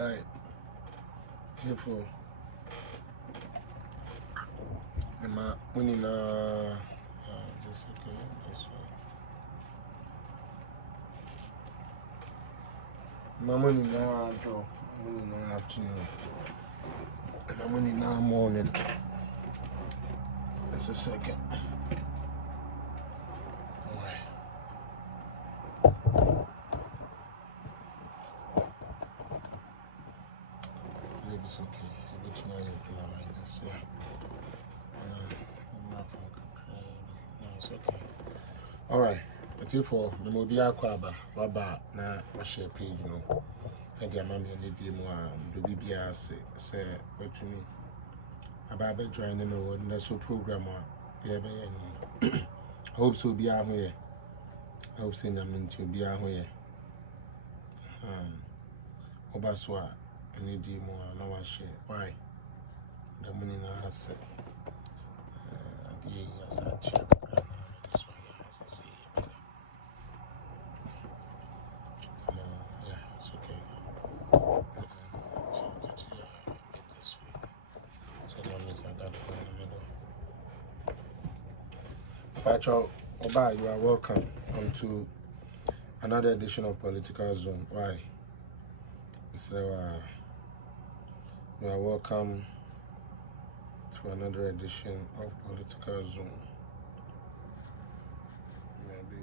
Right. Tearful. Am I winning? Just okay. This way. My money now, though. My money now afternoon. My money now morning. Just a second. Alright. Maybe it's okay. Maybe tomorrow you'll play like this. Yeah. No, it's okay. Alright. For the mobile quaba, Baba, na share page, you know. And your mammy and the dear do be say, what to me about joining the national program. Yeah, hope so be out here. Hope saying I'm into be out here. Obaswa, and the dear more, no one share. Why? The money now has set. As I check. Pacho Oba, you are welcome to another edition of Political Zone. Why? So, you are welcome to another edition of Political Zone. Maybe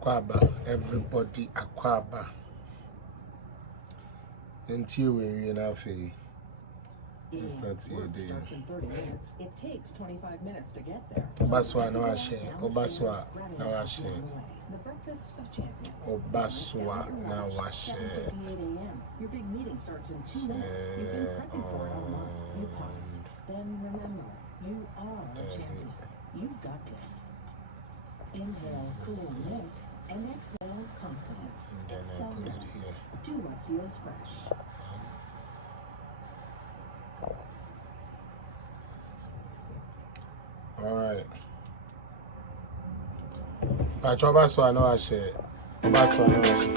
Akwaba, everybody Akwaba. Until we're now free. Work starts in 30 minutes. It takes 25 minutes to get there. Obaswa no I share. Obaswa no I share. The breakfast of champions. Obaswa no I share. 7:58 a.m. Your big meeting starts in 2 minutes. You've been prepping for how long? You pause. Then remember, you are a champion. You've got this. Inhale cool mint and exhale confidence. Exhale. Do what feels fresh. All right. Pacho Obaswa no I share. Obaswa no I share.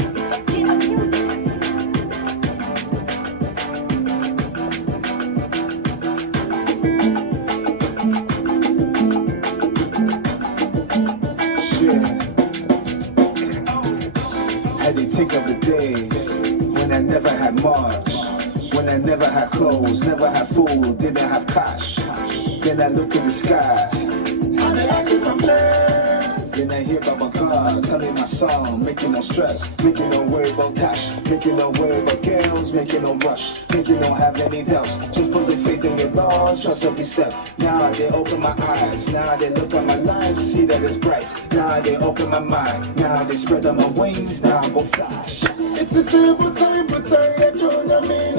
Think of the days when I never had much, when I never had clothes, never had food, didn't have cash. Then I look to the sky, and I ask if I'm blessed. Then I hear about my God, telling my song, making no stress, making no worry about cash, making no worry about girls, making no rush, making no have anything else. Just put the faith in your Lord, trust every step. Now they open my eyes, now they look at my life, see that it's bright. Now they open my mind, now they spread on my wings, now I go flash. It's a terrible time, but I don't know me.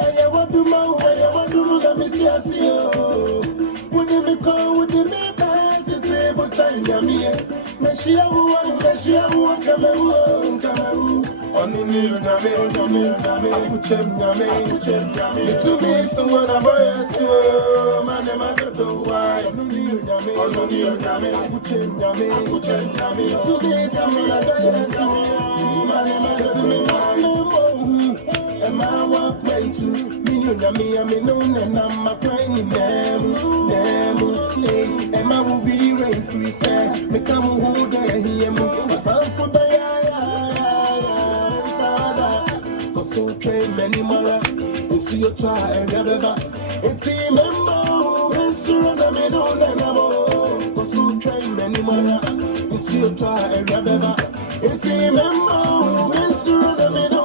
I want to know, I want to let me tell you. Would me call, would me bad? It's a terrible time, Meshia, come on, you to me, someone I'm man, I don't know why. To me, someone I don't know why. Am I walk way to million? I'm known and I'm a tiny name. Am I will be rain free, sir. Become who they hear me. But I'm for the so train many more. You see your try and never. It's team and more. And surrender me no more. Cause so train many more. You see your try and never. It's team and more. And surrender me no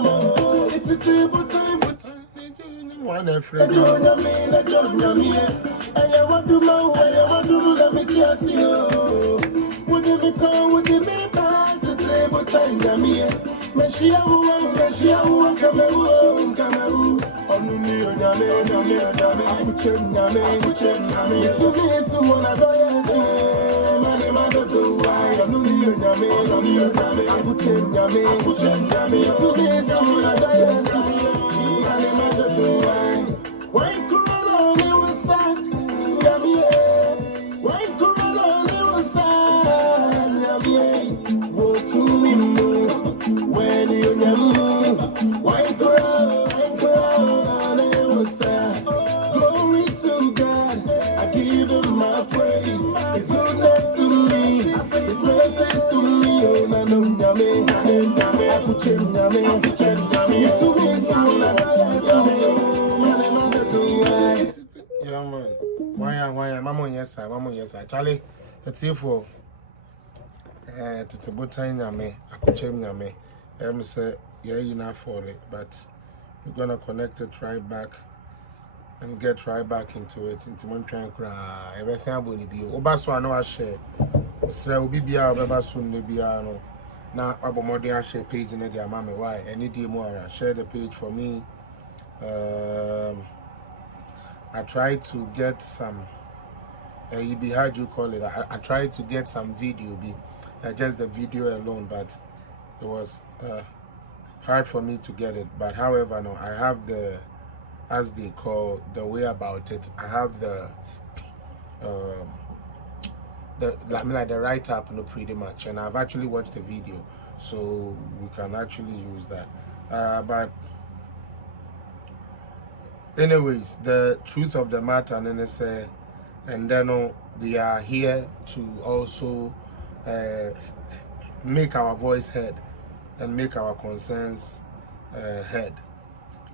more. It's a table time, but one every I want to know, I want to let me tell you. Would me call, would me bad? It's a table time, Meshia, come on, Yeah, man. Why, Mama, yes, Charlie, it's here for to time yame, I could change yame. Say, yeah, enough for it, but we're gonna connect it right back and get right back into it. Into one try and cry. Ever say I'm going to be Obaso, I know I share. Sir, will be our soon, maybe I know. Now, about more than I share page in the mammy. Why? Any day more, share the page for me. I tried to get some. How do you call it? I tried to get some video, just the video alone, but it was hard for me to get it. But however, no, I have the, as they call the way about it. I have the write-up, pretty much, and I've actually watched the video, so we can actually use that. But anyways, the truth of the matter, and then we are here to also make our voice heard and make our concerns heard.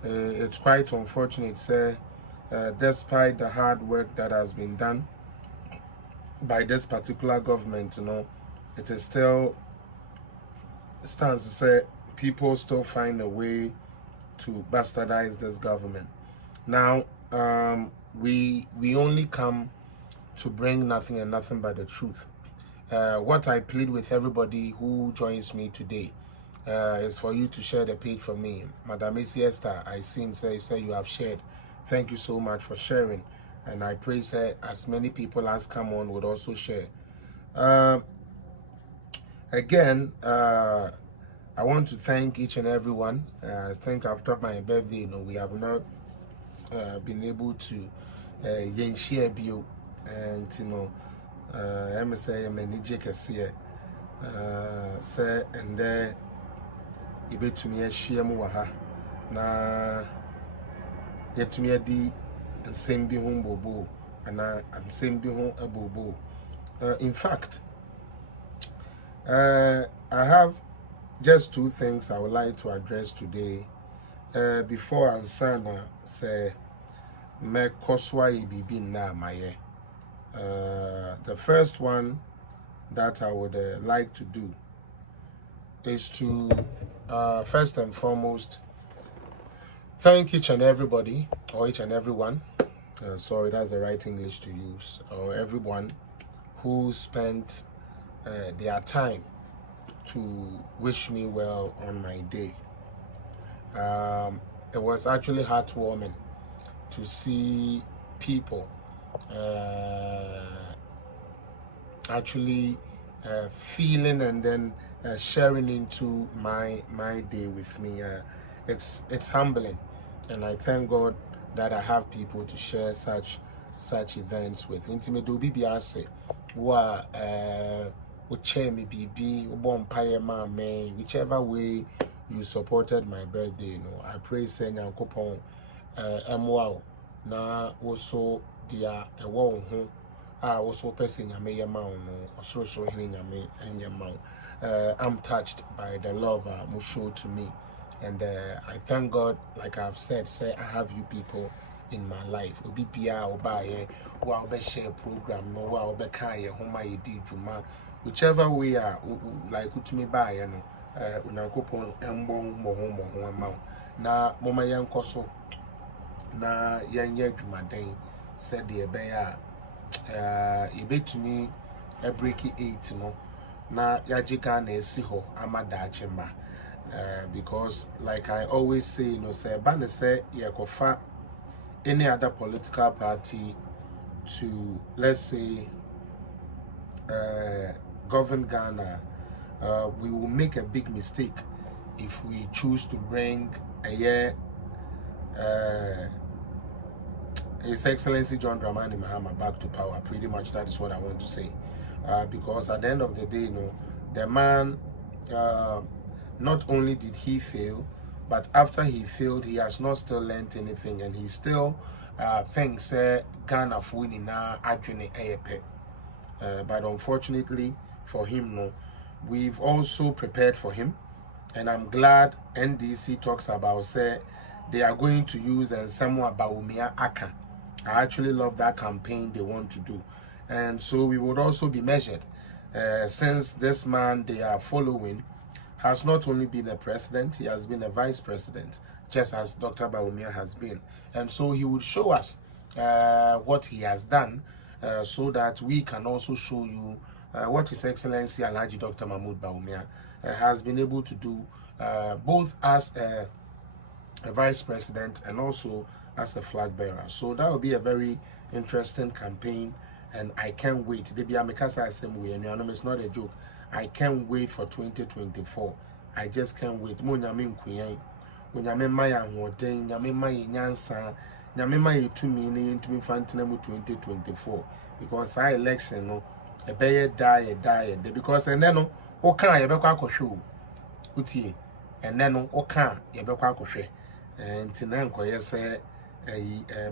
It's quite unfortunate, despite the hard work that has been done by this particular government, it is still stands to say people still find a way to bastardize this government. Now, we only come to bring nothing and nothing but the truth. What I plead with everybody who joins me today is for you to share the page for me. Madam Esther, I seen say you have shared. Thank you so much for sharing. And I pray, as many people as come on would also share. Again, I want to thank each and every one. I think after my birthday, we have not been able to share bio, and I'm saying manager say and there you bet to me share muaha na yet to me di and same be home bobo and same be home a bobo. In fact, I have just two things I would like to address today. Before Ansana say me koswa ibibi na maye. The first one that I would like to do is to first and foremost thank each and everybody, or each and everyone, sorry, that's the right English to use, or everyone who spent their time to wish me well on my day. It was actually heartwarming to see people actually feeling and then sharing into my day with me. It's humbling, and I thank God that I have people to share such events with. Intimate obi biase wa me bibi ubompaye ma me, whichever way you supported my birthday, I pray say nyankopon emwa na woso dia ewo ho also person nyame yema no osoro hene nyame enyema. I'm touched by the love you show to me, and I thank God, like I've said, I have you people in my life. Obi bia obaye wa obe share program no wa obe kan ye homa ye di djuma, whichever way like utumi ba ye no unankopon embon mo ho ma na moma yen koso na yanye dwumaden said the beya ibetumi e break 8 no na yajiga na esi ho amada chimba, because like I always say, say ba ne say yekofa any other political party to, let's say, govern Ghana, we will make a big mistake if we choose to bring His Excellency John Dramani Mahama back to power. Pretty much that is what I want to say, because at the end of the day, the man, not only did he fail, but after he failed, he has not still learned anything, and he still thinks Ghana winning na adwene eyepe. But unfortunately for him, we've also prepared for him. And I'm glad NDC talks about say they are going to use and Samuel Baumia Aka. I actually love that campaign they want to do. And so we would also be measured since this man they are following has not only been a president, he has been a vice president, just as Dr. Baumia has been. And so he would show us what he has done so that we can also show you what His Excellency Alhaji Dr. Mahmoud Baumia has been able to do both as a vice president and also as a flag bearer. So that will be a very interesting campaign, and I can't wait. It's not a joke. I can't wait for 2024. I just can't wait. Because our election no a better die because and then no okay you be show utie and then no okay you be kwahwe and tinan koye say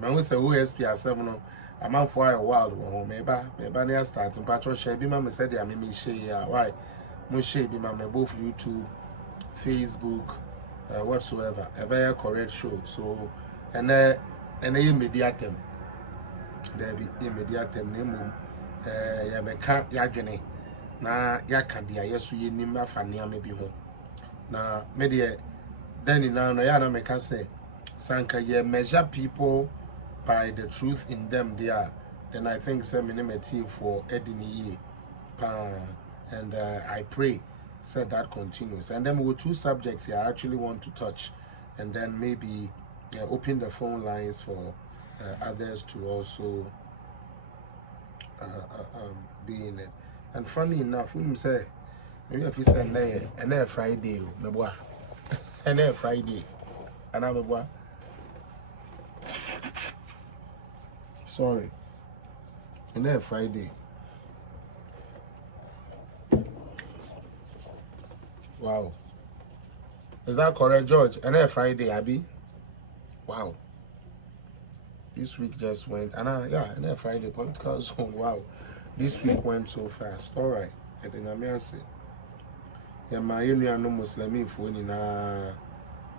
man we say OSP asem no amanfo ayo wild wo meba na start patro share bi ma me say dey me share why mo share bi ma me both YouTube, Facebook, whatsoever a better correct show. So and immediate term there be immediate term name ya beka ya dwene na ya ka dia yeso ye nim afane am bi ho na me de then now no ya na me ka say sanka ye measure people by the truth in them there, then I think say me for edini and I pray said that continues. And then with two subjects here I actually want to touch, and then maybe open the phone lines for others to also be in it. And funny enough, we say maybe if you say and Friday, me boy, and Friday, and I'm a boy. Sorry, and Friday. Wow, is that correct, George? And Friday, Abby. Wow. This week just went, and yeah, and Friday political zone. Wow, this week went so fast. All right, I think I'm here. Say, yeah, my union no Muslim for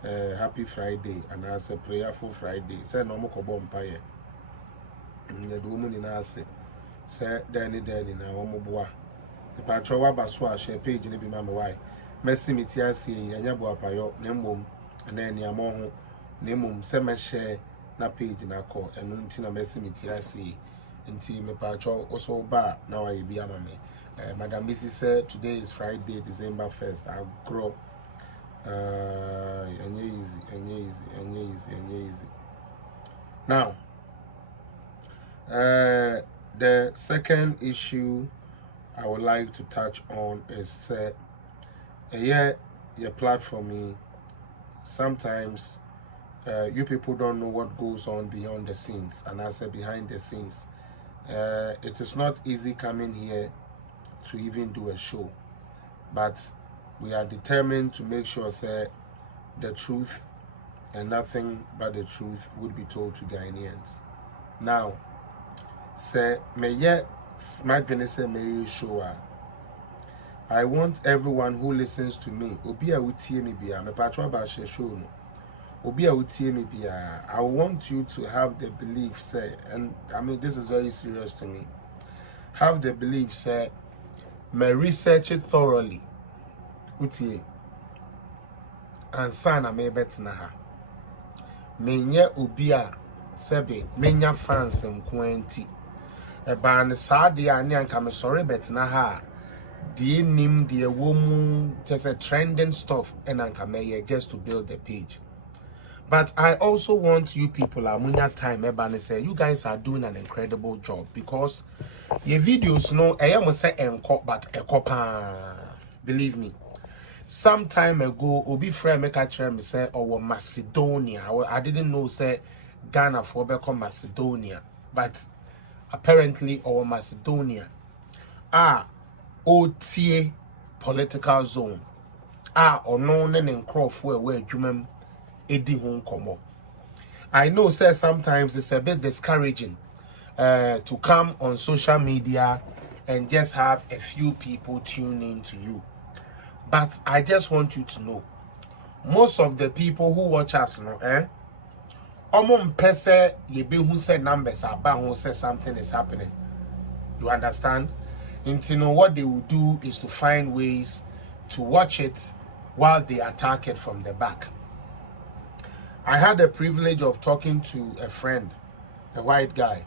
happy Friday, and I say prayerful Friday. Say no more kobompire. The woman in us say Danny na one more. The patrol baswa share page in the mama why. Messi mitiasi and Yabu Apayo, Nemum, and then Yamoho, Nemum, Sema share. Na page na call and untina messi mitirasi nti me pacho also ba na wa yebi amame Madam Missy said today is Friday December 1st I grow easy now the second issue I would like to touch on is your platform sometimes you people don't know what goes on beyond the scenes, and I say behind the scenes. It is not easy coming here to even do a show, but we are determined to make sure say the truth and nothing but the truth would be told to Ghanaians. Now, say may yet smart say may show. I want everyone who listens to me, obi a utie me bia me patwa ba show no. I want you to have the belief, say, and I mean this is very serious to me. Have the belief, say, may research it thoroughly. Utie and sana me betnaha. Menya ubia sebe menya fans mkwenti. Eba ne saade ani anka me sorry betnaha. Die nim die womu just a trending stuff and anka me just to build the page. But I also want you people, Amunya time, Ebane say, you guys are doing an incredible job because your videos, no, I almost say enko, but ekopa. Believe me. Some time ago, Obi friend me catch me say, oh, Macedonia. I didn't know say Ghana for become Macedonia, but apparently our Macedonia OTA political zone. Ono ne nkrofo where adwumam edi ho nkomo. I know say sometimes it's a bit discouraging to come on social media and just have a few people tune in to you. But I just want you to know, most of the people who watch us, pese who say numbers about who say something is happening. You understand? And you know what they will do is to find ways to watch it while they attack it from the back. I had the privilege of talking to a friend, a white guy,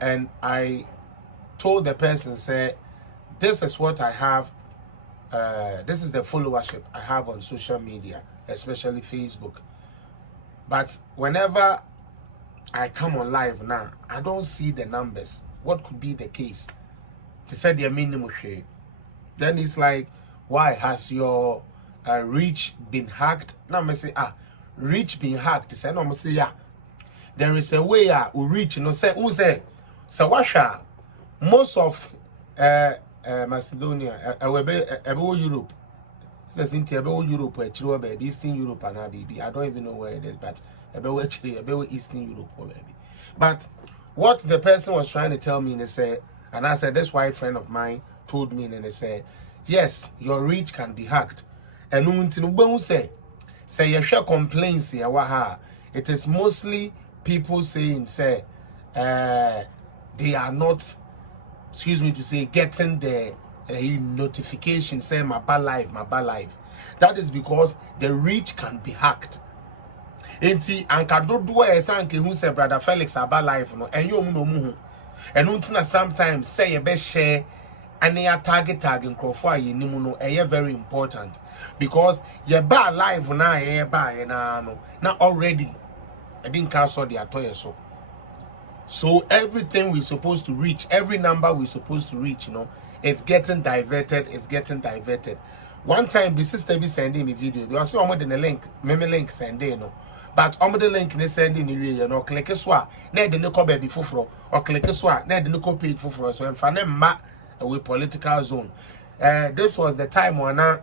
and I told the person, say, this is what I have, this is the followership I have on social media, especially Facebook. But whenever I come on live now, I don't see the numbers. What could be the case? To say the minimum share. Then it's like, why has your reach been hacked? Now I say, reach been hacked. Say no, I say yeah. There is a way we reach. You know, say who say? So washa most of Macedonia, Europe. Says in Europe, baby, Eastern Europe and baby. I don't even know where it is, but about Eastern Europe, baby. But what the person was trying to tell me, and they said, and I said, this white friend of mine told me, and they said, yes, your reach can be hacked. And when say you share complaints here, it is mostly people saying, say, they are not, excuse me to say, getting the notification saying my bad life. That is because the reach can be hacked. Enti anka dodo sanke who say brother Felix about life no enyo mu no mu enu ntina sometimes say you be share and ya target nkrofo aye nimu no very important because ye ba live na ye ba ye na no na already I didn't cancel the atoye so everything we're supposed to reach, every number we're supposed to reach, it's getting diverted. One time the sister be sending me video, they also want the link, link sending but the link they sending you click swa, na the no baby fufro, or click swa, na the no page fufro, so and fanem with political zone. This was the time when na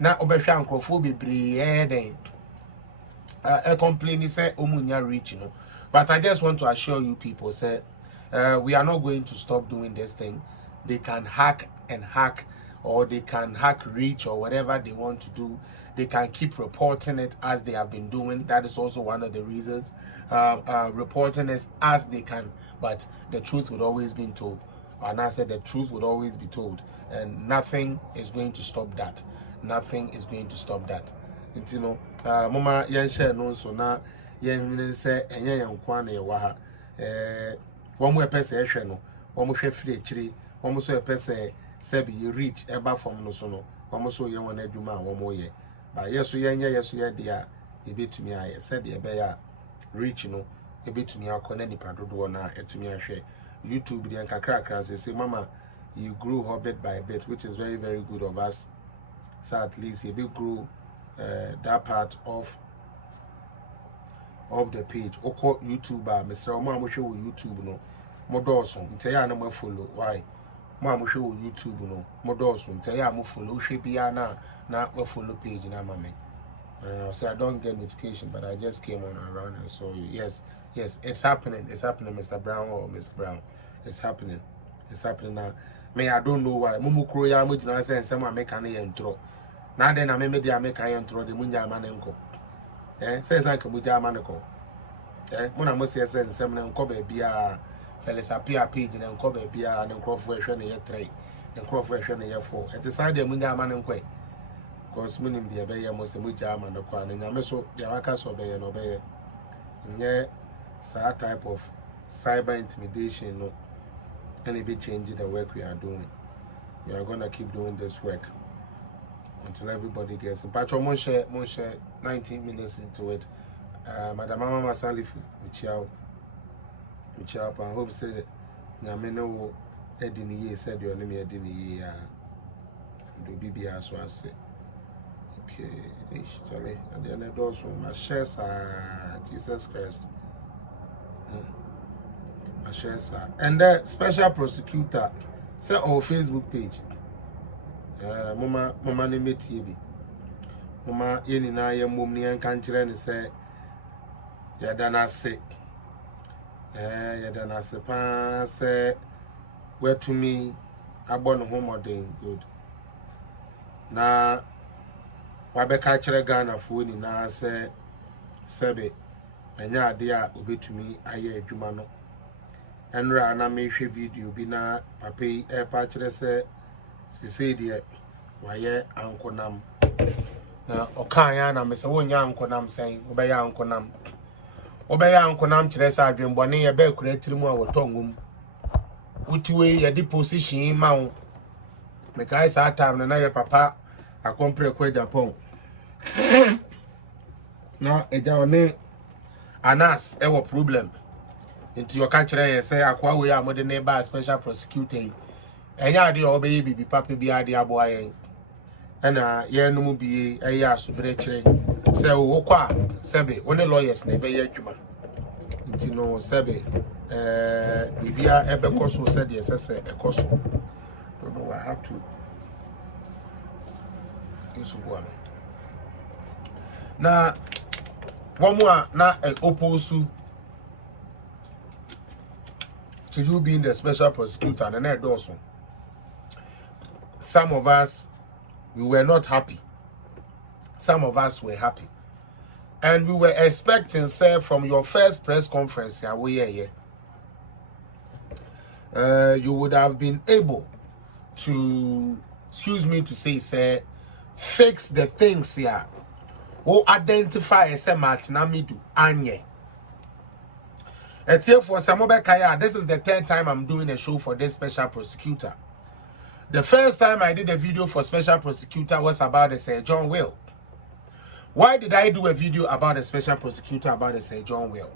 obesha nkrofo bebre a complaint say omunya reach, But I just want to assure you people, say, we are not going to stop doing this thing. They can hack, or they can hack reach or whatever they want to do. They can keep reporting it as they have been doing. That is also one of the reasons. Reporting it as they can, but the truth would always be told. And I said the truth would always be told. And nothing is going to stop that. Nothing is going to stop that. And, Mama, share no so now. Yen say enye yankwa na yewa ha wo mo epese ehwe no wo mo hwe firi echiri wo mo so epese se bi reach eba from no so no wo mo so ye won adwuma wo mo ye ba yeso ye dia ebetumi aye said e be ya reach no ebetumi akona nipa dodo na etumi ahwe YouTube dia kakra say mama you grew her bit by bit, which is very, very good of us. So at least you grew that part of the page. Oko YouTuber, Mr. Mama show YouTube no. Modoson, Taya no follow. Why? Mama show YouTube no. Modoson, Taya mo follow. Shebiana na follow page na mame. So I don't get notification, but I just came on around and saw you. Yes, it's happening. It's happening, Mr. Brown or Miss Brown. It's happening. It's happening now. Me, I don't know why. Mumu Kroya Mujina said someone make an intro. Now then I made the American intro, the Munja Manenko. Says like a Muja Manako. Mona must say, some and Kobe Bia, Felix appear page and Kobe Bia and Croft version a year 3, and Croft version a year 4. At the side of Munja Manenque. Because meaning the Abeya must a Muja Manako, and Yameso, the Arakas obey and obey. And yet, that type of cyber intimidation, no. And it be changing the work we are doing. We are gonna keep doing this work until everybody gets it. But mon share 19 minutes into it. Madam Mama Masalifu, Michelle, I hope say Nameno Edini said your name Edini do BB as well say. Okay, Charlie, and then it also my shares are Jesus Christ. And the special prosecutor say our Facebook page. Mama name TV. Mama yeni na ye mum ni anka nkyere ne say yadana se. Yadana se pa say where to me abon ho modern good. na wabeka kire Ghana fo ni na se sebe enya ade a obetumi aye adwuma no enra na mehwe video bi na papa e pa kire se sisi de waye ankonam na okan ya na mese wonya ankonam sen obeya ankonam kire se adwenbone ye ba kura tirimu a wotongum utiwe ye di position ma wo me kai sa time na ye papa akompre kwa Japan na eja one anas e wo problem into your country ye say akwa we amode ne ba special prosecutor enya ade obeye bibi papa bi ade aboa yen na ye num biye eya asobere kire say wo kwa sebe one lawyers na be ye adwuma nti no sebe bibia ebe koso said yes say ekoso don't know I have to use one na one na oppose to you being the special prosecutor and then also some of us we were not happy, some of us were happy, and we were expecting say from your first press conference you would have been able to, excuse me to say fix the things here or identify as a Martinamidu Anye. It's here for Samobe Kaya. This is the 3rd time I'm doing a show for this special prosecutor. The first time I did a video for special prosecutor was about the Sir John Will. Why did I do a video about a special prosecutor about the Sir John Will?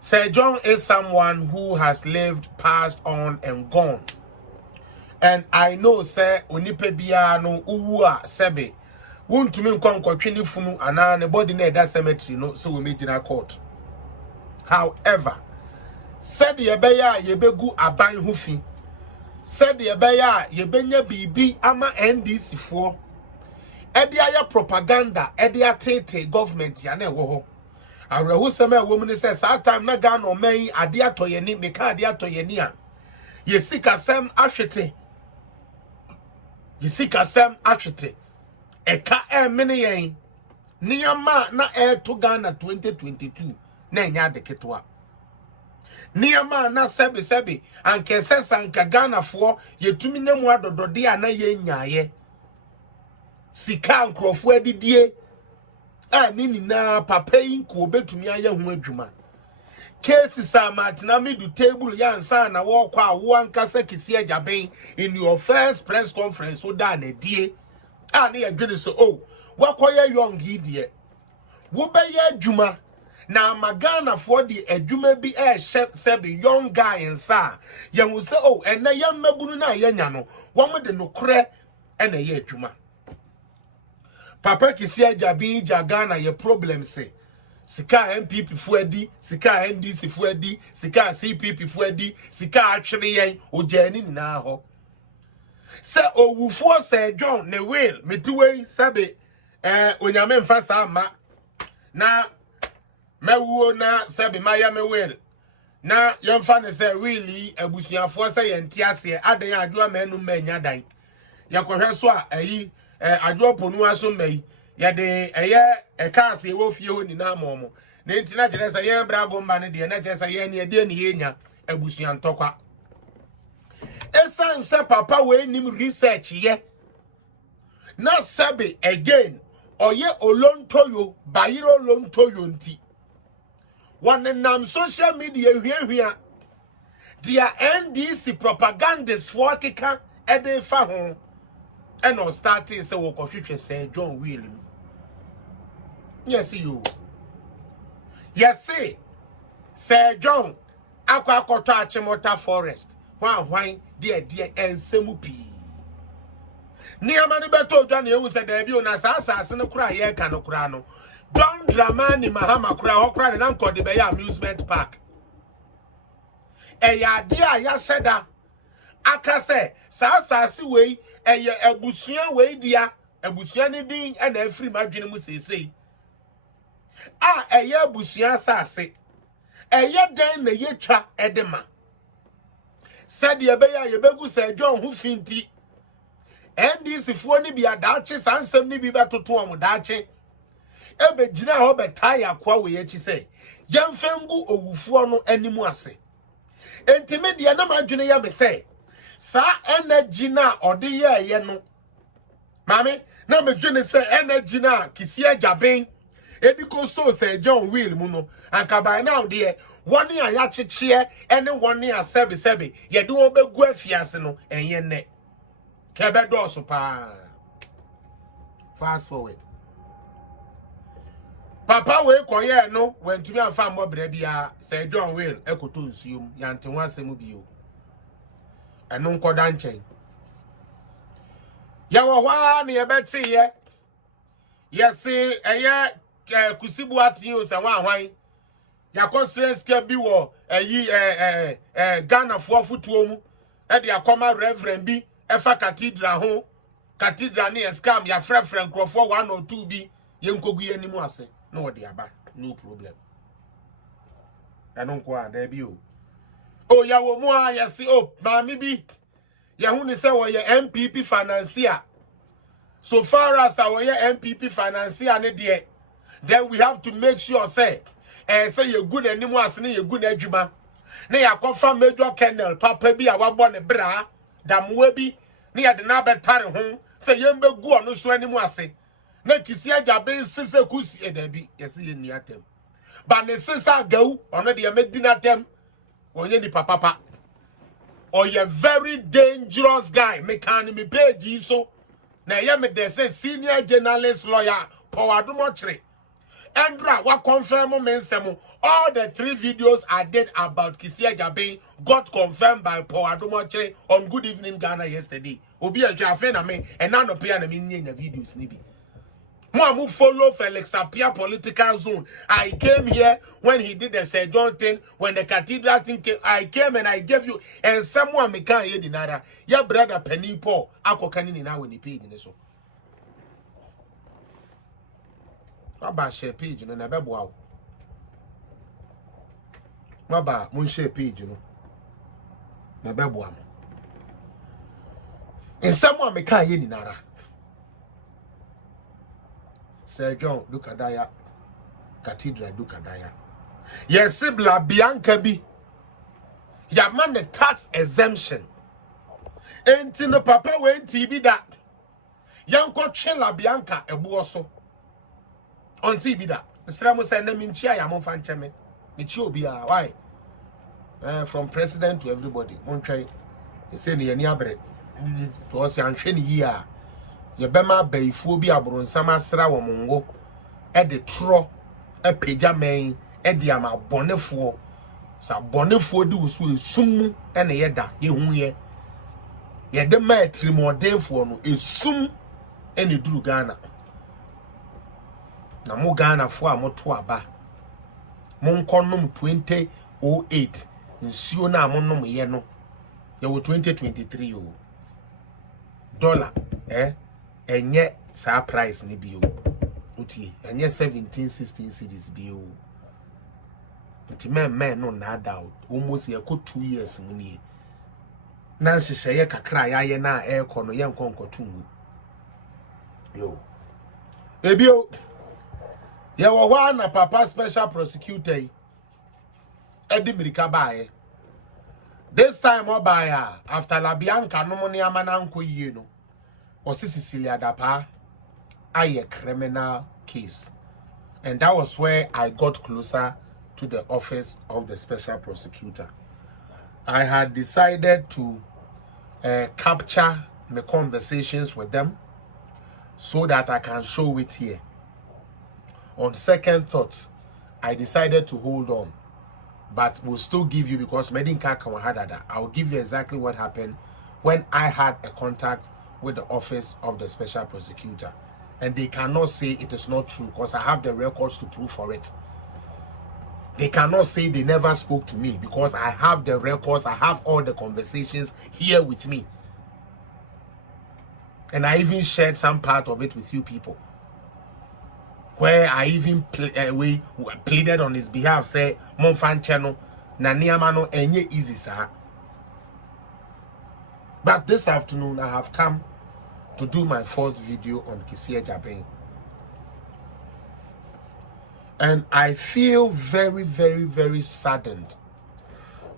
Sir John is someone who has lived, passed on, and gone. And I know, sir, onipe biya no uwa sebe. Wuntumi nkonko twini funu ana ne body na that cemetery no so we make in court. However, said ye beya ye begu aban ho fi. Said ye beya ye benya bibi ama NDC fo. Edi aya propaganda, edi atete government ya na ewo ho. Arehu sema woman say that time na Ghana o man ade atoyeni meka ade atoyeni a. Ye sika sem ahwete. Ye sika sem ahwete. Eka mene yen. Niyama na to Ghana 2022 na enya de ketwa. Niyama na sebi anke sesa anka Ghana fo yetumi nyamu adodode ana ye nyaye. Sika nkrofo adidie nini na papa yi ko betumi aye ho adwuma. Case sa Martinamidu table ya nsa na wo kwa wo ankasa kisi ajaben in your first press conference o da na die na yedwene so wakoye young idie wo be ye adwuma na magana for the adwuma bi sebi young guy nsa ye wo se ena ya mmabunu na ye nya no wo mo de no kre na ye adwuma. Papa kisi ajaben jagana ye problem say sika MPP fuadi, sika NDC fuadi, sika CPP fuadi, sika atwene yen ojani na ho. Se owufo Sir John ne will metuwe sabe onyame mfasa ama na mewuo na sabe maya me will na yemfa ne se really abusuafo se yenti ase adan adwo amanu manya dan yakohwe so a ayi adwo ponu aso mai yade ekase e wo fie ho ni na amomo na ntina kire se ye brago mba ne de na kire se ye ne de ne yenya abusua ntokwa esanse papa we nim research ye na sabe again oye olontoyo bayiro olontoyo nti wanenam social media hwehwea dia NDC propagandist for keka ede fa ho eno starting say wo kohwehwe Sir John Will. Yes you. Yes see. Sir John akwakoto achimota forest. Hwan de ensemu pi. Ni amani beto dwa na ewu se da bi ona asase ne kura ye ka no kura no. Don Dramani Mahama kura ho kura na nko de be ya amusement park. Eya de a ya seda aka se asase we eye abusua we dia abusua ne din na afiri madwene mu sesei. Eye abusua asase. Eye den na ye twa edema. Said ye be ya ye begu Sir John hu finti NDC for ni bi adache sansem ni bi betoto am dache ebe gina ho betaya kwa we yachi say yemfengu owufuo no animu ase entime de na madwene ya me say sa energy na ode ye no mami na medwene say energy na kisi ajaben ediko so say John Will mu no anka by now de one ya chechie ene one ya sebe ye de obegu afiase no enye ne kebe do so pa. Fast forward papa we koye no when to me afa mo bra bia say John Will ekoto nsuom yante ho asem bio eno nkoda nchen ya wo wa ne yebeti ye yesi eye kusibu ati se wa hwan yakọ stress ke bi wo eyi Ghana fo futuo mu e de akoma reverend bi efa cathedral ho cathedral ne scam ya frefren krofo 1 or 2 bi yenkogu yanimu ase no de aba no problem anon kwa da bi o ya wo mu a yesi maami bi ye hu ni se wo ye MPP financier so far as our MPP financier ne de then we have to make sure say you good animu asene you good adwuma na yakofa major kennel papa bi a wabọ ne bra damwe bi na ya de na betare ho say yembegu ono so animu ase na kisi ajabe sese kusi edabi yesi ye ni atem ba ne sesa gawu ono de medina atem onye ni papa or you very dangerous guy me kan me page so na ye me de say senior journalist lawyer Powadumo Chire Andra, what confirm mensemo? All the 3 videos I did about Kisia Jabe got confirmed by Powadumo Chire on Good Evening Ghana yesterday. Obi a jafena me and none of piano in the videos nibi. Mo follow Felix Apia political zone. I came here when he did the St. John thing, when the cathedral thing came. I came and I gave you, and someone me can't hear the nada. Your brother Penny Paul, Ako Kanini now when he paid in the so. Maba share page no na bebo awo. Maba mun share page no na bebo am. In someone me kan ye ni nara. Sir John Dukadaya Cathedral Dukadaya. Yes, Sibla Bianca bi. Ya man the tax exemption. Enti no papa we TV that. Yanko Chela Bianca ebuoso. On TV that. Stramo say na minchia ya mon fan cheme. Michi obi a why? From president to everybody. Mon try. They say ni ani abre. To us yan hwe ni yi a. Ye bema baifuo bi abronsam asra wo mongo. E de tro e pagya men e de ama bonefo. Sa bonefo di usu esum e na ye da ye hu ye. Ye de ma trimodefo no esum e ne duru Ghana. Na mo Ghana fo a moto aba mon konom 2008 nsuo na monom ye no ye wo 2023 o dollar enye sa price ni bi o utie enye 17-16 cedis bi o nti men no na doubt almost ye ko 2 years mu ni na nhyehyɛ ye kakra ya ye na ekɔ no ye nkonkotu mu yo ebio ye wo wa na papa special prosecutor Eddie Mirika bae. This time obaya after La Bianca no money amana nko yie no. Osi Cecilia Dapa a criminal case. And that was where I got closer to the office of the special prosecutor. I had decided to capture my conversations with them so that I can show it here. On second thought, I decided to hold on, but we'll still give you, because I will give you exactly what happened when I had a contact with the office of the special prosecutor. And they cannot say it is not true, because I have the records to prove for it. They cannot say they never spoke to me, because I have the records, I have all the conversations here with me. And I even shared some part of it with you people, where I even pleaded on his behalf, say, Mon fan channel, na niamano enye easy sir. But this afternoon I have come to do my 4th video on Kisia Jabeng. And I feel very, very, very saddened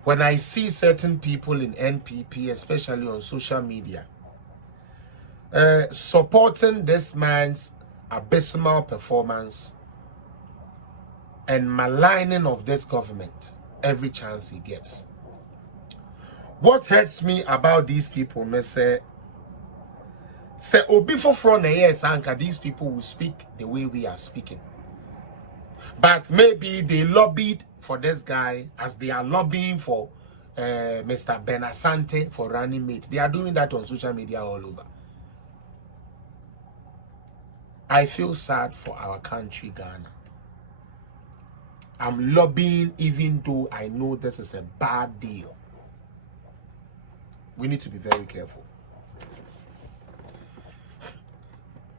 when I see certain people in NPP, especially on social media, supporting this man's abysmal performance and maligning of this government every chance he gets. What hurts me about these people, me say obi for na yes, anka these people will speak the way we are speaking. But maybe they lobbied for this guy as they are lobbying for Mr. Ben Asante for running mate. They are doing that on social media all over. I feel sad for our country, Ghana. I'm lobbying even though I know this is a bad deal. We need to be very careful.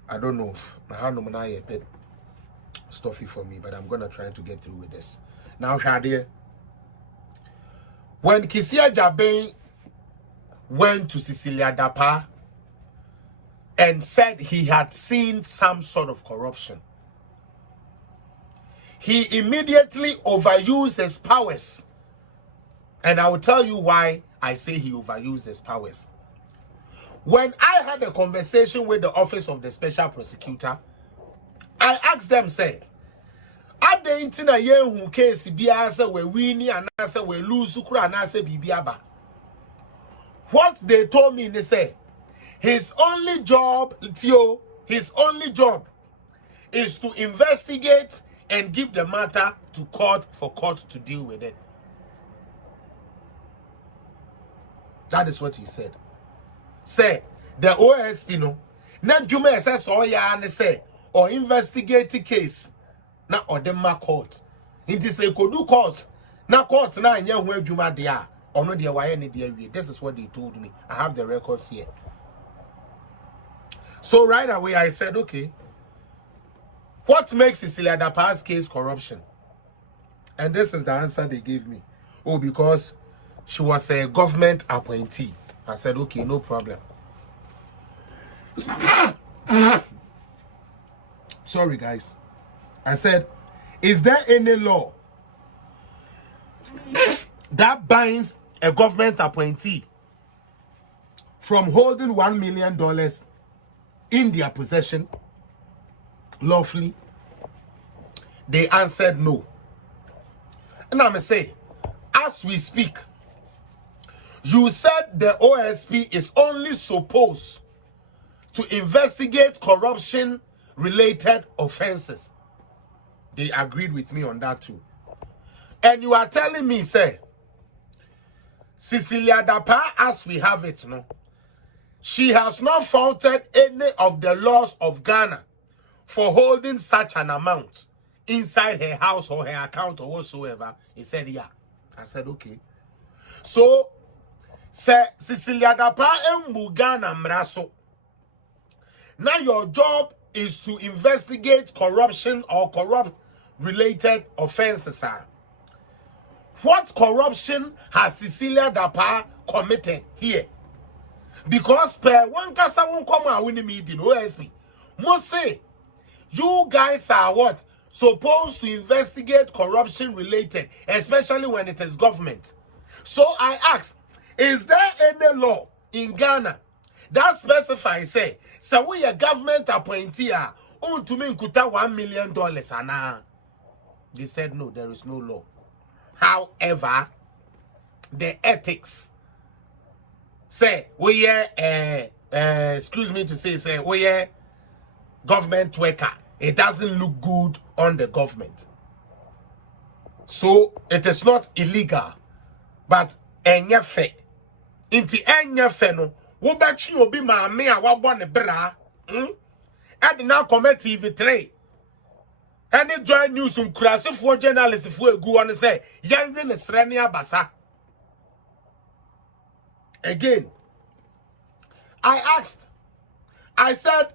I don't know. My hand on a bit stuffy for me, but I'm gonna try to get through with this. Now, Shadia, when Kisia Jabeng went to Cecilia Dapa and said he had seen some sort of corruption, he immediately overused his powers. And I will tell you why I say he overused his powers. When I had a conversation with the Office of the Special Prosecutor, I asked them, say, are they in a year who case biasa we winnie and answer we lose ukra and answer bibiaba? What they told me, they say, his only job is to investigate and give the matter to court for court to deal with it. That is what he said. Say, the OSP no, na Juma says, oh yeah, and say, or investigate the case, na or the court. It is a kodu court, na court na nya where Juma dia, or no dia why any dia. This is what they told me. I have the records here. So right away I said, okay, what makes Cecilia Dapa's case corruption? And this is the answer they gave me. Oh, because she was a government appointee. I said, okay, no problem. Sorry, guys. I said, is there any law that binds a government appointee from holding $1 million in their possession lawfully? They answered no. And I'm going to say, as we speak, you said the OSP is only supposed to investigate corruption-related offenses. They agreed with me on that too. And you are telling me, say, Cecilia Dapa, as we have it now, she has not faulted any of the laws of Ghana for holding such an amount inside her house or her account or whatsoever. He said, yeah. I said, okay. So, Cecilia Dapa Ghana mraso. Now your job is to investigate corruption or corrupt-related offenses. What corruption has Cecilia Dapa committed here? Because per one kasa won't come out winning meeting OSP. Must say, you guys are what? Supposed to investigate corruption-related, especially when it is government. So I ask, is there any law in Ghana that specifies, say, so we a government appointee to me kuta $1 million ana? They said no, there is no law. However, the ethics say we excuse me to say we government worker. It doesn't look good on the government. So it is not illegal, but enya fe. Inti enya fe no. Wo bachi obi ma me a wabɔ ne bra. Ade na comment TV3. Any join news nkurasefo journalist fo egu on say yanwe ne srɛ ne abasa. Again, I asked. I said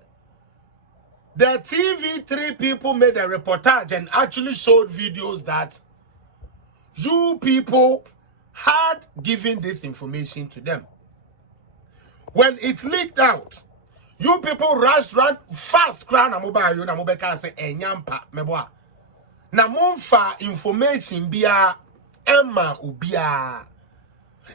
the TV3 people made a reportage and actually showed videos that you people had given this information to them. When it leaked out, You people run fast crown na mobile you na mobeka say enyampa meboa. Na monfa information bia emma ubia.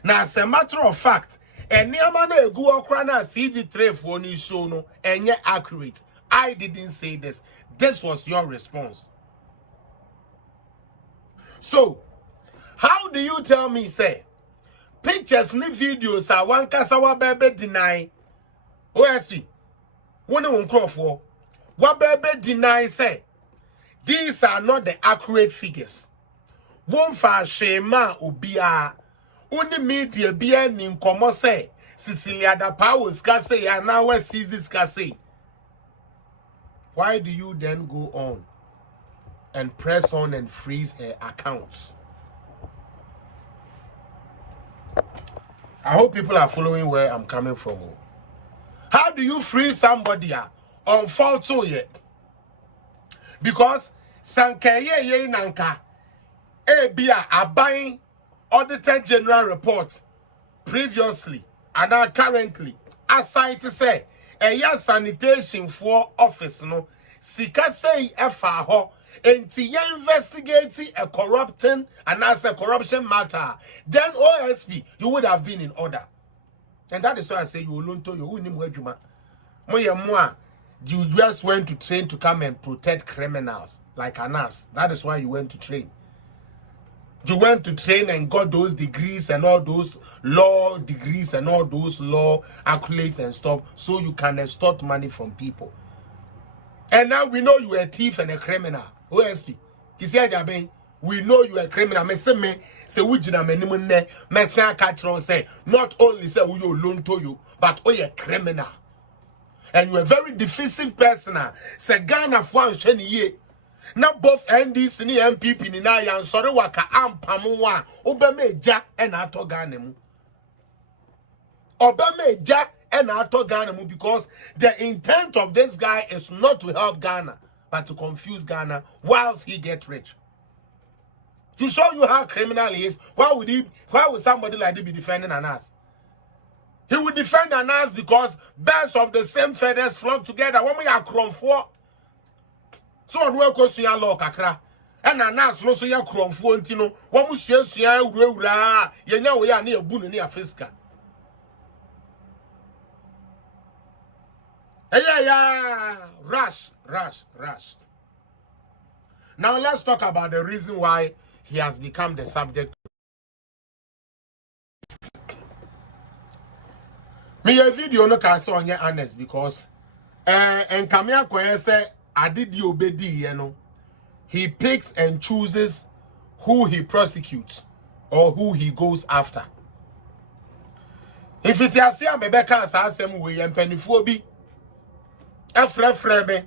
Na as a matter of fact, eniama na egu okra na TV3 for ni show no enye accurate. I didn't say this. This was your response. So, how do you tell me say pictures ni videos are one kasawa bebe deny OSP one uncrofo what bebe deny say these are not the accurate figures. One fa shema ubia uni media bia ni nkomo say Cecilia da powers ka say ya na we sees ka say. Why do you then go on and press on and freeze her accounts? I hope people are following where I'm coming from. How do you freeze somebody on fault yet? Because sankeye ye nanka bia abuying audited general report previously and now currently aside to say a sanitation for office no sika say efa ho enti ye investigating a corrupting and as a corruption matter, then OSP you would have been in order. And that is why I say you alone to you unim wedjuma. You just went to train to come and protect criminals like Anas. That is why you went to train. You went to train and got those degrees and all those law degrees and all those law accolades and stuff so you can extort money from people. And now we know you are a thief and a criminal. OSP. We know you are a criminal. Me say not only say we you loan to you, but you are a criminal. And you are a very defensive person. Say Ghana for ye. Now both NDC and MPP ni na yan sorry waka ampamuwa obemeja and ato Ghana mu. Obemeja and ato Ghana mu because the intent of this guy is not to help Ghana but to confuse Ghana whilst he gets rich. To show you how criminal he is, why would somebody like this be defending Anas? He would defend Anas because birds of the same feathers flock together. When we are crom for so we go to your law kakra. And Anas no so ya crom for ntino. When we share ura yenya we are near bunu near fiska. Yeah, rush. Now let's talk about the reason why he has become the subject. Me a video no can so onye honest because and Kamia Koye say I did the obedi, you know. He picks and chooses who he prosecutes or who he goes after. If it is here Rebecca asem we empenifuo bi efrefrebe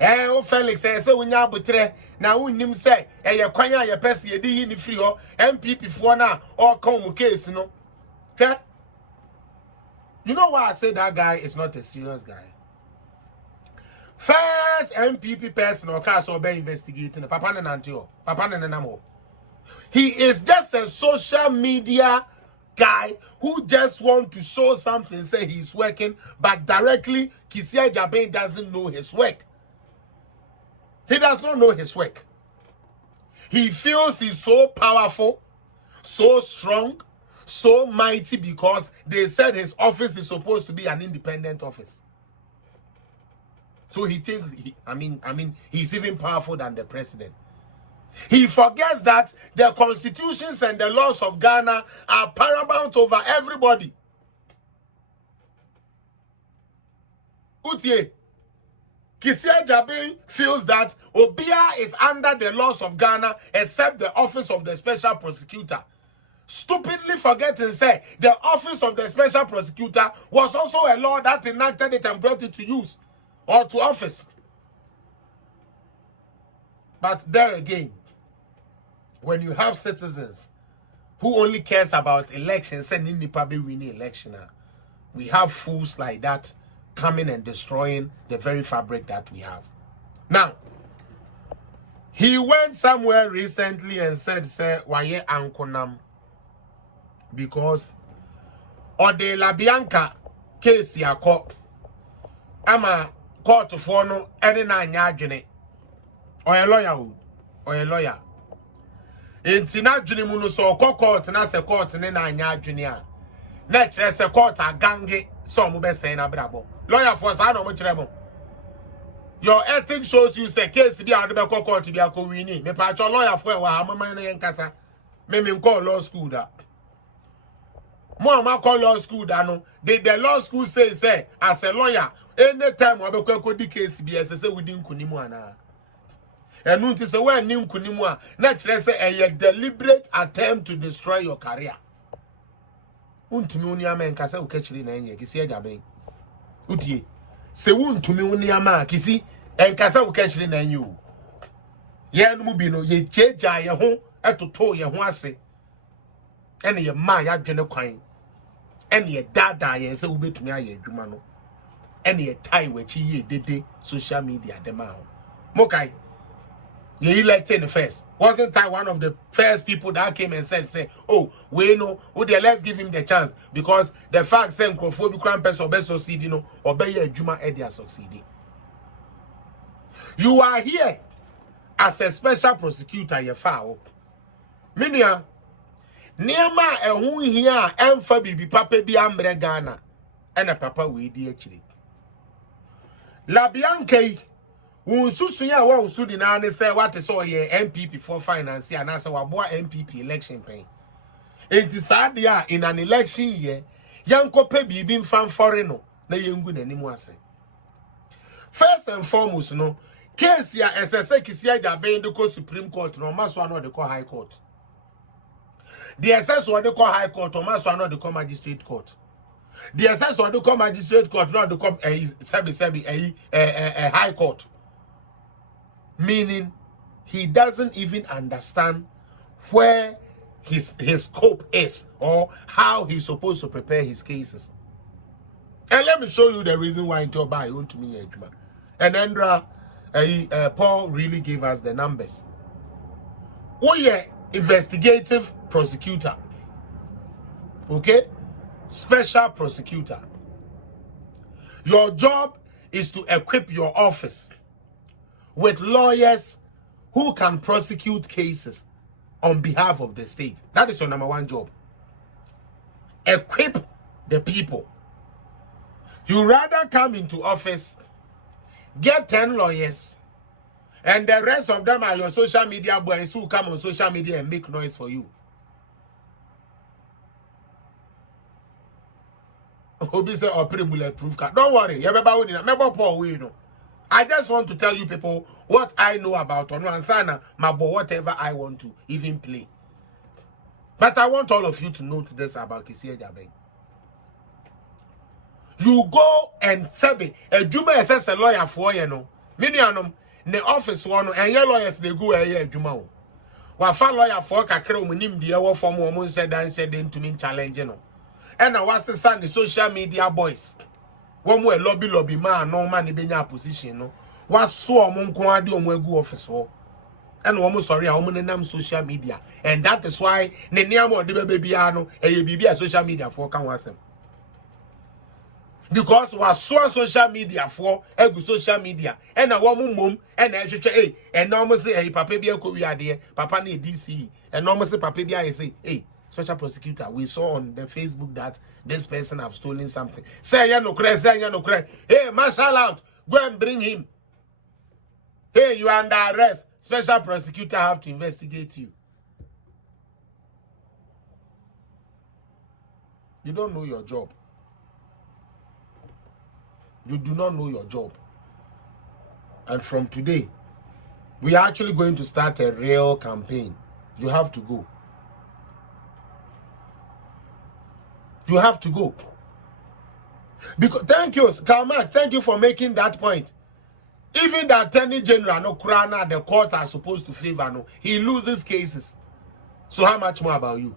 o Felix say we nya abotre na unnim say ye kwan a ye pese ye di ni free ho MPP fo na o come mu case no. Okay? You know why I say that guy is not a serious guy? First MPP person or case or be investigating Papa Nanantio, Papa Nanamo. He is just a social media guy who just want to show something, say he's working, but directly Kisia Jabe doesn't know his work. He does not know his work. He feels he's so powerful, so strong, so mighty because they said his office is supposed to be an independent office. So he thinks, he's even powerful than the president. He forgets that the constitutions and the laws of Ghana are paramount over everybody. Utie, Kisia Jabe feels that Obia is under the laws of Ghana except the office of the special prosecutor. Stupidly forgetting, say, the office of the special prosecutor was also a law that enacted it and brought it to use or to office. But there again, when you have citizens who only cares about elections, sending the public winning election, we have fools like that coming and destroying the very fabric that we have. Now, he went somewhere recently and said, say, waye ankonam, because Ode La Bianca case yako ama court for no any na nya adwene or a lawyer enti na adwene mu no so court na se court ne na nya adwene a na kire se court agange so mo be sen na brabo lawyer for sa na mo kire mo your ethics shows you say case bi ade be court bi akowini me pa cho lawyer for wa amama na yenkasa me call law school da mo ma call law school da no the law school say as a lawyer anytime we be di case bi say we di nkunimu ana enu nti say we ni nkunimu a na kire say a deliberate attempt to destroy your career untumi uni ama nkasa ukechiri na enye kisi eja ben utie se untumi uni ama kisi enkasa ukechiri na enye o ye no mu bi no ye cheja ye ho etoto ye ho ase ene ye ma ya dwene kwan ene ye dada ye se ubetumi aye adwuma no ene ye tai wachi ye dede social media dem a mokai ye elected the first wasn't I one of the first people that came and said oh we know let's give him the chance because the fact say microphone crime person be succeed no obey adwuma e dia succeed. You are here as a special prosecutor ye foul minia niama ehun hia emfa bibi papa bi ambre Ghana ena papa we di akire labiankai unsusu ya wa usudi na ne say what is ye MPP for finance and na say waboa MPP election pen enti saade a in an election year yankope bibi mfan foreign no na yengu nanimu ase. First and foremost no case ya SSA kisia jabe ndiko Supreme Court no maso ano de call High Court. The SS what they call High Court or maso ano de call Magistrate Court. The SS what they call Magistrate Court no de call High Court. Meaning he doesn't even understand where his scope is or how he's supposed to prepare his cases. And let me show you the reason why into buy own to me. And Andra Paul really gave us the numbers. We are investigative prosecutor. Okay? Special prosecutor. Your job is to equip your office with lawyers who can prosecute cases on behalf of the state. That is your number one job. Equip the people. You rather come into office, get 10 lawyers, and the rest of them are your social media boys who come on social media and make noise for you. Obi say or pretty bulletproof car. Don't worry, you remember Paul we know. I just want to tell you people what I know about Onuansana, Mabo, whatever I want to even play. But I want all of you to note this about Kisia Jabe. You go and say, a Juma says a lawyer for you know. Minianum, the office one, and your lawyers they go a Juma. Wafa lawyer for Kakro Munim, the hour from woman said and said to me challenge, you know. And I was the son, the social media boys. One way lobby man, no man in your position, no. Was so among Kwadi on Wegu office, and almost sorry, I'm on social media, and that is why Neniamo de Babyano, a baby social media for Kawasem. Because was so social media for egu social media, and a woman mum, and I should say, and almost say, hey, Papa Bia Korea, dear, Papa need DC, and almost say, Papa Bia, say, hey. Special prosecutor, we saw on the Facebook that this person have stolen something. Say ya no cry, say ya no cry. Hey, marshal out, go and bring him. Hey, you are under arrest. Special prosecutor have to investigate you. You don't know your job. You do not know your job. And from today, we are actually going to start a real campaign. You have to go. You have to go. Because thank you, Karmak, thank you for making that point. Even the Attorney General, no Krana, the courts are supposed to favor, no, he loses cases. So how much more about you?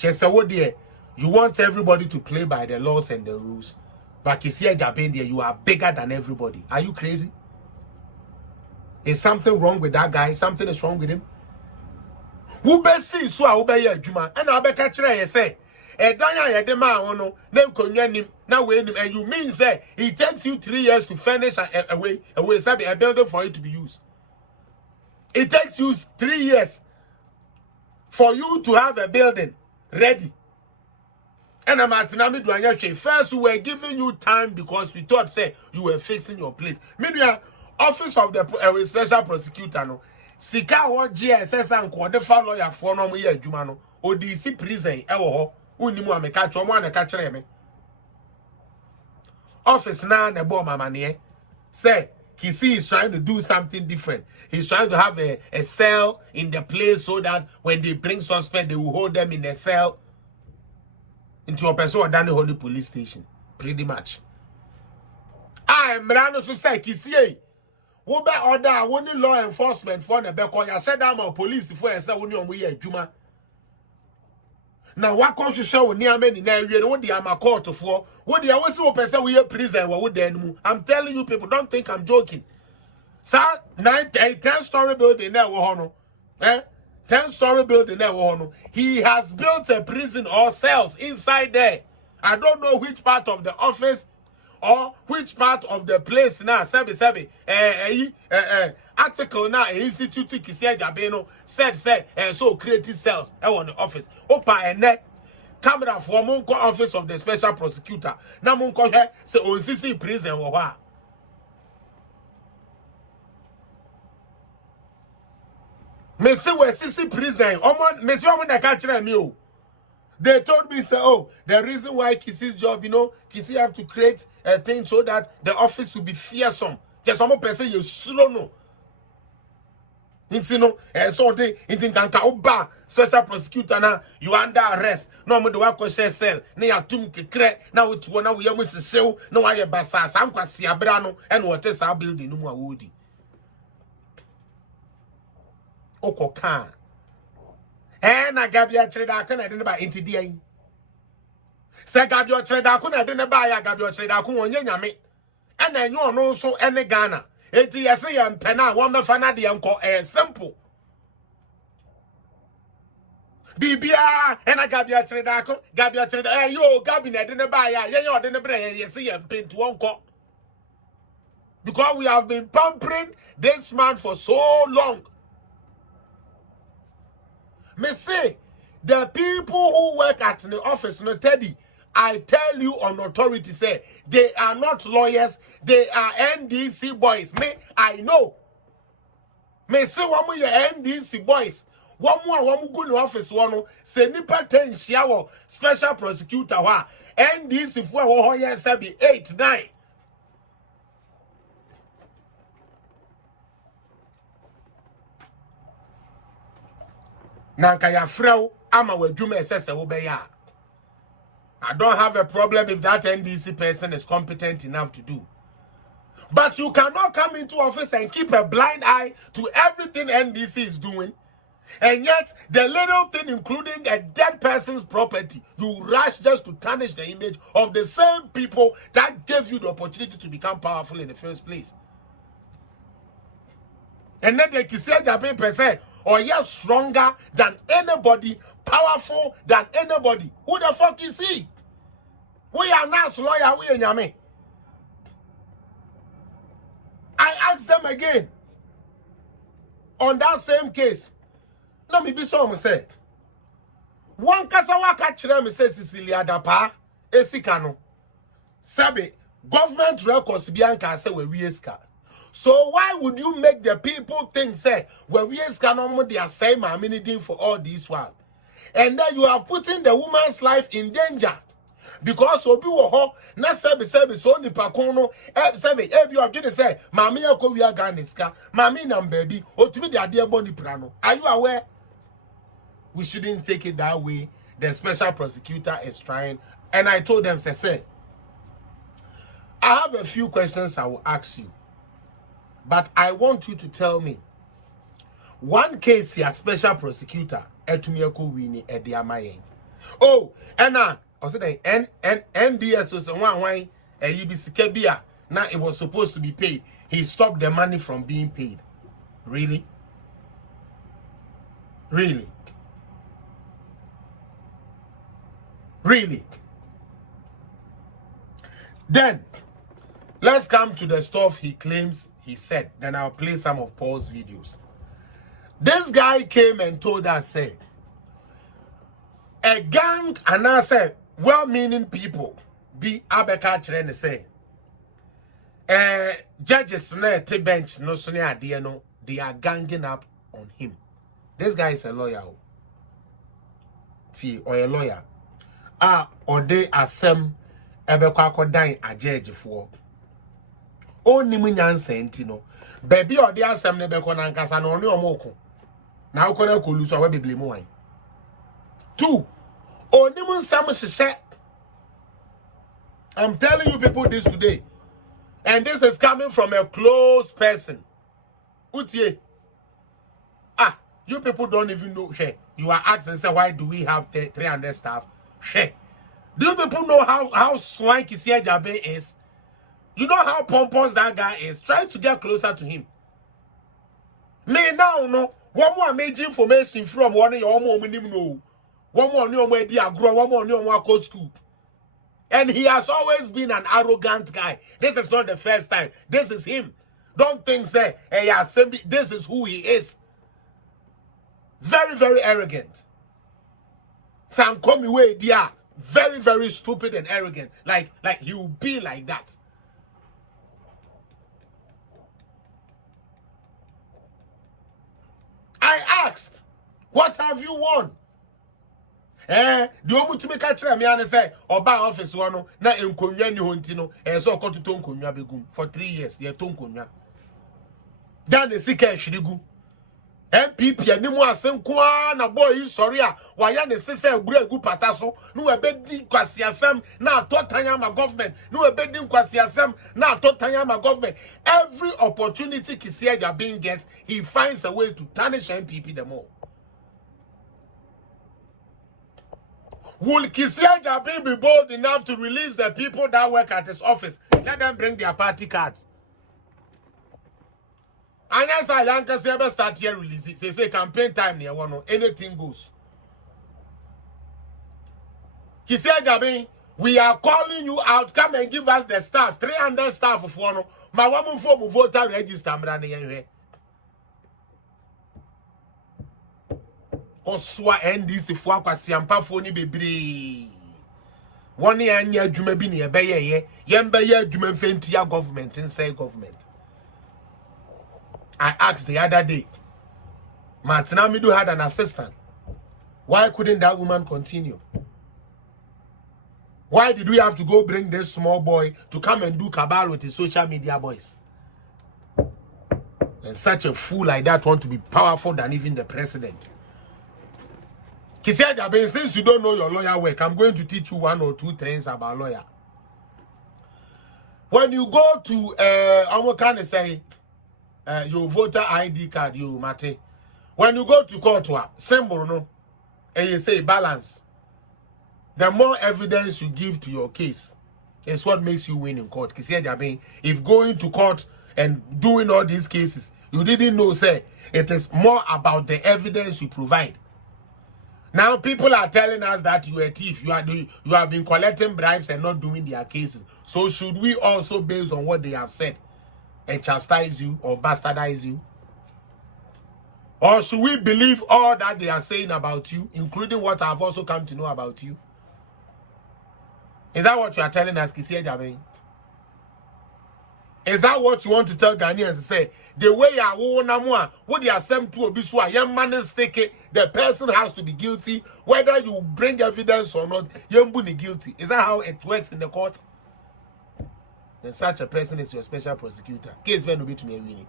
Chesawodie, you want everybody to play by the laws and the rules. But Kisia Jabendia, you are bigger than everybody. Are you crazy? Is something wrong with that guy? Something is wrong with him? Who best so I obey your juma and I'll be catching say. E danya ye de ma wono na nkonwa nim Now when and you mean say it takes you 3 years to furnish a building for it to be used. It takes you 3 years for you to have a building ready. And I'm at Nami Duanyache. First, we were giving you time because we thought, say, you were fixing your place. Meanwhile, Office of the Special Prosecutor, no. Sika wa GSS and qualified lawyer for no year, Jumano. ODC prison, ewo, unimu ameka, chomwana kachere me. Office na ne bo mamanie. Say, Kisi is trying to do something different. He's trying to have a cell in the place so that when they bring suspect, they will hold them in a cell into a person or down the Holy Police Station. Pretty much. I am Rano so say Kisi. Wo be order woni law enforcement for the beko ya said am police for say woni omo ye adwuma. Na wa kon hwehwe woni amani na awie no di am court for wo di awose wo person we prison wo dan mu. I'm telling you people, don't think I'm joking. Sir, 10-story building there wo no. 10-story building there wo no. He has built a prison or cells inside there. I don't know which part of the office or which part of the place now, article now, Institute Kisia Jabeno said, so creative cells on the office. Opa and net camera for Monko office of the special prosecutor. Now Monko say on CC prison or what? Messi were CC prison. Messi woman catch me. They told me, say, oh, the reason why Kisi's job, Kisi have to create a thing so that the office will be fearsome. Just some person you slow no. So they kanka special prosecutor now you under arrest. No mo de wa question cell. Na ya tum kekre na wetu na we yamu seseu na wa ye basa sa nkwasi abra no and what is our building no mu awodi. Okoka na Gabia Treda can I didn't buy into the Say Gabio Treda couldn't I didn't buy a Gabio Treda on Yami. And then you know so any Ghana. It is a penna, one the fanadi uncle, simple. Bibia and a Gabia Treda, you Gabin, I didn't buy a you didn't bring you see and pin to uncle. Because we have been pampering this man for so long. Me say, the people who work at the office, no Teddy, I tell you on authority, say, they are not lawyers, they are NDC boys. Me, I know. Me say, one more NDC boys. One more go to office, one, say, nipa 10 shiawo, special prosecutor, wa, NDC for 8, 9. Nanka ya frau ama wadwuma esese wo be ya. I don't have a problem if that NDC person is competent enough to do. But you cannot come into office and keep a blind eye to everything NDC is doing. And yet, the little thing, including a dead person's property, you rush just to tarnish the image of the same people that gave you the opportunity to become powerful in the first place. And then the Kiseja person, or yes, stronger than anybody, powerful than anybody. Who the fuck is he? We are not lawyer, we are Yame. I asked them again on that same case. Let me be so say. One kasawa kachire me say Cecilia Dapa esikano. Sabe government records bianca say we eska. So why would you make the people think, say, well, we cannot they are saying my meaning for all this while? And then you are putting the woman's life in danger. Because obi wo ho na sabi so ni pakono sabi you are going to say mami yako we are ganiska mami nam baby otumi de ade ebo ni prano. Are you aware? We shouldn't take it that way. The special prosecutor is trying, and I told them, say, I have a few questions I will ask you. But I want you to tell me one case here, special prosecutor, Etumiako Winnie Ediamaye. Oh, and now, I said, NDS was one EBC now it was supposed to be paid. He stopped the money from being paid. Really? Really? Really? Then, let's come to the stuff he claims he said. Then I'll play some of Paul's videos. This guy came and told us, say, a gang, and I said, well-meaning people, be Abeka Chren say, judges na te bench no so near no, they are ganging up on him. This guy is a lawyer. Or a lawyer. Or they asem ebekwa kodan a judge for. Oni mu nyansa ntino. Baby or they asem ne beko na nkasa no oni omoko. Na ukona koluso we beble mu wan. 2. Oni mu nsam hyehyɛ. I'm telling you people this today. And this is coming from a close person. Utie. You people don't even know. Hey, you are asking, say, why do we have 300 staff? Hey, do you people know how swanky Jabe is? You know how pompous that guy is? Try to get closer to him. Me now, no. One more major information from one of your mom know. One more new where they grow, one more new one school. And he has always been an arrogant guy. This is not the first time. This is him. Don't think, say, hey, this is who he is. Very, very arrogant. Sankomi way, they are very, very stupid and arrogant. Like he will be like that. I asked, what have you won? The omu to me catch me and say, Oba office one na enkonya ni hontino, so okoto to nkonya begum for 3 years. Ye to nkonya. Dan the sika shirigu. MPP animu asenkwa na boy sorry a waya ne sese egburu pata so no ebedi kwasiasem na atotanya ma government no ebedi kwasiasem na atotanya ma government. Every opportunity Kisiaja being gets, he finds a way to tarnish MPP the more. Will Kisiaja be bold enough to release the people that work at his office? Let them bring their party cards. And yes, I Yanka ever start here release. They say campaign time near one, anything goes. Kisiaja, we are calling you out. Come and give us the staff. 300 staff of one. My woman for voter register. Oswa NDC for kwasiampa foni bebre. One year anya adwuma bi ne ebeye yembe ye adwuma mfentia government inside government. I asked the other day, Martina Midu had an assistant. Why couldn't that woman continue? Why did we have to go bring this small boy to come and do cabal with his social media boys? And such a fool like that want to be powerful than even the president. Kisiaja, since you don't know your lawyer work, I'm going to teach you 1 or 2 things about lawyer. When you go to, I'm kind of say, your voter ID card, you mate. When you go to court, symbol no, and you say balance. The more evidence you give to your case, is what makes you win in court. If going to court and doing all these cases, you didn't know, say, it is more about the evidence you provide. Now people are telling us that you are a thief. You have been collecting bribes and not doing their cases. So should we also, based on what they have said, and chastise you or bastardize you? Or should we believe all that they are saying about you, including what I've also come to know about you? Is that what you are telling us, Kisiaja? Is that what you want to tell Ghanaians to say? The way you are, what they are saying to Obiswa, young man is taking, the person has to be guilty, whether you bring evidence or not, young man is guilty. Is that how it works in the court? Then such a person is your special prosecutor. Case will be to me winning.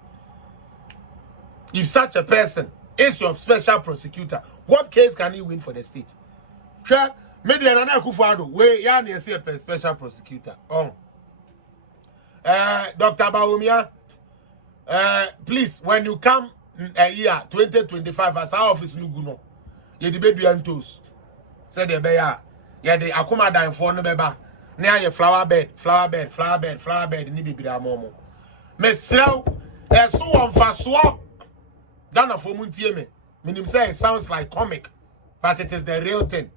If such a person is your special prosecutor, what case can he win for the state? Sure, maybe another Kufado, where you see a special prosecutor. Oh. Dr. Baumia, please, when you come a year 2025 as our office Luguno, you debate the toes. Said the bear, yeah, the Akuma dying for no beba. Near your flower bed, ni bibira momo. Mesrao, so on faswa. Dana for muntieme. Minim say it sounds like comic, but it is the real thing.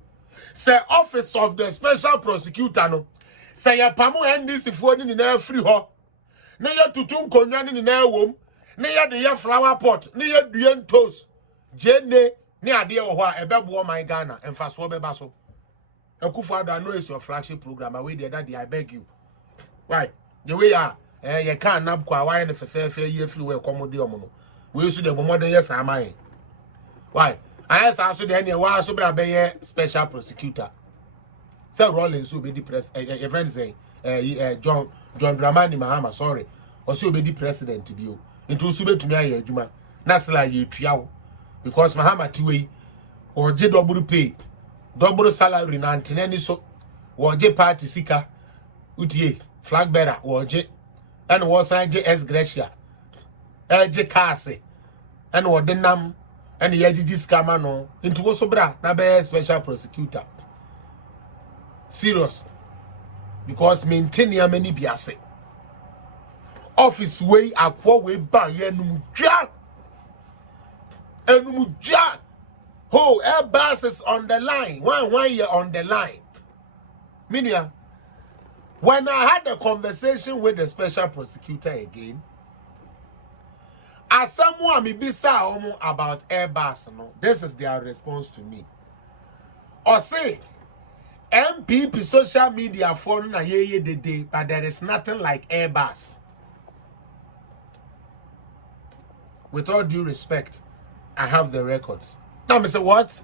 Say office of the special prosecutor no. say ya pamu NDC for ni na free ho na ya tutu nkonwa ni na wom na ya de ya flower pot na ya duen toast jene ni ade wo ho a ebebo man Ghana emfaso beba so Akufo-Addo, I know it's your flagship program away there that I beg you why the way you can't nab kwa why the fair year free where comedy omono we used to the modern yes am I why I asked also the any why so be special prosecutor so Rollins will be the press a friend say John Dramani Mahama sorry or so be the president to be into sube to me adwuma na sala ye tuawo because Mahama tiwe or je double pay double salary na antenani so or je party sika utie flag bearer or je and was JS Gracia je case and or denam and yaji scammer no into also bra na be special prosecutor serious because maintain ya many biase office way akwa we ba ye numja enumja ho Airbus is on the line one year on the line Minia when I had a conversation with the special prosecutor again as someone me bisa about Airbus no this is their response to me or say MPP social media phone na ye the day but there is nothing like Airbus. With all due respect, I have the records. Now, I say what?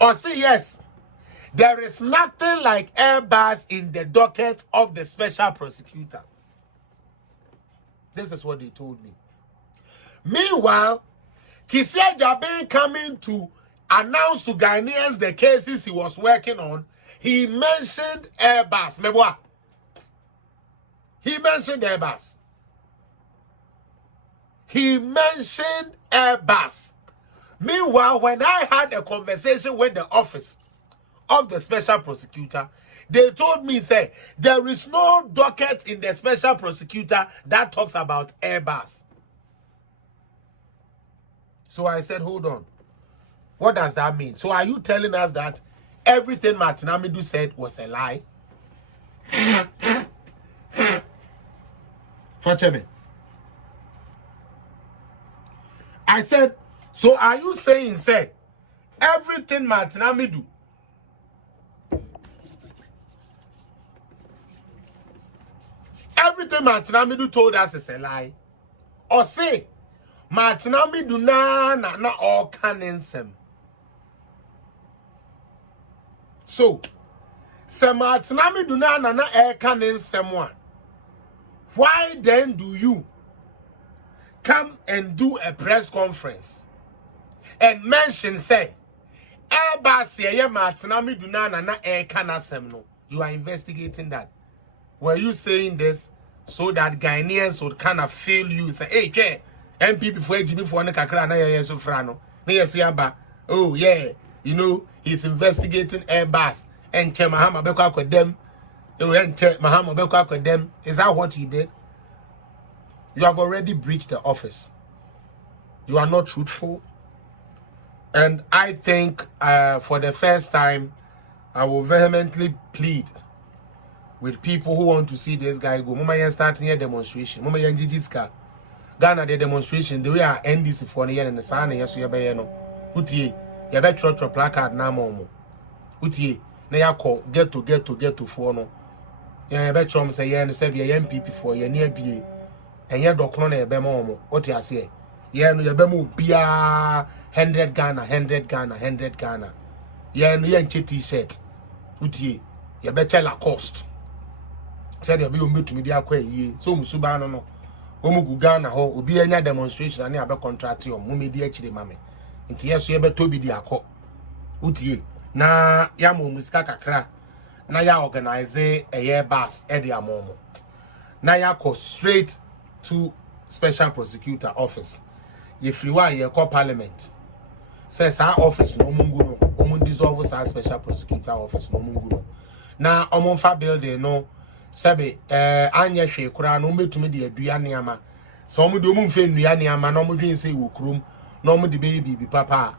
Or say yes. There is nothing like Airbus in the docket of the special prosecutor. This is what they told me. Meanwhile, he said Jabe coming to announce to Ghanaians the cases he was working on. He mentioned Airbus. Meboa. He mentioned Airbus. He mentioned Airbus. Meanwhile, when I had a conversation with the office of the special prosecutor, they told me, say, there is no docket in the special prosecutor that talks about Airbus. So I said, hold on. What does that mean? So are you telling us that everything Martin Amidu said was a lie? Facheme. I said, so are you saying, say, everything Martin Amidu told us is a lie? Or say, Martin Amidu na all canonsem. So, say Martin Amidu na all canonsem one. Why then do you come and do a press conference and mention, say, Airbus ye Martin Amidu na all canonsem no? You are investigating that. Were you saying this so that Ghanaians would kind of feel you? Say, hey, okay. MPP for Jimmy for Nakakra na ya so frano. Oh yeah, you know he's investigating Airbus and Che Mahama Beko with them. Mahama Beko with them. Is that what he did? You have already breached the office. You are not truthful. And I think for the first time, I will vehemently plead with people who want to see this guy go. Mama yan starting a demonstration. Mama yan jijiska. Ghana the demonstration the way our NDC for the year and the sun yes you be no utie you be trot placard na momo utie na ya call get to for no ya be trom say ya no say be MPP for ya near bie enye dokno na e be momo what you say ya no ya be mo bia 100 Ghana ya no ya nche t-shirt utie ya be chela cost said ya be o metu me dia kwa yie so musuba no Omugu Ghana ho obi anya demonstration ani abe contract yo mo medi akire mame nti yeso ye beto bi di akọ utie na ya mo musika kakra na ya organize a year bus e dia momo na ya go straight to special prosecutor office ye friwa ye call parliament says our office no mungu no omun dissolve our special prosecutor office no mungu no na omonfa building no Sabe, anya hwe kura no metumi de adua neama so omude omumfe nnua neama na omudwen se wo krom na omude be papa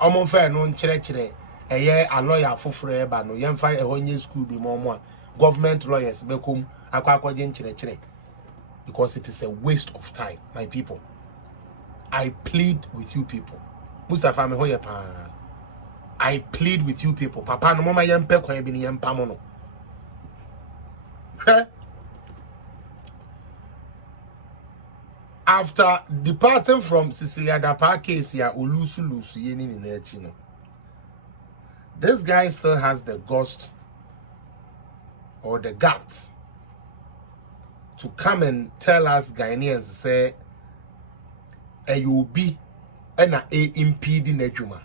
omumfe no nkyerɛkyerɛ eye aloya foforo eba no yemfa ehonye school bi momo a government lawyers bekum akwa chere because it is a waste of time, my people. I plead with you people. Mustafa me hoye pa. I plead with you people. Papa no mama yempe kwa bi ni yempa mo no. After departing from Cecilia Dapa case here, Ulusu yeni ni nechi no. This guy still has the gust or the guts to come and tell us Ghanaians, say, you be and impeding Ejuma.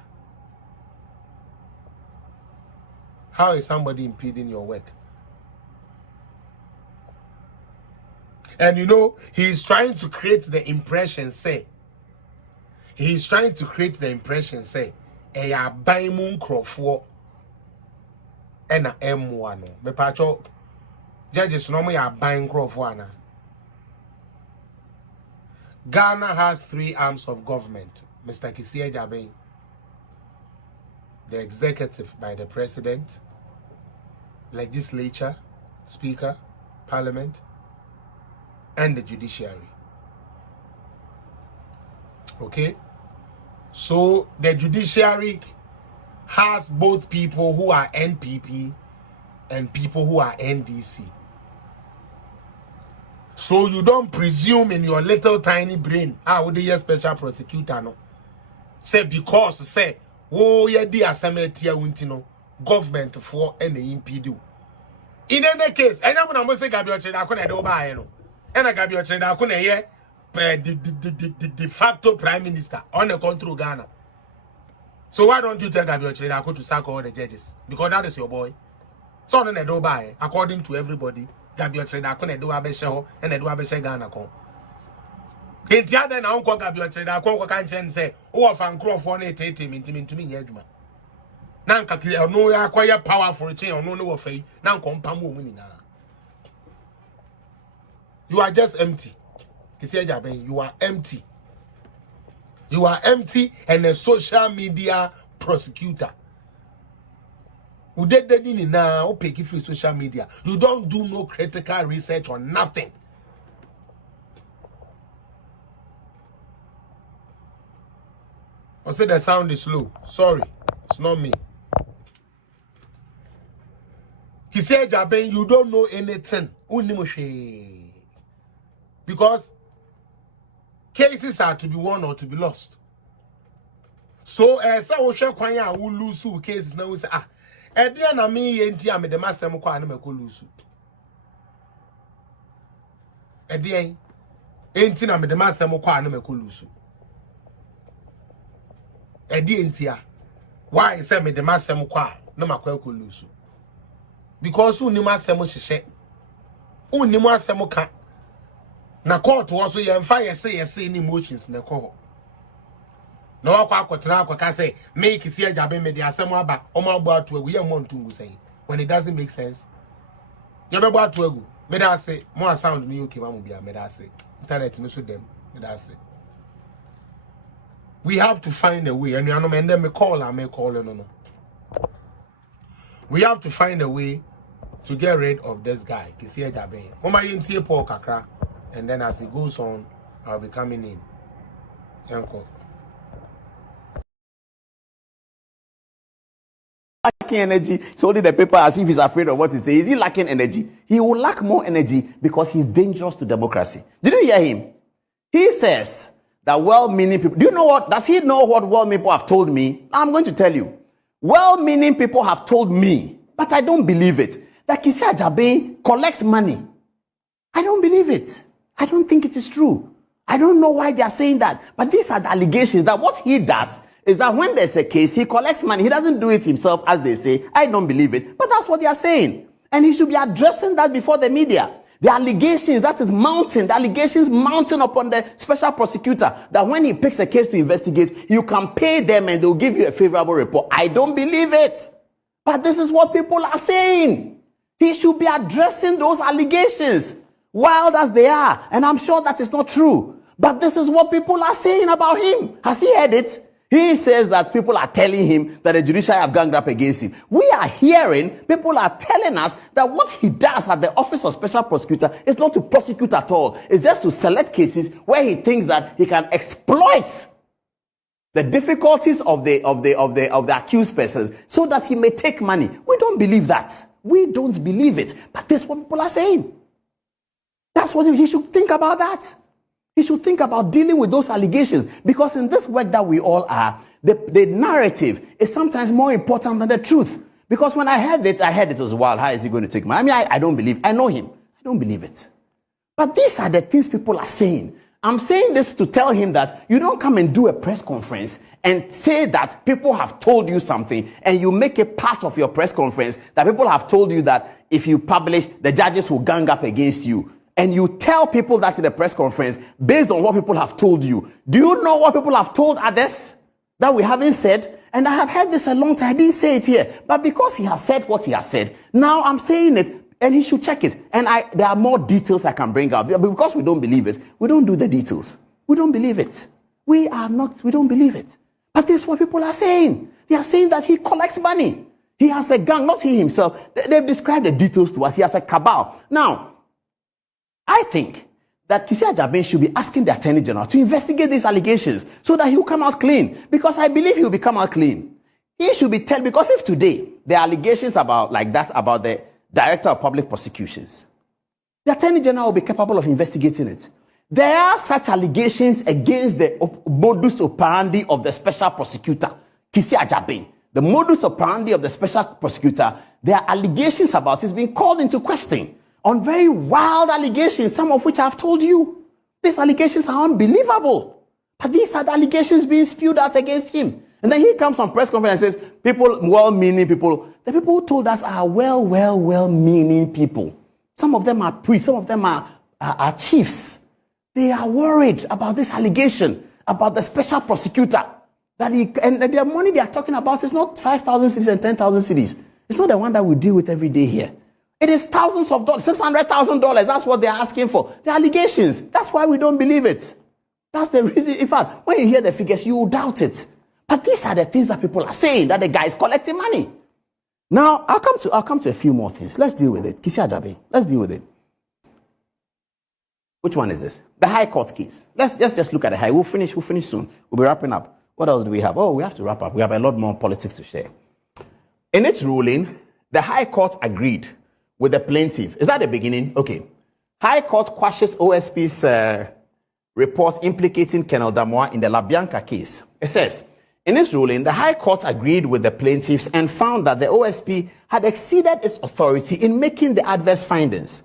How is somebody impeding your work? And you know, he's trying to create the impression, say, a buy moon crofo and a M1. Me pacho judges normally are buying crofo. Ghana has 3 arms of government, Mr. Kisie Jabe. The executive by the president, legislature, speaker, parliament, and the judiciary. Okay? So the judiciary has both people who are NPP and people who are NDC. So you don't presume in your little tiny brain, would be a special prosecutor no. Say because say, oh yeah, dear Sametia Wintino, government for any impede. In any case, and I'm gonna say Gabriel I couldn't do by no. And I Gabriel I couldn't hear the de facto prime minister on the control Ghana. So why don't you tell Gabriel I could to sack all the judges? Because that is your boy. So on the do by according to everybody. Gabriel Treda couldn't do Abesho and do Abesha Ghana. In the other now, Gabriel Treda, can say, oh, if I'm crop for it, him into me, Yedma. Nanka, no, acquire power for a chain or no faith. Now, come woman. You are just empty. You are empty. You are empty and a social media prosecutor. You did now pick free social media. You don't do no critical research on nothing. I said the sound is low. Sorry, it's not me. He said, Jaben, you don't know anything. Because cases are to be won or to be lost. So, as I was sure Kwanya will lose cases now. Say, Edia na mi yenti ame de masem kwa na mekolusu. Edia enti na me de masem kwa na mekolusu. Edia enti a why say me de masem kwa na makolusu? Because uni masem hihye. Uni masem ka. Na court also yemfa yese ni emotions na ko. No akwa akotena akwa say make isi ajabe me de asem aba omo agbo atu egu ye mo ntungu say when it doesn't make sense ye be gbo atu egu me da say mo sound ni okay ma mo bia me da say internet no so dem me da say we have to find a way and you know me call no we have to find a way to get rid of this guy Kisi Ajabe mo ma yentie Paul kakra and then as it goes on I'll be coming in yanko. Lacking energy, he's holding the paper as if he's afraid of what he says. Is he lacking energy? He will lack more energy because he's dangerous to democracy. Did you hear him? He says that well-meaning people, do you know what? Does he know what well-meaning people have told me? I'm going to tell you. Well-meaning people have told me, but I don't believe it, that Kisi Ajabe collects money. I don't believe it. I don't think it is true. I don't know why they are saying that, but these are the allegations that what he does is that when there's a case, he collects money. He doesn't do it himself, as they say. I don't believe it. But that's what they are saying. And he should be addressing that before the media. The allegations, that is mounting. The allegations mounting upon the special prosecutor. That when he picks a case to investigate, you can pay them and they'll give you a favorable report. I don't believe it. But this is what people are saying. He should be addressing those allegations, wild as they are. And I'm sure that is not true. But this is what people are saying about him. Has he heard it? He says that people are telling him that the judiciary have ganged up against him. We are hearing people are telling us that what he does at the office of special prosecutor is not to prosecute at all. It's just to select cases where he thinks that he can exploit the difficulties of the accused persons so that he may take money. We don't believe that. We don't believe it. But that's what people are saying. That's what he should think about that. He should think about dealing with those allegations, because in this work that we all are, the narrative is sometimes more important than the truth. Because when I heard it as well. How is he going to take money? I mean, I don't believe. I know him. I don't believe it. But these are the things people are saying. I'm saying this to tell him that you don't come and do a press conference and say that people have told you something, and you make it part of your press conference that people have told you that if you publish, the judges will gang up against you. And you tell people that in the press conference based on what people have told you. Do you know what people have told others that we haven't said? And I have heard this a long time. I didn't say it here. But because he has said what he has said, now I'm saying it, and he should check it. And there are more details I can bring out. But because we don't believe it, we don't do the details. We don't believe it. We don't believe it. But this is what people are saying. They are saying that he collects money. He has a gang, not he himself. They've described the details to us. He has a cabal. Now, I think that Kisi Ajabin should be asking the Attorney General to investigate these allegations so that he will come out clean. Because I believe he will become out clean. He should be telling, because if today there are allegations about the Director of Public Prosecutions, the Attorney General will be capable of investigating it. There are such allegations against the modus operandi of the Special Prosecutor, Kisi Ajabin. The modus operandi of the Special Prosecutor, there are allegations about it being called into question. On very wild allegations, some of which I've told you. These allegations are unbelievable. But these are the allegations being spewed out against him. And then he comes on press conference and says, people, well-meaning people. The people who told us are well-meaning people. Some of them are priests, some of them are chiefs. They are worried about this allegation, about the special prosecutor. And the money they are talking about is not 5,000 cities and 10,000 cities. It's not the one that we deal with every day here. It is thousands of dollars, $600,000. That's what they're asking for. The allegations. That's why we don't believe it. That's the reason. In fact, when you hear the figures, you will doubt it. But these are the things that people are saying, that the guy is collecting money. Now, I'll come to a few more things. Let's deal with it. Kisi Ajabin. Let's deal with it. Which one is this? The High Court case. Let's just look at the High. We'll finish soon. We'll be wrapping up. What else do we have? Oh, we have to wrap up. We have a lot more politics to share. In its ruling, the High Court agreed with the plaintiff. Is that the beginning? Okay. High Court quashes OSP's report implicating Colonel Damois in the La Bianca case. It says, in its ruling, the High Court agreed with the plaintiffs and found that the OSP had exceeded its authority in making the adverse findings.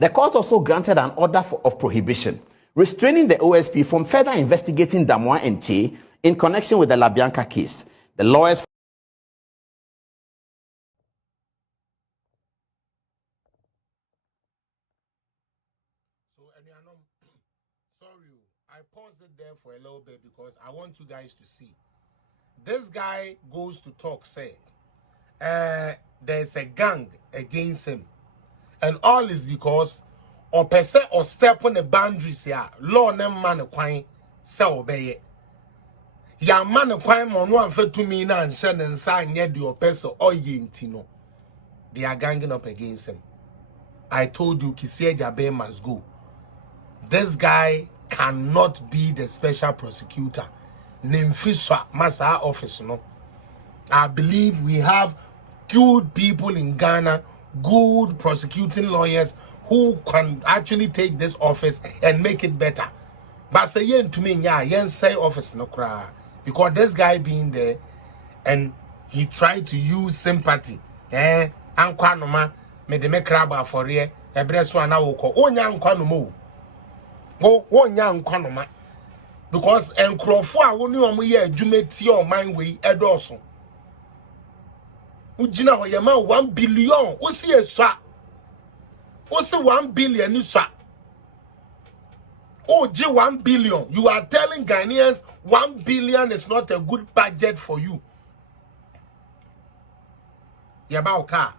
The court also granted an order of prohibition, restraining the OSP from further investigating Damois and Che in connection with the La Bianca case. The lawyers sorry, I paused it there for a little bit because I want you guys to see. This guy goes to talk, say, there's a gang against him. And all is because or per se or step on the boundaries here. Law nem man kwine se obey. Ya man kwine mo no amfa to me na nse ne nsa nye de opese oye ntino. They are ganging up against him. I told you Kisi Ajabin must go. This guy cannot be the special prosecutor. Nemfiswa Masa office no. I believe we have good people in Ghana, good prosecuting lawyers who can actually take this office and make it better. But say yen to me, yeah, yen say office no cry. Because this guy being there and he tried to use sympathy. Ankwa no ma me de me kraba for here. Ebreso ana wo ko. Onya ankwa no mo. Onya ankwa no ma. Because enkrofo a woni omo ye adwuma tie o man we edoso. Ujina ho ye ma 1 billion. Osi esua. Osi 1 billion isua. Oji 1 billion. You are telling Ghanaians 1 billion is not a good budget for you. Yama car,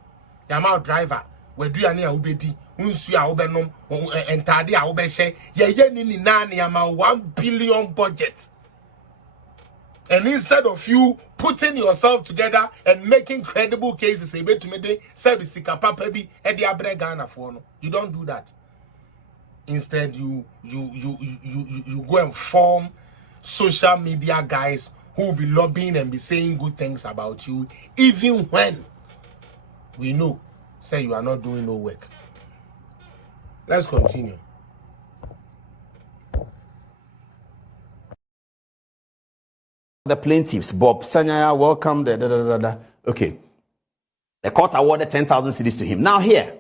yama driver, we do any a ubedi, unsu a ubenom, entadi a ubeshe, ye ni nani yama 1 billion budget. And instead of you putting yourself together and making credible cases, you don't do that. Instead, you go and form social media guys who will be lobbying and be saying good things about you, even when we know, say you are not doing no work. Let's continue. The plaintiffs, Bob Sanyaya, welcome. Okay. The court awarded 10,000 cedis to him. Now here,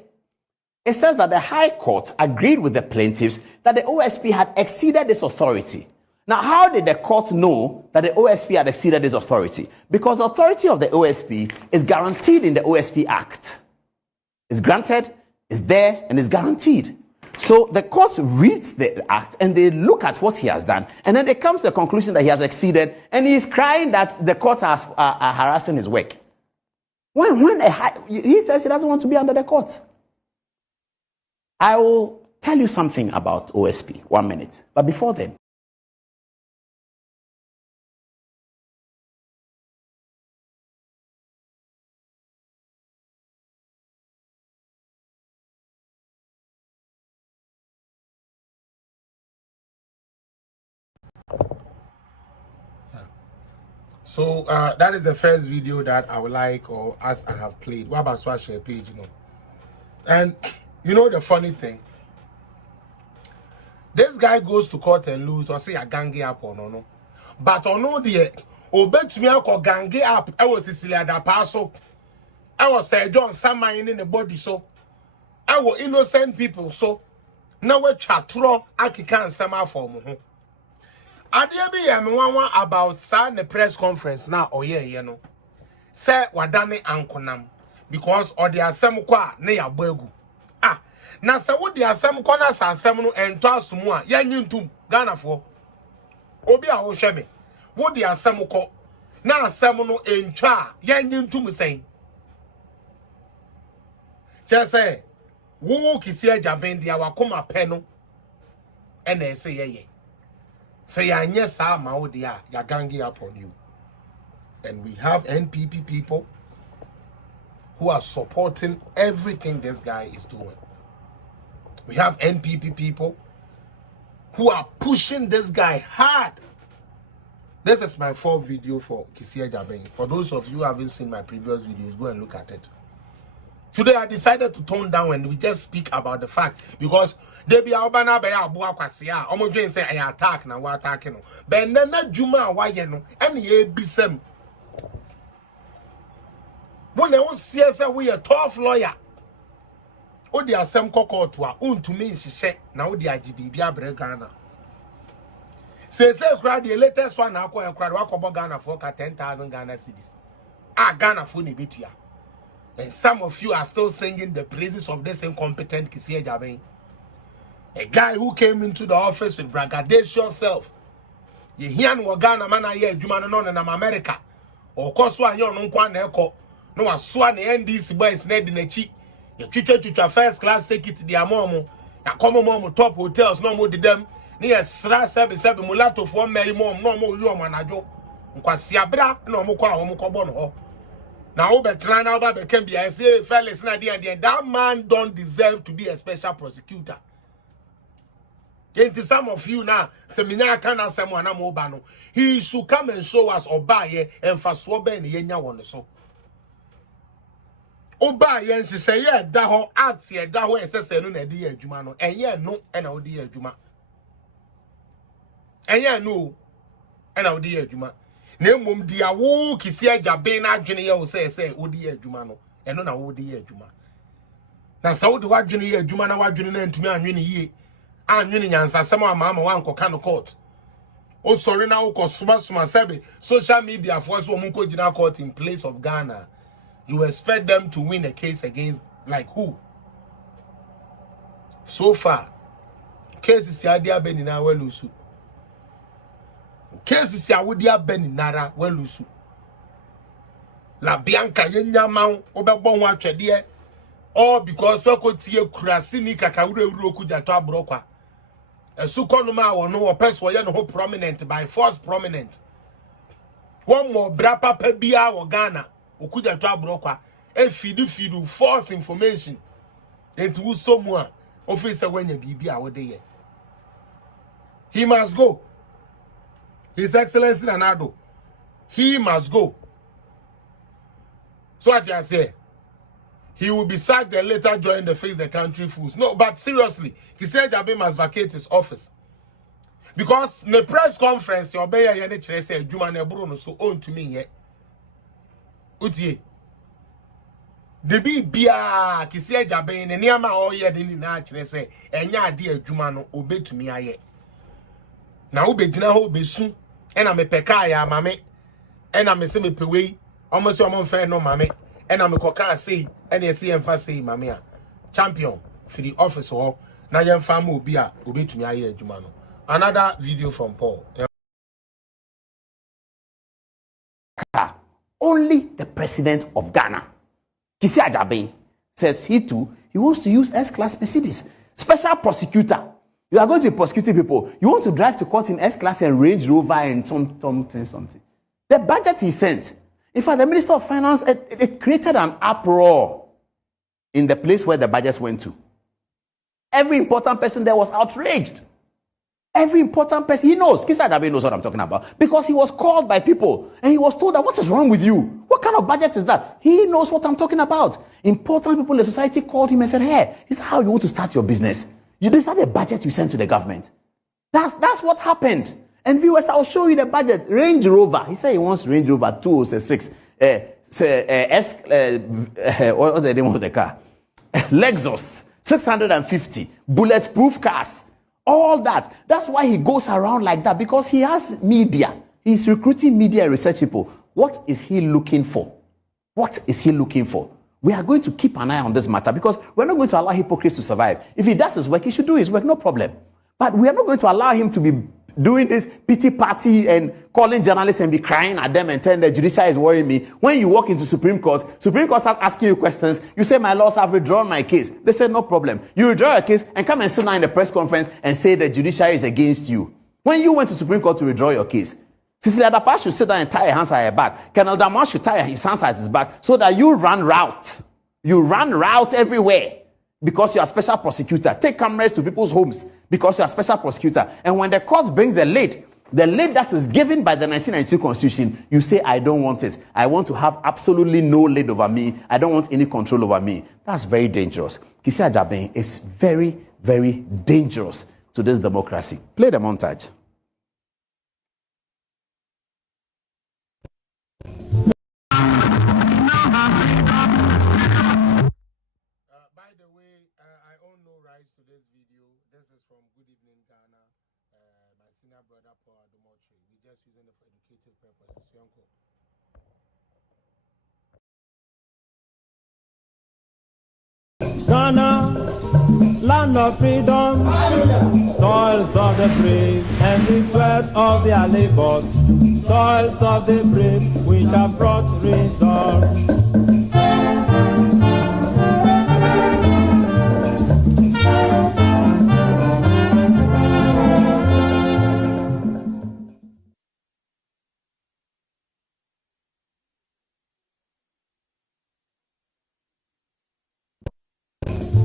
it says that the High Court agreed with the plaintiffs that the OSP had exceeded this authority. Now, how did the court know that the OSP had exceeded this authority? Because the authority of the OSP is guaranteed in the OSP Act. It's granted, it's there, and it's guaranteed. So the court reads the act and they look at what he has done, and then they come to the conclusion that he has exceeded, and he's crying that the court are harassing his work. He says he doesn't want to be under the court. I will tell you something about OSP, 1 minute. But before then, so that is the first video that I would like, or as I have played. What about share page, And you know the funny thing, this guy goes to court and lose, or say a gangi up or no, but on no the obet me a gangi up. I was Cecilia da Paso. I was Sir John Samine in the body, so I was innocent people, so now we chatro akikan sama form. Adia be one about sa the press conference now say wadane ankonam because or the asem kwa ne ya bagu na se wo the asem kwa na sa asem no ento asomu a yanyintum Ghana fo obi a wo hwe me wo the asem ko na asem no entwa yanyintum sen che say wo kisi ajaben dia wakoma pe no ena ese yeye. Say yes, ya gangi up on you. And we have NPP people who are supporting everything this guy is doing. We have NPP people who are pushing this guy hard. This is my fourth video for Kisia Jabeng. For those of you who haven't seen my previous videos, go and look at it. Today I decided to tone down and we just speak about the fact because they be albana be abua kwasia omo dwen say I attack na wa attack no be na juma wa ye no ene ye bisem when they see say we a tough lawyer o di asem kokoto a untumi nhihye na o di agibi bia bre Ghana say crowd the latest one na akọ crowd wa kobo Ghana for 10,000 Ghana cedis Ghana for ni betua. And some of you are still singing the praises of this incompetent Kisia Jabeng. A guy who came into the office with braggadocious self. You hear no Ghana man aye adwuma no na America. O koso anyo no nkwa na eko. No aso na NDC boys na di nachi. You twitwa first class ticket di amomo. Ya komo mo top hotels no mo di dem. Ni esra sebe mulato fo mai mom no mo yu omanadwo. Nkwasi abra na mo kwa mo kobo no ho. Now, can be I say, fellas, that man don't deserve to be a special prosecutor. Into some of you now, he should come and show us Obaye and Faswobe and Yenya one so. Obaye and she say, yeah, Daho, Ats, yeah, Daho, and says, no, dear Jumano, and yeah, no, and our dear Juma. And yeah, no, and our dear Juma. Nemum dia wo Kisia Jabeng na adwene ye wo say odi adwuma no eno na wo di adwuma na saudi wadwene ye adwuma na wadwene na ntumi anwene yie anwene nyansasem ama wankoka no court o sorry na wo kosuma sebe social media for so omunko gina court in place of Ghana. You expect them to win a case against like who? So far cases ya dia beni na welusu. Cases ya wodia beni nara welusu. La Bianca yenyama obebo ho atwede all because we kotie kurasi ni kakawure kuja to abrokwa. Esu konuma wo no person wo ye no ho prominent by force prominent. one more bra papa bia or Ghana okuja to abrokwa e feed false information into someone officer when you be our day. He must go. His Excellency Nanado, he must go. So what you say? He will be sacked and later join the Face the Country Fools. No, but seriously, he said Jabe must vacate his office. Because the press conference, your bear yene chere say Juma ne Bruno so own to me yet. Utie. The bia kisi Jabe ne niama o ye de ni na chere say enya ade Juma no obe to me aye. Na ube jina ho be su ena me peka ya mame ena me se me pewe almost your mom fair no mame ena me koka say ena see emfa say mame a champion for the office ho na yem fam obi a obe to me aye adwuma no. Another video from Paul. Only the president of Ghana, Kisi Ajabe, says he wants to use S-Class Mercedes. Special prosecutor. You are going to be prosecuting people. You want to drive to court in S-Class and Range Rover and something. The budget he sent. In fact, the Minister of Finance, it created an uproar in the place where the budgets went to. Every important person there was outraged. Every important person, he knows, Kisi Ajabe knows what I'm talking about, because he was called by people and he was told that what is wrong with you? What kind of budget is that? He knows what I'm talking about. Important people in the society called him and said, hey, is that how you want to start your business? Is that the budget you sent to the government? That's what happened. And viewers, I'll show you the budget. Range Rover, he said he wants Range Rover 2006. What's the name of the car? Lexus 650, bulletproof cars. All that. That's why he goes around like that, because he has media. He's recruiting media research people. What is he looking for? What is he looking for? We are going to keep an eye on this matter because we're not going to allow hypocrites to survive. If he does his work, he should do his work, no problem. But we are not going to allow him to be doing this pity party and calling journalists and be crying at them and telling the judiciary is worrying me. When you walk into Supreme Court starts asking you questions. You say, my lords, I've withdrawn my case. They say, no problem. You withdraw your case and come and sit down in the press conference and say the judiciary is against you. When you went to Supreme Court to withdraw your case, Cecilia Adapa should sit down and tie her hands at her back. Colonel Damas should tie his hands at his back so that you run route. You run route everywhere because you are special prosecutor. Take cameras to people's homes because you are special prosecutor. And when the court brings the late that is given by the 1992 Constitution, you say, I don't want it. I want to have absolutely no lead over me. I don't want any control over me. That's very dangerous. Kisi Ajabe is very, very dangerous to this democracy. Play the montage. By the way, I own no rights to this video. This is from Good Evening Ghana. My senior brother Paul Adomotri. We're just using it for educative purposes. Yonko. Ghana, land of freedom, toils of the brave, and the sweat of their labors, toils of the brave, which have brought results.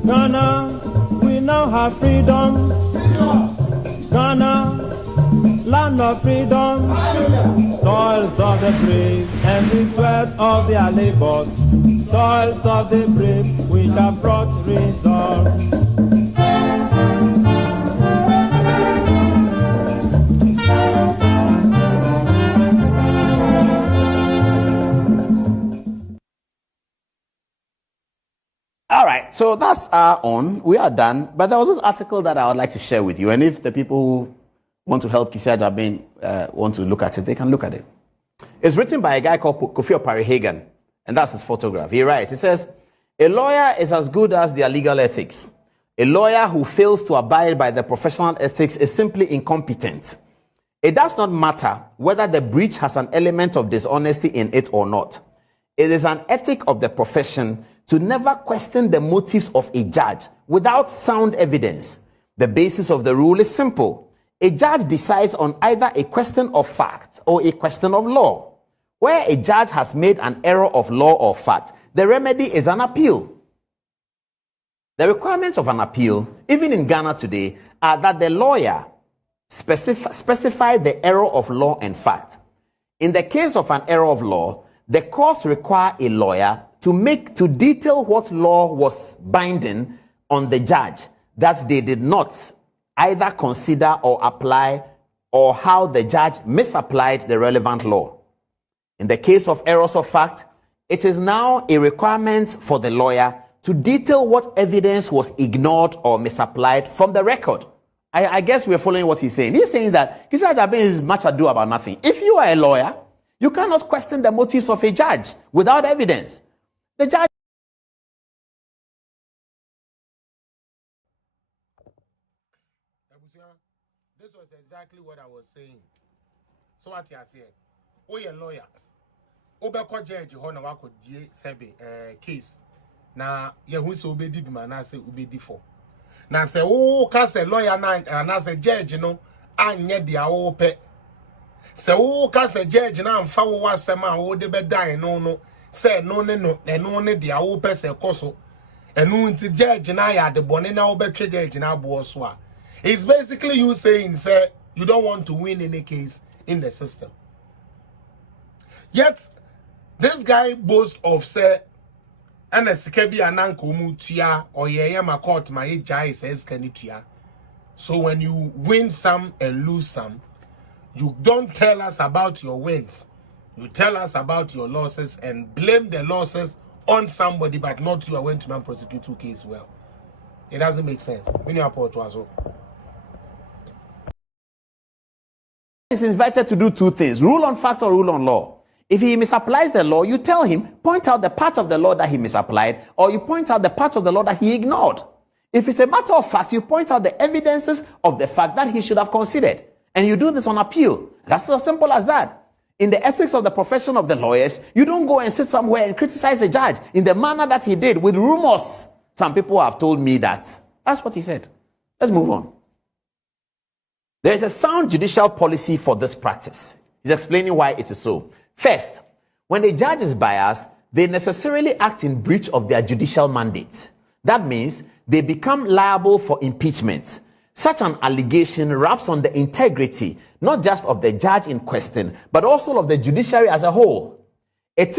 Ghana, we now have freedom. Ghana, land of freedom. Toils of the brave and the sweat of their labors. Toils of the brave which have brought results. All right, so that's our own. We are done. But there was this article that I would like to share with you. And if the people who want to help Kisi Ajabe want to look at it, they can look at it. It's written by a guy called Kofi Opare-Hagan. And that's his photograph. He writes, he says, a lawyer is as good as their legal ethics. A lawyer who fails to abide by the professional ethics is simply incompetent. It does not matter whether the breach has an element of dishonesty in it or not. It is an ethic of the profession to never question the motives of a judge without sound evidence. The basis of the rule is simple. A judge decides on either a question of fact or a question of law. Where a judge has made an error of law or fact, the remedy is an appeal. The requirements of an appeal, even in Ghana today, are that the lawyer specify the error of law and fact. In the case of an error of law, the courts require a lawyer to detail what law was binding on the judge that they did not either consider or apply, or how the judge misapplied the relevant law. In the case of errors of fact, it is now a requirement for the lawyer to detail what evidence was ignored or misapplied from the record. I guess we're following what he's saying. He's saying that Kisi Ajabe is much ado about nothing. If you are a lawyer, you cannot question the motives of a judge without evidence. The judge. This was exactly what I was saying. So what you are saying? Oh, you're a lawyer. Obeko judge ho na wako die sebe case. Na ye hu se obedi bi ma na se obedi for. Na se wo ka se lawyer na se judge no anye dia wo pe. Se wo ka se judge na amfa wo asem a wo de be dan no se no ne dia wo pe se koso. Enu nti judge na ya de bone na wo be twe judge na abo so a. It's basically you saying say you don't want to win any case in the system. Yet this guy boasts of say and sikebi ananko mu tua or ye ma court ma jai says kanitua. So when you win some and lose some, you don't tell us about your wins. You tell us about your losses and blame the losses on somebody, but not you are going to prosecute two cases well. It doesn't make sense. When you report was is invited to do two things: rule on fact or rule on law. If he misapplies the law, you tell him, point out the part of the law that he misapplied, or you point out the part of the law that he ignored. If it's a matter of fact, you point out the evidences of the fact that he should have considered. And you do this on appeal. That's as simple as that. In the ethics of the profession of the lawyers, you don't go and sit somewhere and criticize a judge in the manner that he did with rumors. Some people have told me that. That's what he said. Let's move on. There is a sound judicial policy for this practice. He's explaining why it is so. First, when a judge is biased, they necessarily act in breach of their judicial mandate. That means they become liable for impeachment. Such an allegation wraps on the integrity, not just of the judge in question, but also of the judiciary as a whole. It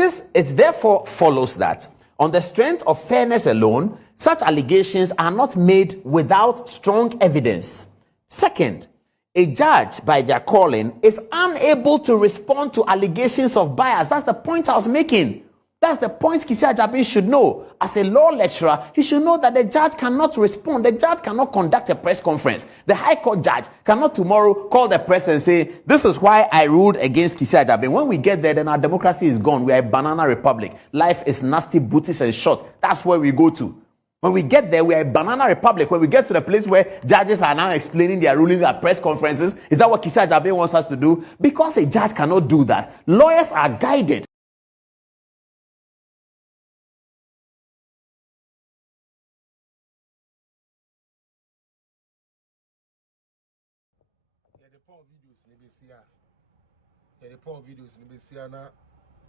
therefore follows that, on the strength of fairness alone, such allegations are not made without strong evidence. Second, a judge, by their calling, is unable to respond to allegations of bias. That's the point I was making. That's the point Kisi Ajabe should know. As a law lecturer, he should know that the judge cannot respond. The judge cannot conduct a press conference. The High Court judge cannot tomorrow call the press and say, this is why I ruled against Kisi Ajabe. When we get there, then our democracy is gone. We are a banana republic. Life is nasty, booties, and short. That's where we go to. When we get there, we are a banana republic. When we get to the place where judges are now explaining their rulings at press conferences, is that what Kisi Ajabe wants us to do? Because a judge cannot do that, lawyers are guided.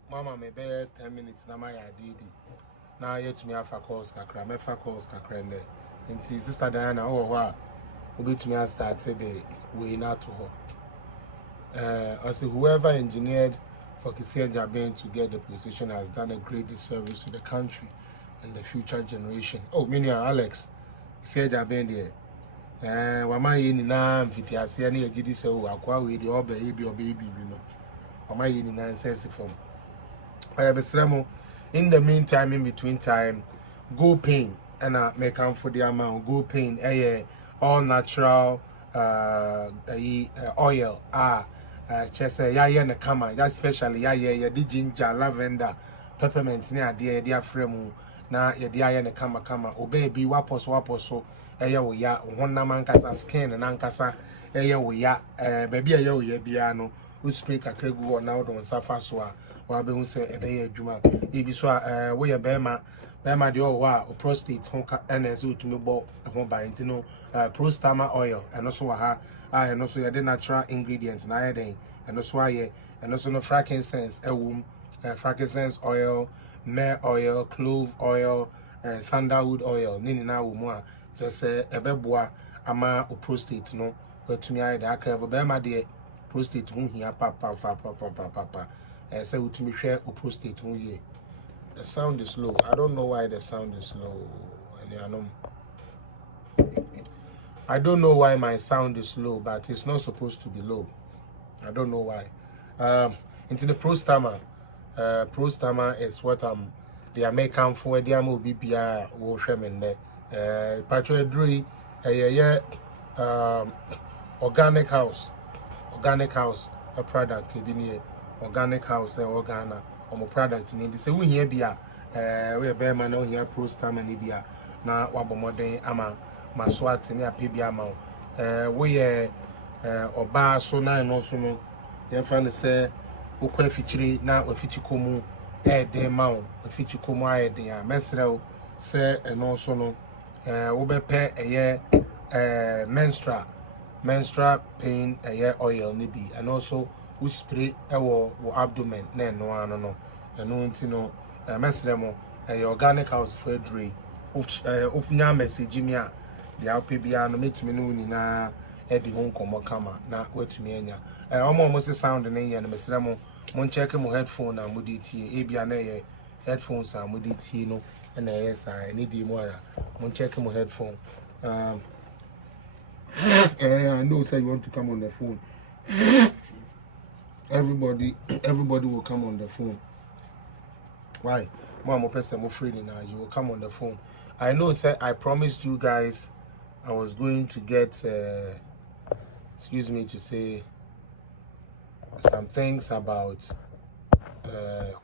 Mama me be 10 minutes na my DB. Now yet to me have calls kakra, me calls kakra ne. Inti sister Diana ho obi to me start the way na to her. I say whoever engineered for Kisi Ajabe to get the position has done a great disservice to the country and the future generation. Oh, many Alex Kisi Ajabe there. Wama ye ni na mfitiase na ejidi se wo akwa we de oba ye bi no. Wama ye ni na sense from. In the meantime, in between time, Go Pain and make come for the amount. Go Pain, all natural oil. Just ya na kama, especially ya the ginger, lavender, peppermint near dear frame. Na ya na kama. Obey be wapos so. We ya one naman skin and ankasa. We ya baby ya biano. Who speak a kregu or now don't suffer so. Wabe who say a day juma. Ibiswa we a bema the old prostate honka NSU to me ball by intino prostama oil and also and also the natural ingredients na and also I and also no frankincense frankincense oil, myrrh oil, clove oil, and sandalwood oil. Nini na wo just say ebeboa ama o prostate no wetumi aye da aka ebo be ma de prostate hu hia papa say wetumi hwe o prostate hu ye. The sound is low. I don't know why the sound is low. I don't know why my sound is low, but it's not supposed to be low. I don't know why. Into the prostama is what the American for the amo BBA wo hwemen ne. Patrodri organic house a product e bi ne organic house organa omo product ni de se wo hia bia we be ma na wo hia prostama ni bia na wabomoden ama maswat ni apebi ama wo ye oba so na no so no ye fa ne se wo kwa fichiri na ofichikomu den ma wo ofichikomu ayeden a mesrew se eno so no wo be pe menstrual pain oil ni bi and also we spray wo abdomen na no ano no eno nti no mesremo organic house for dre ofunya message mi a dia opebia no metumi no ni na edi ho nkomo kama na watumi anya omo se sound na nya no mesremo mon check mo headphone na mo di tie ebia na headphones a mo di tie no na sa ni di mo ara mon check mo headphone I know say you want to come on the phone. Everybody will come on the phone. Why? Mama person mo free now. You will come on the phone. I know say I promised you guys I was going to get excuse me to say some things about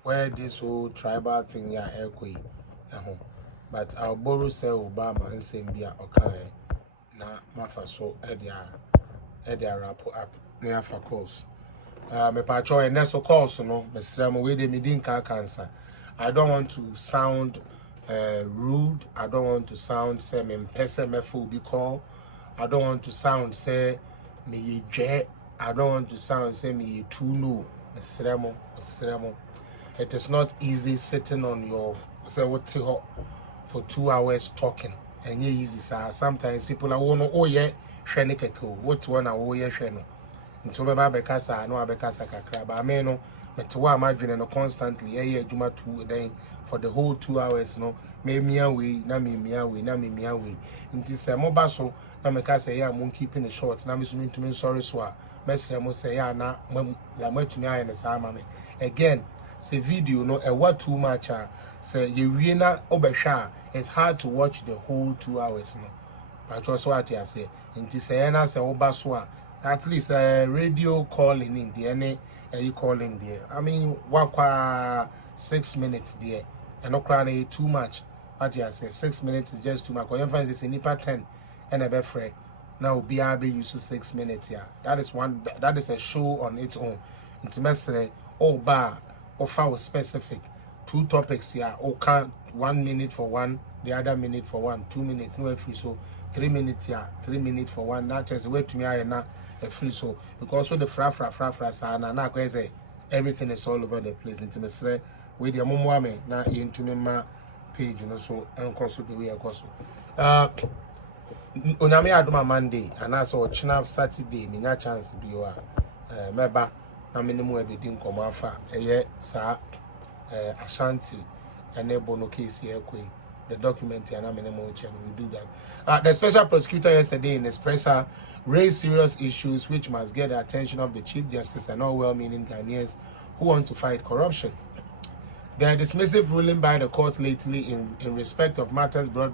where this whole tribal thing ya ekwe. But I'll borrow say Obama and say bia okay. Na mafa so edia wrap up near for course me pacho neso course no mesrem we de medin cancer. I don't want to sound rude. I don't want to sound say me person me full be call. I don't want to sound say me je. I don't want to sound say me too no mesrem. It is not easy sitting on your say what for 2 hours talking. And yeah, easy, sir. Sometimes people are one, oh yeah, shani keko. What one, oh yeah, shano. Until my bekasa, no abekasa kakra. But I mean, no, but to what imagine no constantly, yeah, Juma 2 then for the whole 2 hours, no, me away, na me away. Until say mobile so, na me kasa yeah, I'm keeping it short. Na me so to me sorry so. Messi mo say yeah, na la mo to me and the sama me. Again, say video no what too much say you na obesha. It's hard to watch the whole 2 hours no. But also what I say inti say na say obaswa at least radio calling in the any you calling there. I mean wakwa 6 minutes there. And no crying too much. What I say 6 minutes is just too much. Because you it's nipa 10 and a bit free. Now BRB use 6 minutes here. That is a show on its own. It's messy bar or foul specific. 2 topics here. Or can't 1 minute for one, the other minute for one, 2 minutes, no free. So 3 minutes here, 3 minutes for one. Not just wait to me, I not a free. So because of the fra sana say everything is all over the place. Into me say with your mom na into me ma page, you know, so and also the way I go so. Onyame adoma Monday and also China Saturday, me na chance be you meba na minimum everything come afa sa Ashanti and no case here the document and we do that. The special prosecutor yesterday in Espressa raised serious issues which must get the attention of the Chief Justice and all well-meaning Ghanaians who want to fight corruption. The dismissive ruling by the court lately in respect of matters brought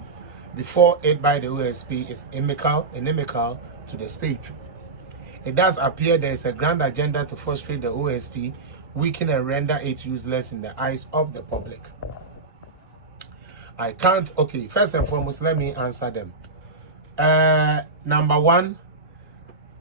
before it by the OSP is inimical to the state. It does appear there is a grand agenda to frustrate the OSP, weaken and render it useless in the eyes of the public. I can't. Okay, first and foremost, let me answer them. Number one,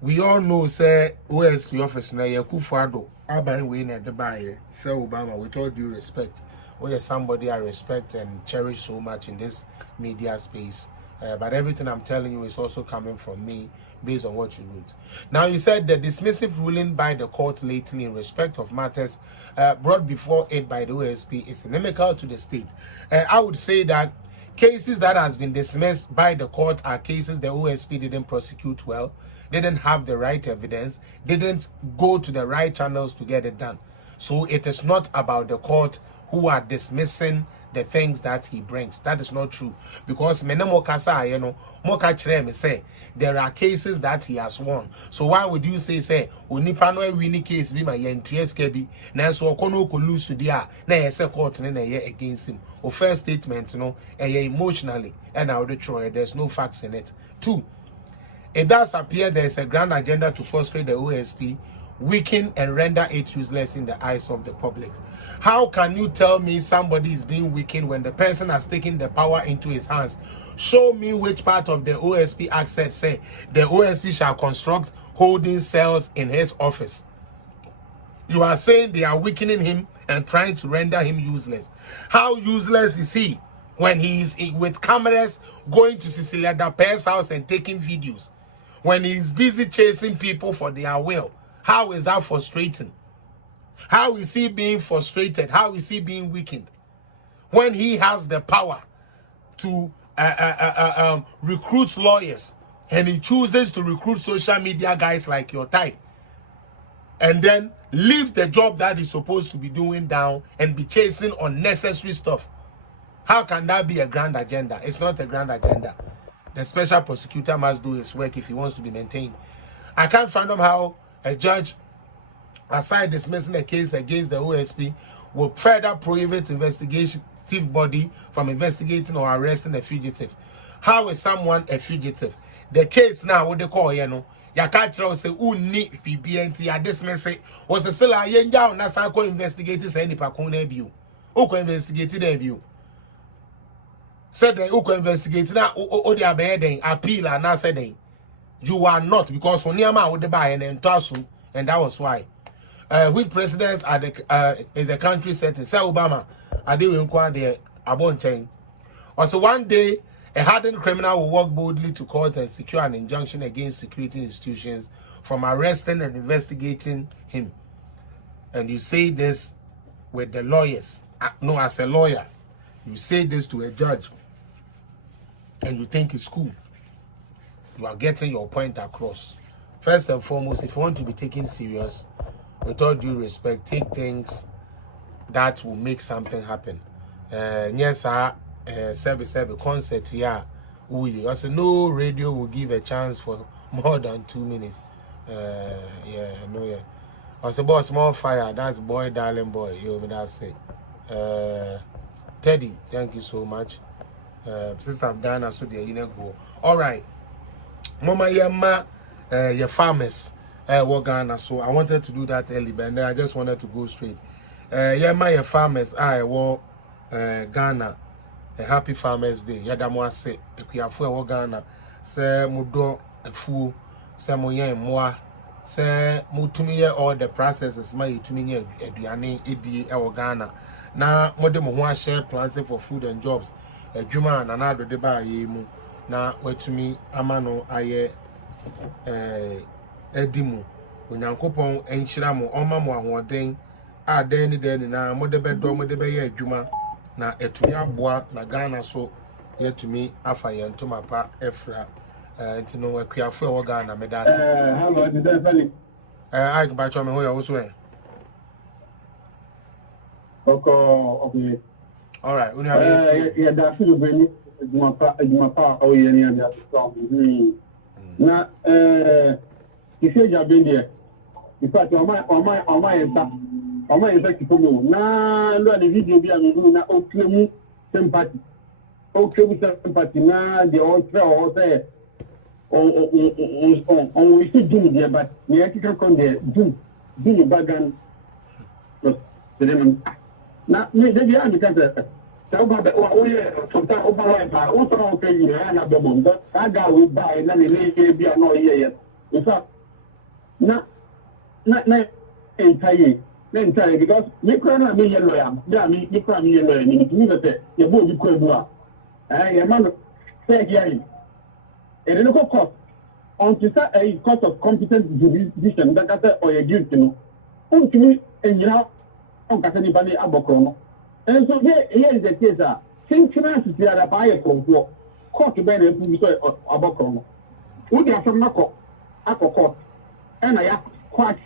we all know, say, OSP officer na Yakufado, Aban Wayne at the buyer, say Obama, with all due respect, we are somebody I respect and cherish so much in this media space. But everything I'm telling you is also coming from me based on what you wrote. Now, you said the dismissive ruling by the court lately in respect of matters brought before it by the OSP is inimical to the state. I would say that cases that has been dismissed by the court are cases the OSP didn't prosecute well, didn't have the right evidence, didn't go to the right channels to get it done. So it is not about the court who are dismissing the things that he brings. That is not true. Because me say there are cases that he has won. So why would you say onipa no win case be my NTSK be na so okono ko lose dia na yese court na against him. O first statement emotionally and I would try there's no facts in it. 2, it does appear there is a grand agenda to frustrate the OSP, weaken and render it useless in the eyes of the public. How can you tell me somebody is being weakened when the person has taken the power into his hands? Show me which part of the OSP Act said say the OSP shall construct holding cells in his office. You are saying they are weakening him and trying to render him useless. How useless is he when he is with cameras going to Cecilia Dape's house and taking videos? When he is busy chasing people for their will? How is that frustrating? How is he being frustrated? How is he being weakened? When he has the power to recruit lawyers and he chooses to recruit social media guys like your type and then leave the job that he's supposed to be doing down and be chasing unnecessary stuff. How can that be a grand agenda? It's not a grand agenda. The special prosecutor must do his work if he wants to be maintained. I can't fathom how a judge, aside dismissing a case against the OSP, will further prohibit investigative body from investigating or arresting a fugitive. How is someone a fugitive? The case now, what they call, Yakachra say, "Uni PBNT, ya dismiss it." Was still a young down, Nasako investigators any Pacone view. Oko investigated a view. Said the Oko investigated now, Odia Beding, appeal, and I said, you are not, because Onyama would buy and Tasu, and that was why. Which presidents are the is the country setting? Say Obama, I did inquire the Abon chain. Also, one day, a hardened criminal will walk boldly to court and secure an injunction against security institutions from arresting and investigating him. And you say this with the lawyers. No, as a lawyer, you say this to a judge, and you think it's cool. You are getting your point across. First and foremost, if you want to be taken serious, with all due respect, take things that will make something happen. Yes, service concert here. I said no radio will give a chance for more than 2 minutes. I said boss, small fire. That's boy, darling boy. You know that's it. Teddy, thank you so much. Sister Diana, so there you go. All right. Mama Yama, your farmers, Ghana. So I wanted to do that early, but then I just wanted to go straight. Yama, your farmers, I war Ghana. A happy Farmers Day. Yadamwa say, Equiafu Ghana. Say Mudo a fool. Say Moya moi. Say Mutumia all the processes. My Tumia Ediane Edi Ghana. Now, Modem share plans for food and jobs. A Juma and another deba yemu. Na wetumi amano aye edimu onyankopon enhyira mo oma mo ahoden a den na modebe do modebe ye adwuma na etumi aboa na Ghana so yetumi afa ye ntoma pa efra ntino akuafo e wo Ghana medase hello did I ba cho me ho ya wo so e okay all right uni have yeah that feel very Jumapa or any other song. Now, you say you've been there. In fact, on my exact promo. Now, look at the video be a na okay sympathy. Okay sympathy. Now, the ultra or say, on we see do there, but the ethical con there do bagan. Now, maybe I'm because. Sometimes over also okay, and the bomb. That guy will buy and then he be no year. In fact, not entirely because you can't be a lawyer. Yeah, you can't be a lawyer. You need to say, you both you could do. I am say here. A local court on to say a court of competent jurisdiction that I or a guilty no. To me, and you know, on Casanibani Abocrono. And so here is the case. Since finances are by a court to bear a Abocrono. Would you have some knuckle? Court. And I have quite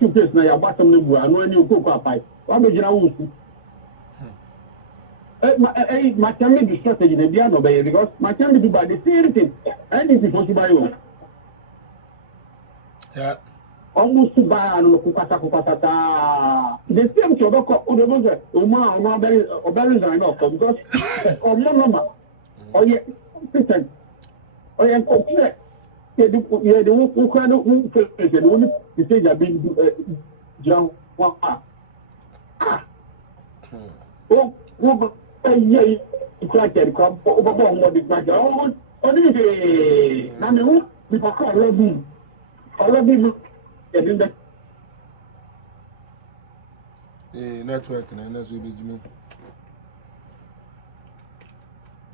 you place now. Your bottom number. I know you cook up pipe. What would you know? My family is strategy in the piano because my family do by the same thing. And it's possible by you. Yeah. Almost to buy and look at the same to the Oma berries are enough because or no number. Or yet, pretend. Or yet, okay. Yeah, the who kind of face and only the stage have been John. Oh, yeah, it's like a crop over what is like. Oh, only I mean, we can call Robin. Network and that's what we do.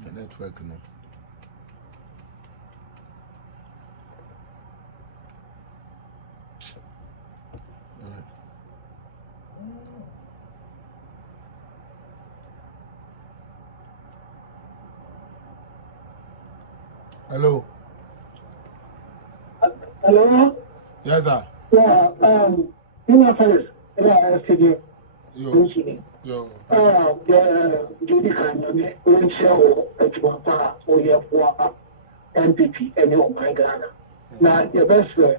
The network. Hello. Hello. Yes, sir. Yeah. In my face. Yeah, studio. Yo. Judy can you show at one part or you have MPP and your my Ghana. Now, your best friend,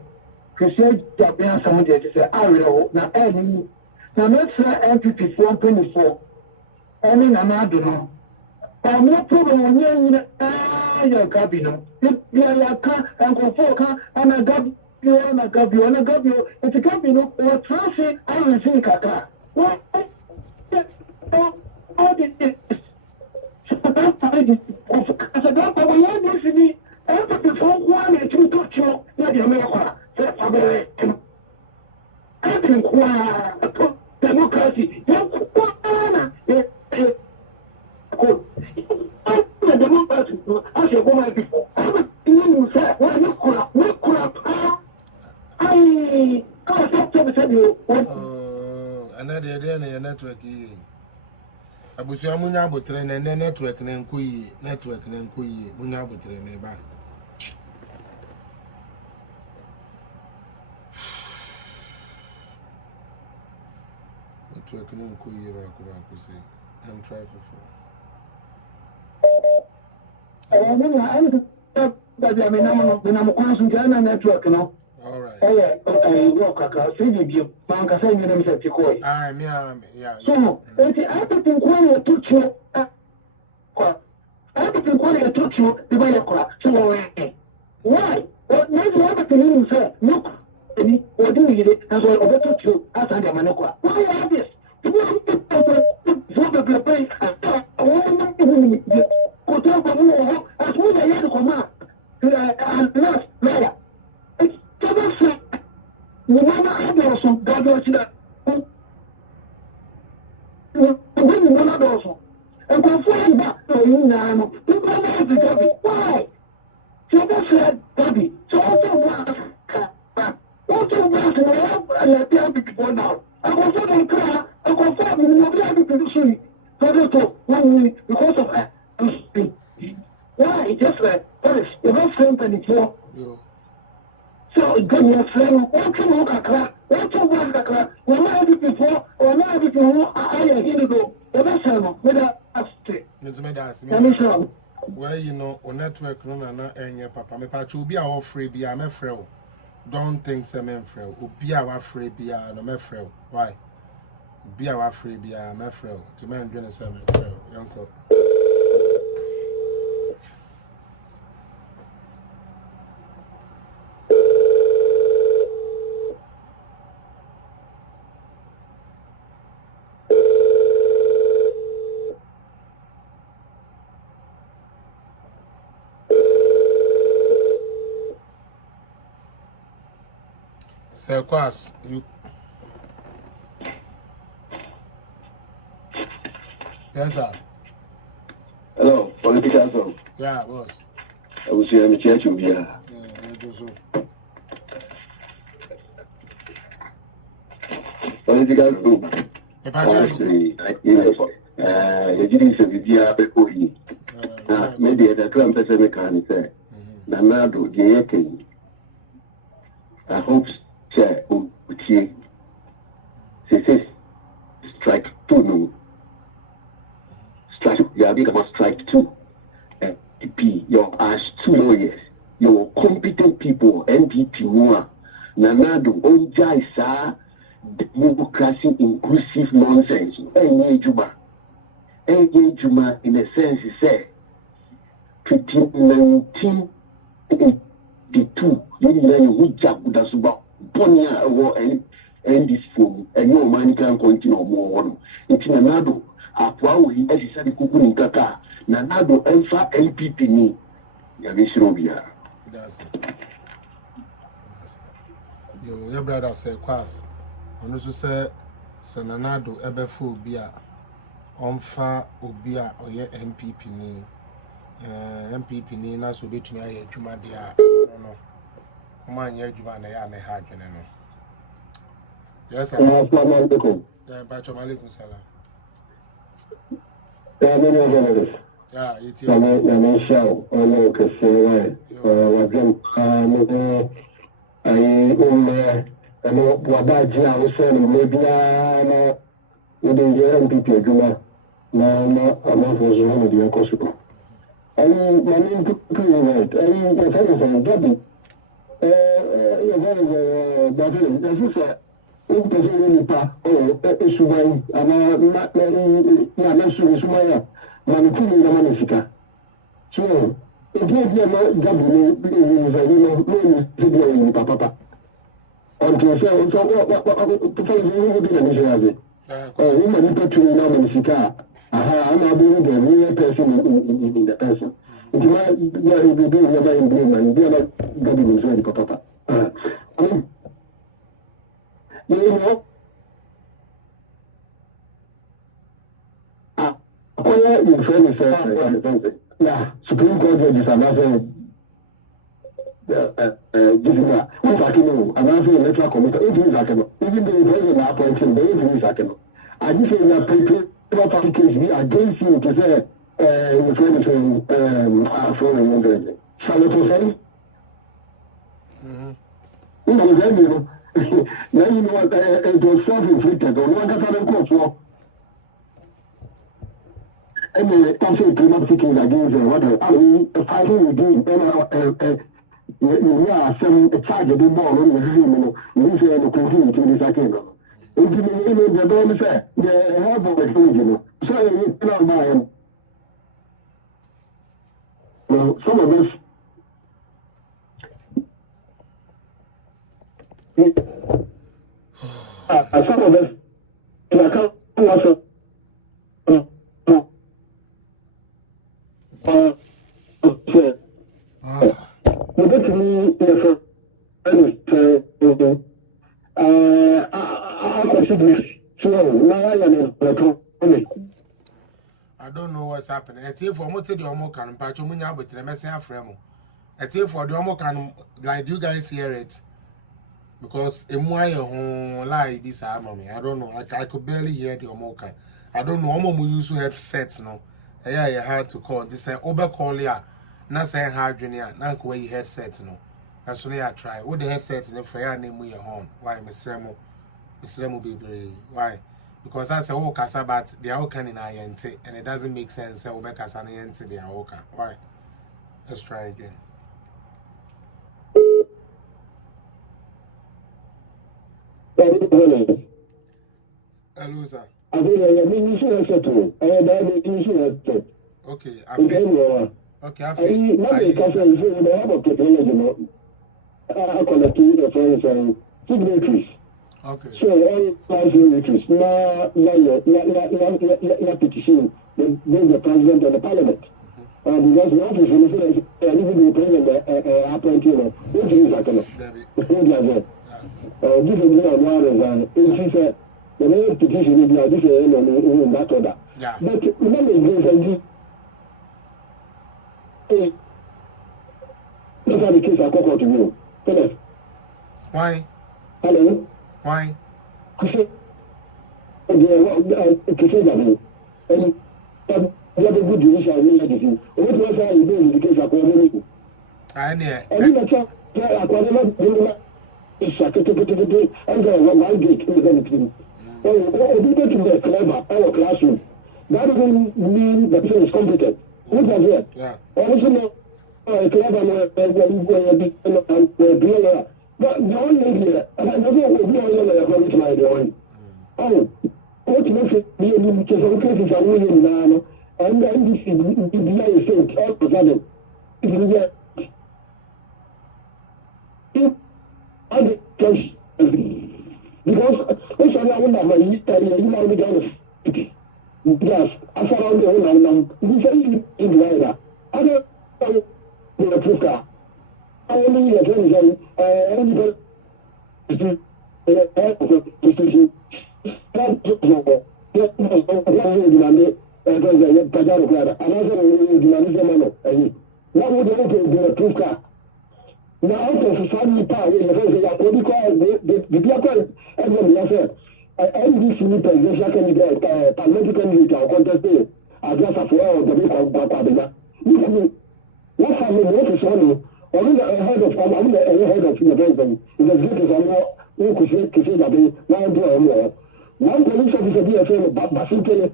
Christian Japan, someone that is a Ariel, now, any. Now, let's say MPP 424. Any Namadino. I'm not problem on your cabinet. You can't, and go for and I got you, and I got you, and I got you. It's a cabinet or traffic, I will see Kaka. What? How did it? As a doctor, we are listening. After the phone, 1 and 2 touch you, let your maker. I can inquire democracy. The democracy, as a woman before, you say, well, no crap. I can't tell you. Another day in your network. Abusia munya botre na network na nkoyi munya botre me ba network na nkoyi ba ko say I'm trying to network no. All right. Yeah. So, everything quite to you. Everything quite to you, the way you cry. So, why? What made you ever to say, look, what do you get as well over to you as I am Manaqua? Why are this? As well as I had to come out. And last, Maya. It's never said. You never had some God that. And confirm that to you now. You don't have to Gabby. Why? So that's said, Gabby. So also let the people now. I was on car. I confirm you will be able to see. Because of that. Why? Just like that is the best friend before. So again, your friend, what can you look at? What you want to crack? When I did before, or now before, I didn't go. The best friend, whether after. Well, you know, on network, no, and your papa, me patch will be our free be a mefrel. Don't think some mefrel. Be our free be a no mefrel. Why? Be our free be a mefrel. To man, doing a some mefrel, young cop. Sir Quas, you. Yes, sir. Hello. Political song. Yeah, boss. I was here in the church of here. Political song. You didn't say the before you. Maybe the Trump can say, Nanado, the I hope, sir, she says, strike two, no. Strike, you are become strike two. NPP, your ash two lawyers, your competent people, NPP, more. Nanado, Onja is democracy inclusive nonsense. Any Juma in a sense is say 1982 who jack with us about Ponya or and this form and no man can continue more. It's Nanado Apua as he said in Kaka Nanado Alpha LPP ni Yavishrobia. That's it. Your brother said class. And also say Sananado Ebefo Bia Omfa Obia or ye MPP ni MPP ni na so betumi aye adwuma dia no ma anya adwuma na ya na ha adwene no. Yes, Assalamu alaikum. Yeah, alaikum salam. Yeah, it's you. I'm show on the and what I was saying, maybe I wouldn't get MPP Juma. No, I'm not was one of the possible. I mean, my name to prove it. I mean, the fellows are Debbie. But as you said, in Pesilipa, Subay, and not Sumaya, Manipulating the Manisika. So, it gave them a W in Papa. Until so what to be an issue. Oh, woman, put you in Manisika. I'm not being the real person in the person. It might be doing your mind blue and the other government ready, Papa. I mean, you know, your friend is yeah, Supreme Court judges are not electoral commission, even though the president appointed, they even I just say that paper case against you to say your friend is from shall it say? Now you know what it was self-inflicted or one that court for. And then something climatic against what I mean, fighting against we are some charge of the ball on the room, you say the continue to this again. If the don't say the help of the region, so you cannot buy him. Well, some of us. Some of us, I can't also. I don't know what's happening. It's here for what the Omo can patch munya but the message frame. It's here for the Omo can like you guys hear it. Because a lie this mommy. I don't know. I could barely hear the Omo can. I don't know. Omo use to have sets no. Yeah, you had to call this over call ya. Not saying hard junior, not where you headset no. And so I try. What the headset in the prayer name we your home. Why Miss Remo baby? Why? Because I say oh casa but they are can in INT and it doesn't make sense. Say over casa INT they are okay. Why? Let's try again. Hello, sir. Okay, I feel. Okay, I okay. So all signatories, now petition, the president of the parliament. Because the office is even the president appointed, which is like a this is the the petition is this in that order. Yeah. But remember, Look at the case I call to you. Philip. Why? Hello? Why? I said, and the other good judicial medicine. What was I doing in the case I call you? I know. And you know, I call it's a kitty and one gate in the benefit. Oh, people to be clever, our classroom. That doesn't mean the person is competent. Look at it. Yeah. Also, clever but the only here, and I never will be on my own. Oh, what makes it be because of cases are winning now, and then this is the same all of a sudden. Because it's a lot of my you know the guys. Yes, I saw all the whole we say in the I don't know the proof. I only anybody now, out of family power, the NDC presidential candidate, parliamentary candidate, or contestant, as just as well, the big of Babada. What family, what is one? Only a head of the president, the executive who could say that they want to more. One police officer be a friend of Basile.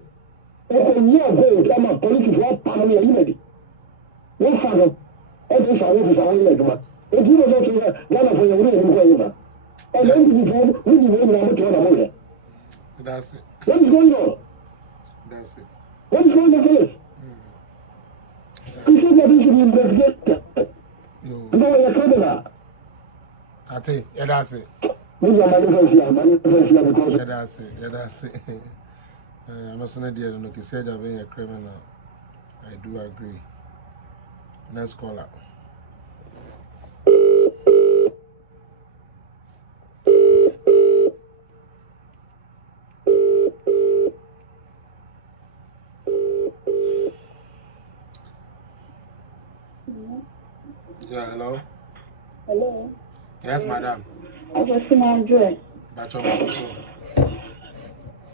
A year ago, I'm a police for Panama Unity. What father? Every family is only like that. If you don't know Ghana for your real and then before we will know That's it. What is going on? That's it. What is going on for this? You say that you should be investigated. No, you're criminal. I tell you, yeah, that's it. These are manifestation because Yeah, that's it. Yeah, that's it. I'm not saying that you said that being a criminal. I do agree. Next caller. Yeah, hello. Hello. Yes, madam. I just see my address. That's your mom also.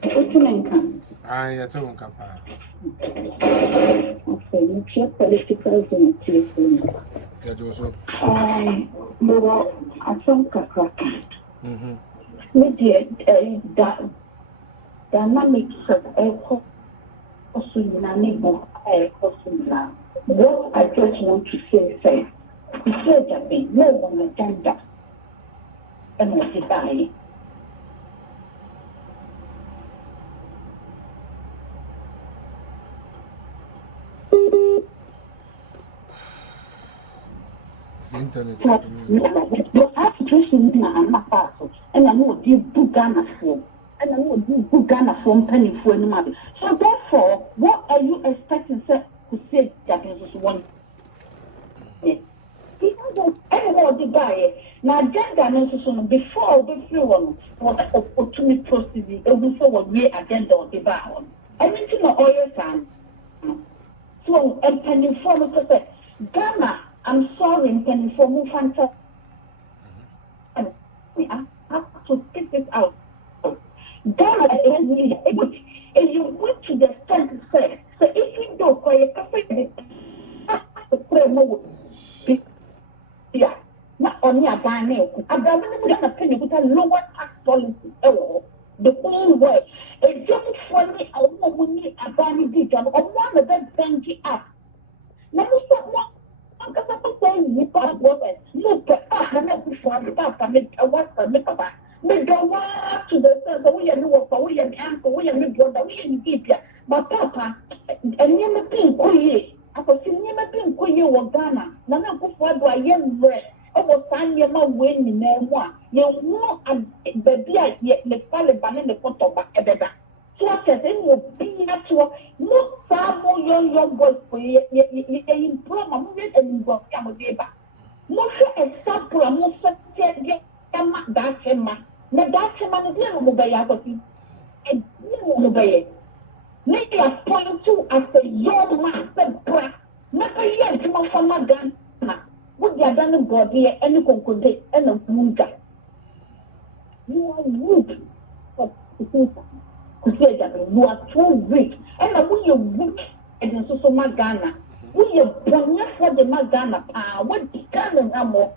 What's your name? I tell you, Papa. Okay, you check political zone, please. Yeah, Joseph. Well, I think that dynamics of echo. What I just want to say, it's that no one has done that. And what is dying? It's internet. But I situation I'm not powerful, and I know you do Ghana for, and I know you do Ghana from penny for any money. So therefore, what are you expecting to say that is one? Anybody buy now agenda necessary before the free one for the opportunity procedure, it will forward me agenda or the bar on. Anything or oil time. So, and penny for the Ghana, I'm sorry, penny for move fantastic. We have to take this out. Ghana is really able. If you went to the stand say, so if you don't buy a cafe, the promo. Yeah, not only a banner, a government penny with a lower tax policy. The whole world. It's just funny, a woman need a banner detail or one of them banky up. Now, I'm going to say, you can't work it. Look, I'm not before the back. I make a work for me. They go to the sense that we are no for we and uncle, we are no brother, we and keep ya. But Papa, and you may be quiet. I was seeing you may be quiet or Ghana. Nana go for a young bread. Over time, you're not winning no one. You're more and the beer yet the solid banana the photo back at the back. So I said, it will be natural. No far more young boys for you in promo and you go come with you back. No example, I'm not saying that's him. Na that's man is no mobile agency. And no mobile. Make a point to as a young man, said bra. Never yet, my from a gun. What you are done body any concorde and a bunga. You are weak. You are too weak. And when you weak and so Magana, we are born for the Magana power. What the gun and more?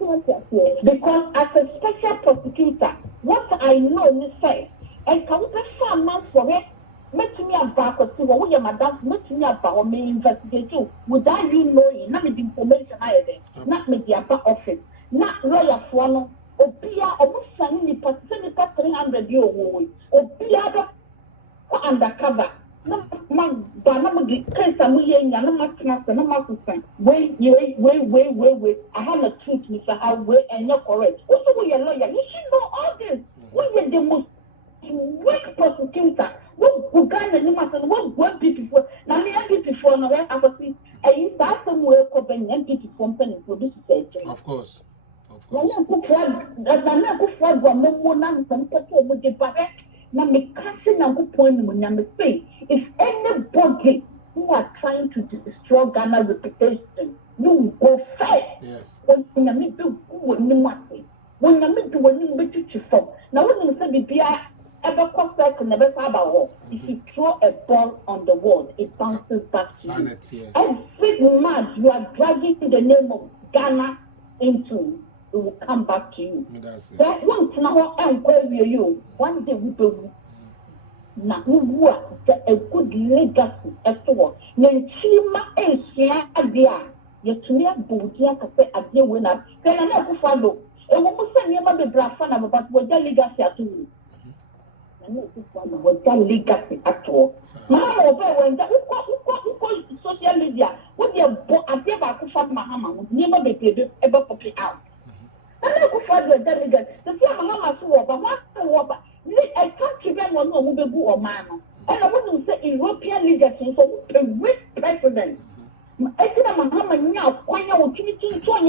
Because as a special prosecutor, what I know is say, and counter some months for it, make me a back or see what we are madam, make me a or may investigate you without you knowing, not with information I have, not with the upper office, not lawyer for no, or Pia or sending the 300 year old, or Pia undercover. No, man, but I'm the case I'm here, and I'm not wait. I have a truth, Mr. Howard, and you're correct. Also, we are lawyer. You should know all this. We are the most weak prosecutor. What guys and you must what people now me people no way I see and start somewhere covering and people company produce surgery. Of course. Na ku fraud wa mo na ntanto mo de bare na me kasi na ku point mo nya me say if anybody who are trying to destroy Ghana reputation you go first. Yes. When you me do woni mo ase when you me do woni me tutu from na when you say bibia if you throw a ball on the wall, it bounces back to you. Every match you are dragging the name of Ghana into, it will come back to you. That one you one day we will now a good legacy after all. Nenchima Asia Adia, Yeturia Budia Cafe Adia winner. Then I never follow. And when we say never the Brafana about what their legacy are doing. Was that legacy at all? Now, when the social media, what you bought at the back of Mahama would never be ever pop it out. And I go for the delegate. The Mahama swore, but what I can't prevent one more move or man. And I wouldn't say European legacy, so a rich president. I think Mahama now, when you were trying to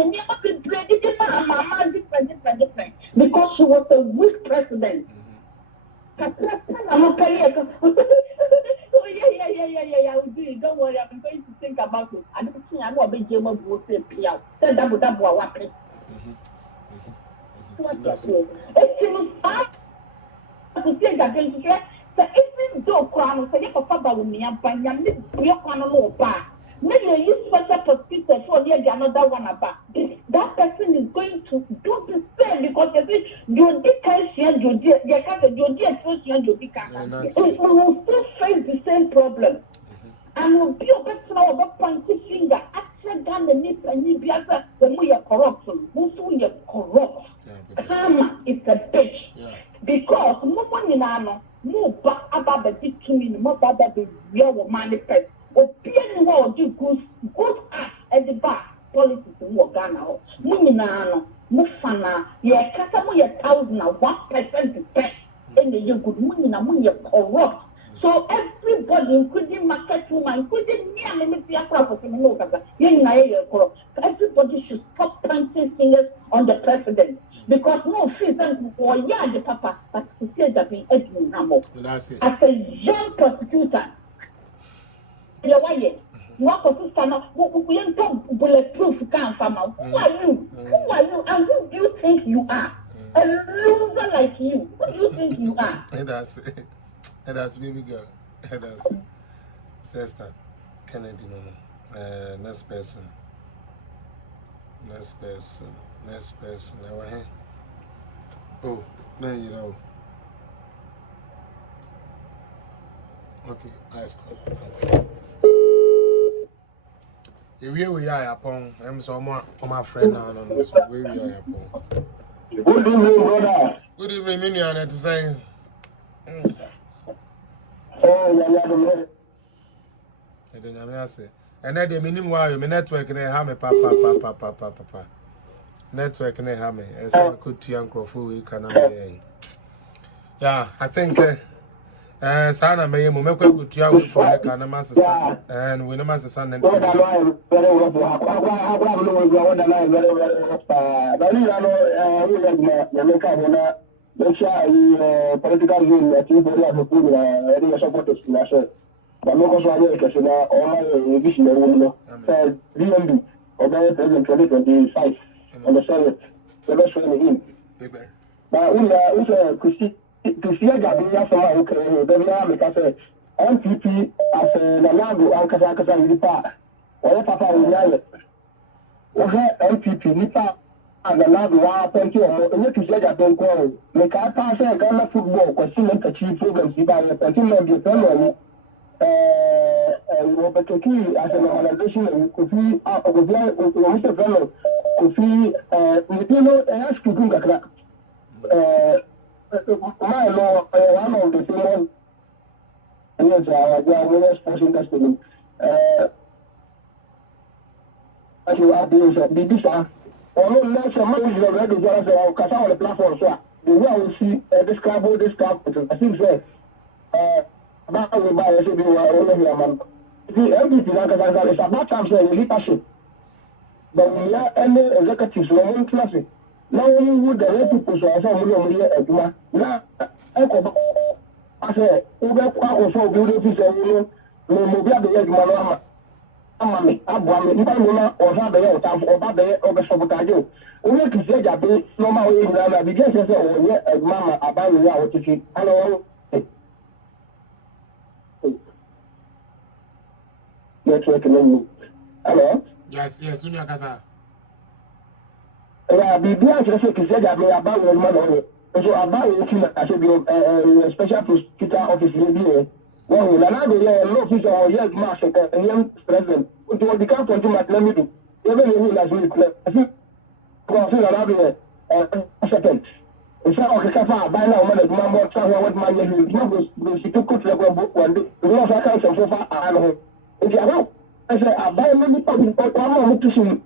never be ready to Mahama different. Because she was a weak president. I'm okay. Yeah. Don't worry, I'm going to think about it. I don't think I'm going to be able to say Pia. Tell double what happened. It's to say that if you crown, say for Papa with me, and Panyam, you're going to know back. Maybe you use special prosecutor for the another one about. That person is going to do the same because you will still face the same problem. And will be a person of a pointing finger. Actually, done the nip and nip when we are corrupt. We are corrupt. Karma is a bitch. Because no one in Anno, no back about the victim, no about the real manifest. Opinion will do good act at the back. Politics in Ghana. Muminano, Mufana, yeah, Casamu 1,000%, and you good Munina, when you're corrupt. So everybody, including market woman, including me, and the prophet in corrupt. Everybody should stop pointing fingers on the president. Because no reason for the papa, but to say that being Edwin Namo. As a young prosecutor, what of we ain't bulletproof can't come out. Who are you? And who do you think you are? A loser like you. Who do you think you are? And that's baby girl. And that's Sister Kennedy. Next person. Oh, there you know. Okay, nice call. Here we are upon. I'm so my friend now. So where we are upon. Good evening, brother. Good evening, Minion. To say. Oh, yeah. And then the minimum while my network and I have me papa. Network and I have me. And so could to Uncle Fu we can. Yeah, I think so. Sana may you make a good job for the Kanamasa and we must son and very well. Political zone, I think, very supporters. But no cause why because now all my vision no DMB about president 2025 on the Senate. The best friend him. But we are Christy Gabriel from our okay, the because MPP as the Lago Ankasa Nipa. Or Papa will MPP Nipa and the Lago appointed or to say that don't go. Make I pass a Ghana football question and achieve programs by a continuum of family. But as an organization, Kofi, Mr. Fellow, Kofi, you know, ask you to my law, one of the famous, yes, our sports industry. As you are being said, Bibisa, or not so much of the regulars or Casa platform, so the way I will see this club, I think, about we buy a city over here, man. The everything is about time saying leadership. But we are any executives, no one classic. Now we would the people so I saw me at Duma. Now, Echo, I say, Uber also beautiful, so no move the egg manama. Amami, Abuami, Ibana, or Habe, or Babe, or the Sobotajo. We have to say that they normally in the beginning, or yet as Mamma, about reality. Hello. Network hello? Yes, Junior Casa. Yeah, BBI to say that we are about one money. So about I should be a special prosecutor office maybe. Well, another year, no officer or yes, Marshal, and young president, which will become to my limit. Even if as we crossing another year, second. It's not okay, by now, when the mamma, what my name is, she took the book one day. We lost our council so far. I know. I said, I buy many public to see.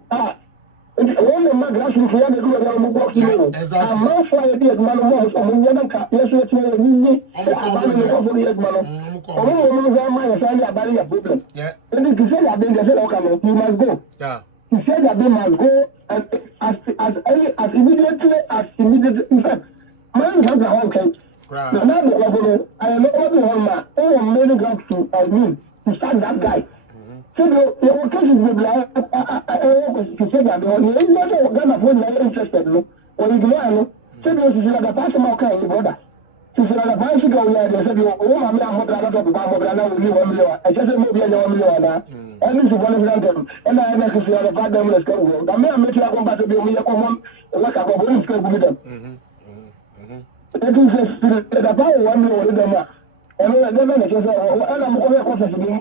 One of my glasses here, the good of the book. I'm not sure I did man was on the young cat. Yes, it's me. I'm a problem. Yeah. And if you say I've been there, okay, you must go. Yeah. He said that they must go as immediately. In fact, man has a whole case. Now, I am not one man. Many drugs to admit. To start that guy. So the occasion will be to say that the not Ghana for interested, or you know, so the person okay, brother. So the person go there, they said, oh, I'm not going to buy I just moved in 1 million. And this is one of them. And I make a lot of bad them. Let's go. I may have met you back to be a common work about what is going with them. It is the power 1 million. And I'm going to say,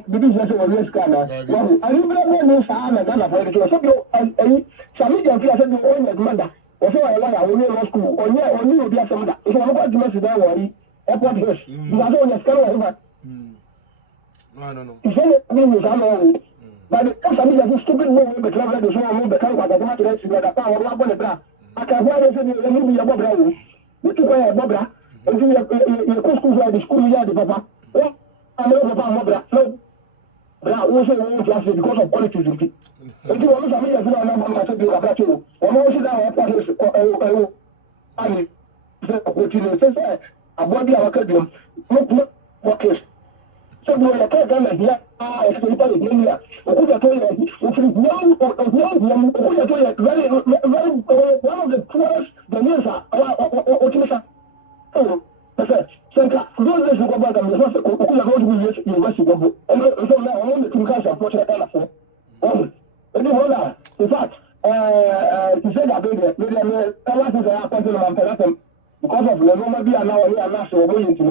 the business of this kind of. I even know Ghana for it. So, some media said you own your mother. Also, I will go school. Or yeah, or you will be a son. If I'm going to mess with that worry, airport house. You are all your scholar. No. You say it means I'm all. But the company is stupid move, but clever to show me the kind of the matter is the power of one bra. I can wear it in the movie about Brown. You took away a bobra. And you go school the school yard, Papa. Oh, I'm not Papa. No. Also, just because of politics. If you want somebody to know about you, or also that I mean, what you say, I want the academy. Look, what is so we are talking here. Especially in India, who are told that if you know, who are told that very one of the poorest, the news are. Oh, that's it. So, those days go back and the first who are going to be university. And so now, only two guys are fortunate enough for. Oh, in fact, to say that maybe because of the normal be now here now so we into.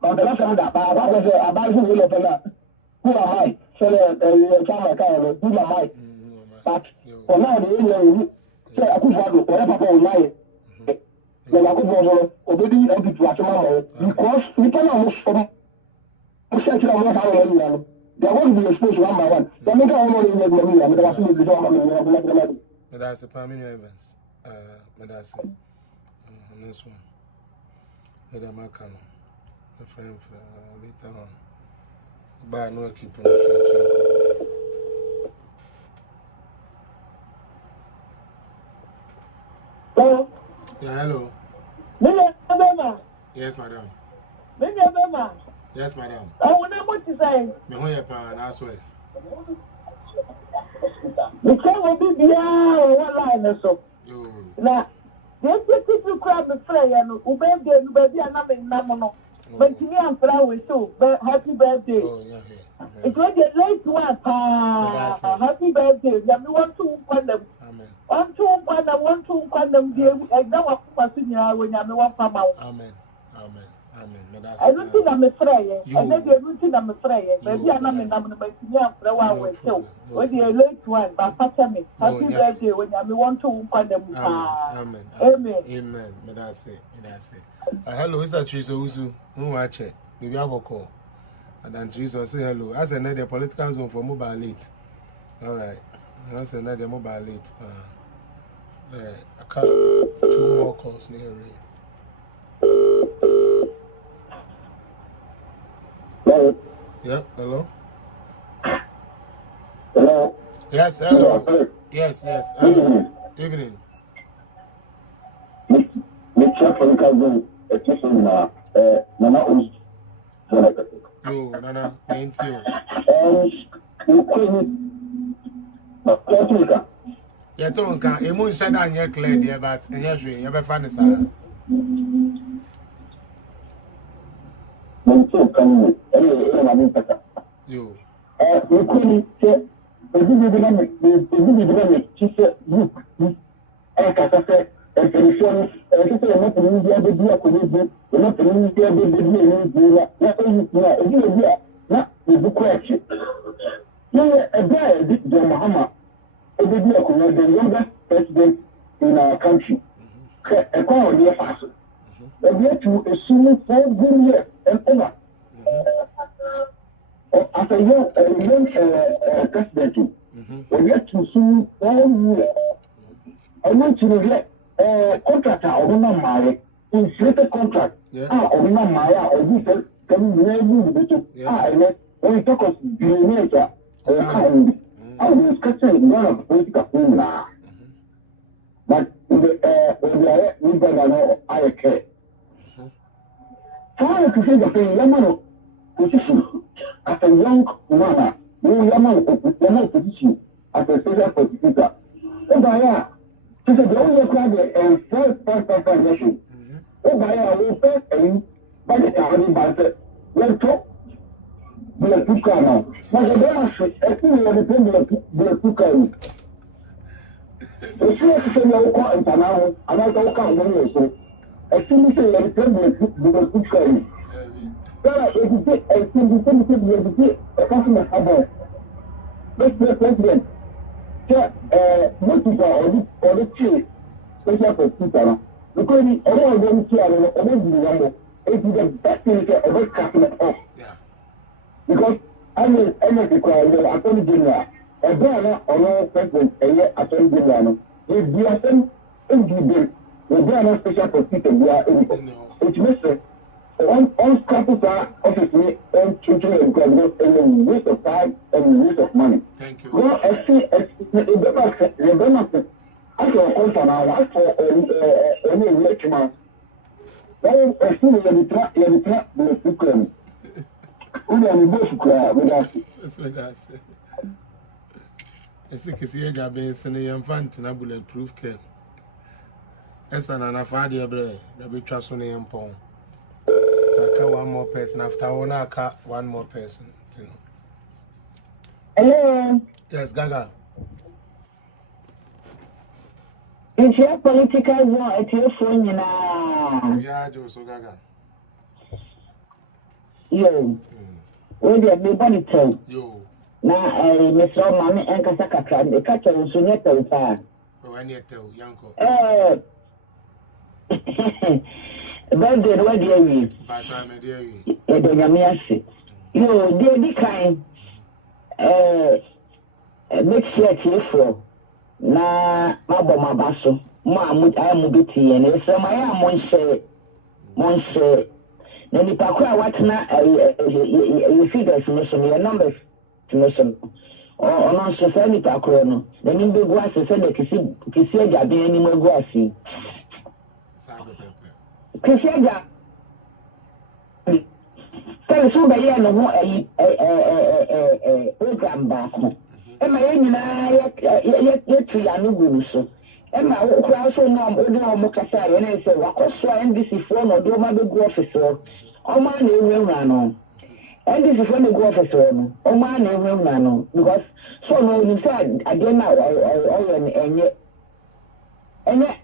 But the last time that I was about who will open up. Who am I? So who am I? But for now, the area say I could have whatever for my. The lack of obedi and people because we can almost from they are going to be exposed one by one. They make our money with money and that's a permanent events. That's it. Next one. The Macano. A friend for later on. But no keep on the Hello. Yeah, hello. Yes, madam. Yes, madam. Yes, madam. I will never what you say? Me ho ye pa na so e. The same will be beyond one line so. Yo. Now, the people crowd the prayer and obey the baby and I'm in Namono. But to me, I'm proud too. But happy birthday. Oh, yeah. It was a late one. Happy birthday. You want to them. Amen. Want to them. And now I'm passing you when I'm one from out. Amen. I don't think I'm a prayer. And then the routine I'm a prayer. Maybe I'm in Namono, but I'm proud too. When you're late one, but patch me. Happy birthday when you want to them. Amen. May I say. Hello, Mr. Teresa Usu. Who watch it? Maybe I will call. And then Teresa say hello. I said, the political zone for mobile late. All right. I said, the mobile late. All right. I got 2 more calls near it. Hello. Yep. Hello. Hello. Yes. Hello. Yes. Hello. Evening. Nana Us. Yo, Nana, ain't you? Yeah, Tonka, a moon shadow on your clear, dear, but and yes, you ever find a sir. You. You couldn't say, the youngest president in our country. A crowd near fast. And yet to assume 4 good years and over. As a young president, and yet to assume 4 years. I want to get a contractor or not marry, inflated contract. Or not marry, or you can when we talk of billionaires, I was discussing one of political things now. But when we got I care. Trying to say that Yamano position as a young man, Yamano position as a social prosecutor. And by to say the only crowd and first nation. Oh, by our first aim, by the time by the well talk. Bila tuka now. But the damage, I think we are the same bila tuka. If you have to say you are in Panama, and I don't count money so. I think we say you are the same bila tuka. But if you say, I think you say, a customer about. Let's say president. What is or the chief special prosecutor? Because the other one is the it's the best thing to ever cutting it off. Because I'm a attorney general. A brother or no president, a attorney general. If you are sent in the brother special prosecutor, we are in it. Makes sense. On campus office, on children and waste of time and waste of money. Thank you. Well, I see the I can call for now. I for any lecturer. Well, I see the trap the Ukraine. We are both cry with us. That's what I say. I think it's here that being sending your infant in a bulletproof care. As an affair, brother, that we trust on the empire. So one more person after one, I cut one more person. Hello. Yes, Gaga. It's your political zone at your phone now. Yeah, Joe, Gaga. Yo. Where did everybody tell? Yo. Now, Miss Romani and Casacatra, the catcher was soon yet tell far. Oh, I need to tell Yanko. Birthday, where dear we? By time, dear we. Yo, dear, be kind. Make sure to for. Na mabo mabaso ma amu beti and it's my monse na nipa kwa watna figures no so your numbers no so ono so say nipa kwa no na ni be gwa se na kisi ajabe ani mo gwa si kisi aja So so be no ho program back. Emma yenina ye tu ya no guru so. Emma okura so no odi o mo kasa ye na say wakoso NDC fo no do ma be go office o. O ma na ewura no. NDC fo no go office o no. O ma na ewura no because so no you said again now enye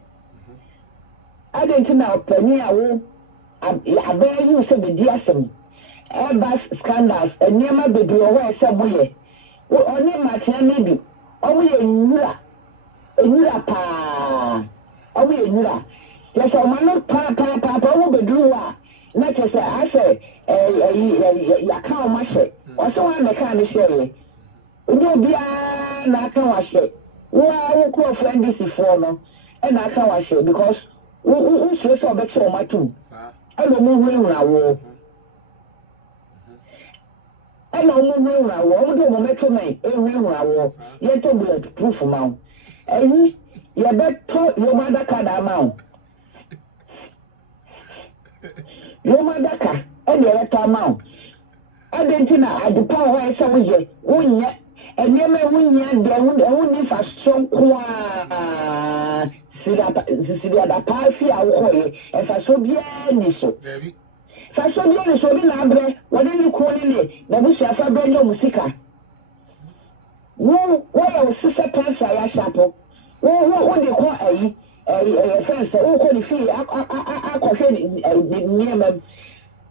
I don't know penny awo abeg you say be diasem. Airbus scandals and never be where somewhere. Only Martina maybe. Only a Nura pa. Only a Nura. Yes, I want papa will be drew. Not as I say, ya can't wash it. Or so I'm a kind of sherry. You be I can't wash it. Well, I will call friend this before no, and I can't wash it because we should so better so much too. I don't move around. I know moving around. What do you make me? Every hour, yet to be proof amount. And you better your mother can amount. Your mother can, and your letter amount. I didn't know at the power I saw you. Wouldn't yet, and you may win yet, there would only for some qua. See that party I will if I so be any so. Fashion is so labre, what are you calling it? The bush of Fabio Musica. Who was sister Pansa Yasapo? What do you call a fence? Who call the fee? I call it near them.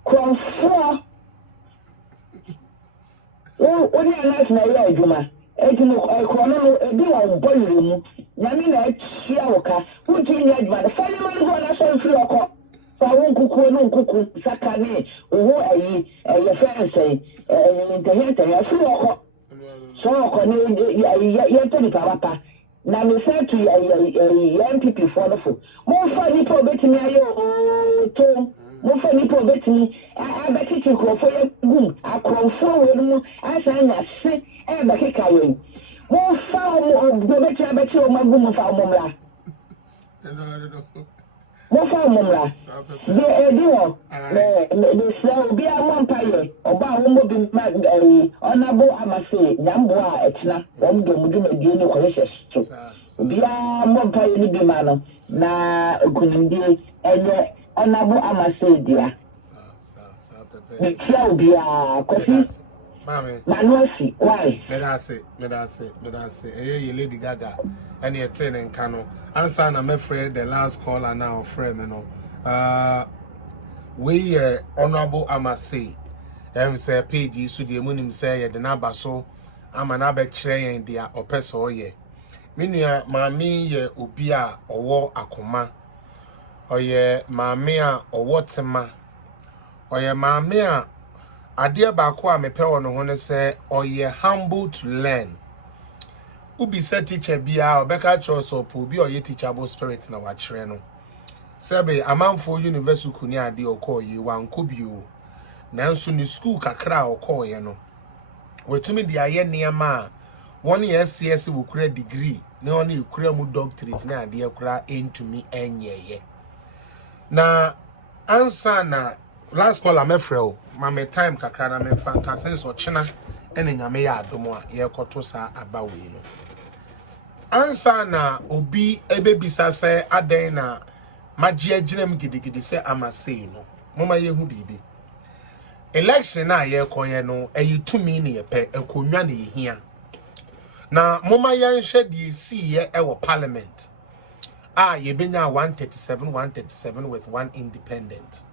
Cross 4. What do you like my Juma? A chrono, a bill of boiling. Yamina Chiaoka, who do you like by the family one I saw 3 o'clock? Kuku Sakane, who a fancy, so Papa. Now, we said to young people follow. More funny for betting me, more funny for betting me. I bet it you go for your boom. I call forward, as I say, and the Kikayan. More foul of the better, I bet you my boom of our mumla. Mo fa mumla de ediwo the slow be a vampire oba wo mo bi honorable amase nyambo a etna wo do mu dum die ni kwese so bia vampire ni bi ma no na okunindi enye honorable amase dia ni slow bia kofi Mami Manuasi why me da say ye Lady Gaga and ye ten and cano answer na me friend the last caller now friend me no we honorable amase say page so the munim say ye the number so ama na be kire yen dia opeso ye me nua mami ye obi a owo akoma oye mami a owo tema oye mami a Adia bako a mepe wono ho ne se oye humble to learn. Ubi se teacher bia obeka church or po bi oye teachable spirit na wa kire no. Sebe amanfo university kuni ade okoye wanko bio. Nanso ni school kakra okoye no. Wetumi dia ye niama woni SCS wo kura degree na woni kura mu doctorate na ade kura entumi enyeye. Na ansa na last call am freo mama time kakra na me fanka sense o chena ene nyame ya adomo a ye koto sa aba we no ansa na obi ebebisa se aden na magie aginem gidigidi se amase no mama ye hu bibi election na ye koye no eyitumi ne ye pe ekonwa ne ye hia na mama ye nhwe die si ye ewo parliament ye benya 137 with one independent.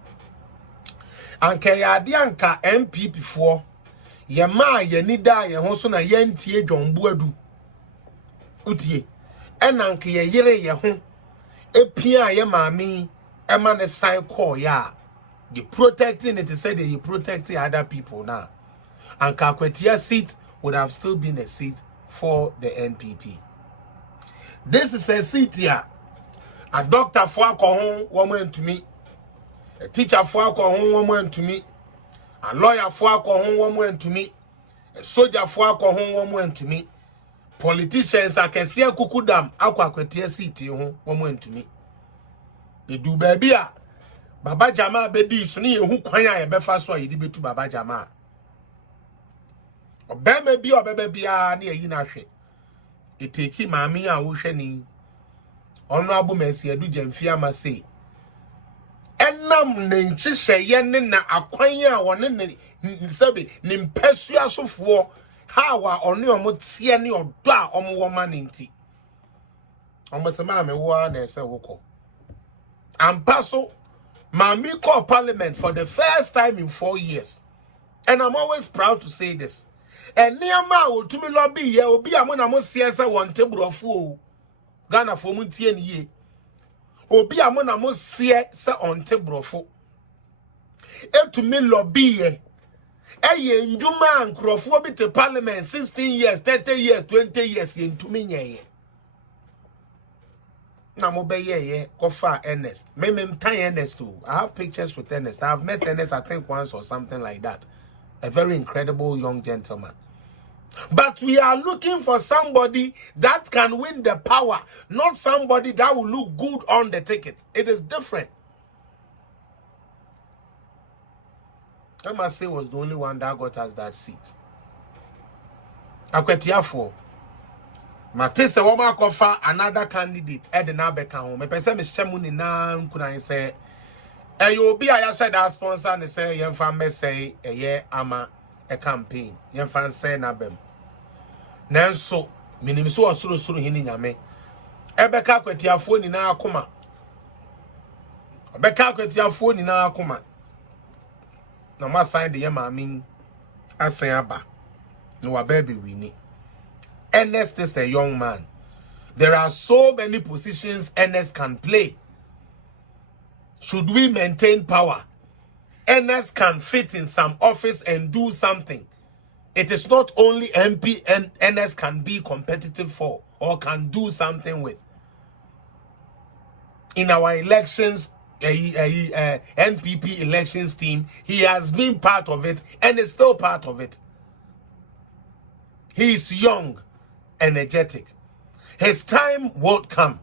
Anke ya ade anka MPP fo ye ma ye nida ye ho so na ye ntie dwombu adu utie enanke ye yire ye ho epia ye maami ema ne sign call ya you protecting it said you protecting other people now anka kwetia seat would have still been a seat for the NPP. This is a seat here a doctor for alcohol woman to me. A teacher for alcohol woman to me, a lawyer for alcohol woman to me, a soldier for alcohol woman to me, politicians I can see a kukudam aqua kwetia city woman to me. They do baby Baba Jama bedi so ne ehu kwan a ye befa so a yedi betu Baba Jama. Obema bi obeba bia na yi na hwe. Eteki maami a wo hwe ni. Honorable Mercy Adu Jamfia ma say. Enam ne nchihye ne na akwan a wone ne nsabe ne mpasu asofo how a one omo tie ne odo a omo wo ma ne nti. Omo se ma me wo na ese woko. Ampaso Mami called Parliament for the first time in 4 years. And I'm always proud to say this. And near ma to me lobby ye obi amona mo siasa one table of fool. Ghana for muntie ye. Obi amona mo siasa on table of fool. E to me lobby ye. Eye nduma nkrofo bi te Parliament 16 years, 30 years, 20 years ye to me ye. Na mo be ye kofa Ernest. Me tie Ernest too. I have pictures with Ernest. I have met Ernest I think once or something like that. A very incredible young gentleman. But we are looking for somebody that can win the power, not somebody that will look good on the ticket. It is different. I must say was the only one that got us that seat. Akwetiafo. Matese woma kofa another candidate Edna Beka home. Me pese me hyemu ni na nkuna say you obi a said that sponsor ne say yemfa me say eye ama a campaign. Yemfa say na bem. Nanso minim so osoro hini nyame. Ebeka Akwetiafo ni na akoma. Ebeka Akwetiafo ni na akoma. Na ma sign the yemamin asan aba. No wa baby wini. Ernest is a young man. There are so many positions Ernest can play. Should we maintain power, Ernest can fit in some office and do something. It is not only MP and Ernest can be competitive for or can do something with. In our elections, NPP elections team, he has been part of it and is still part of it. He is young, energetic. His time won't come.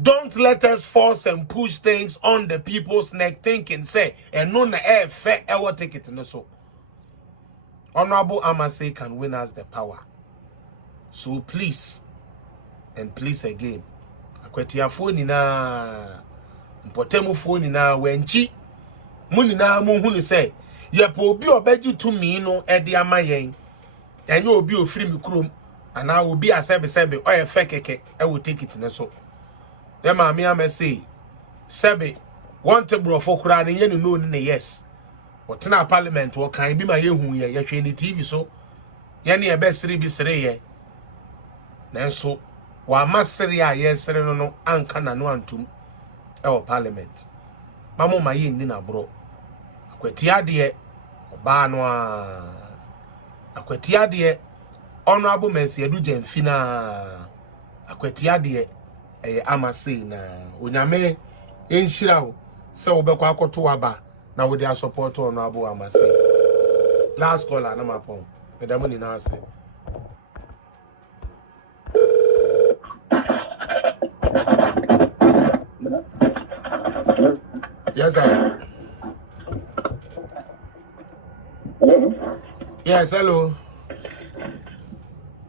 Don't let us force and push things on the people's neck thinking, say, and no na fair our ticket in the so. Honorable Amase can win us the power. So please, and please again, Akwetiafo ni na mpotemu fo ni na wenchi muni na mu hunu say, ye po obi obeji tumi no e de amayen. Enye obi ofiri mi krom ana obi asebe o ye fe keke e wo ticket ne so. Dem maami amese sebe want to bro for kura ne ye no ni yes. What na parliament wo kan bi ma ye hu ye hwe ni TV so ye ne e be sere bi sere ye. Nanso wa masere a ye sere no anka na no antum e wo parliament. Mamo ma ye ni na bro. Akwatia de oba no a Akwatia de Honorable Mercy Adu Jamfina Akwatia de Amase na onyame enhira wo se wo bekwa akoto aba na wo dey support Honorable Amase. Last caller na mapon medamo ni na ase. Yes sir. Hello? Yes, hello.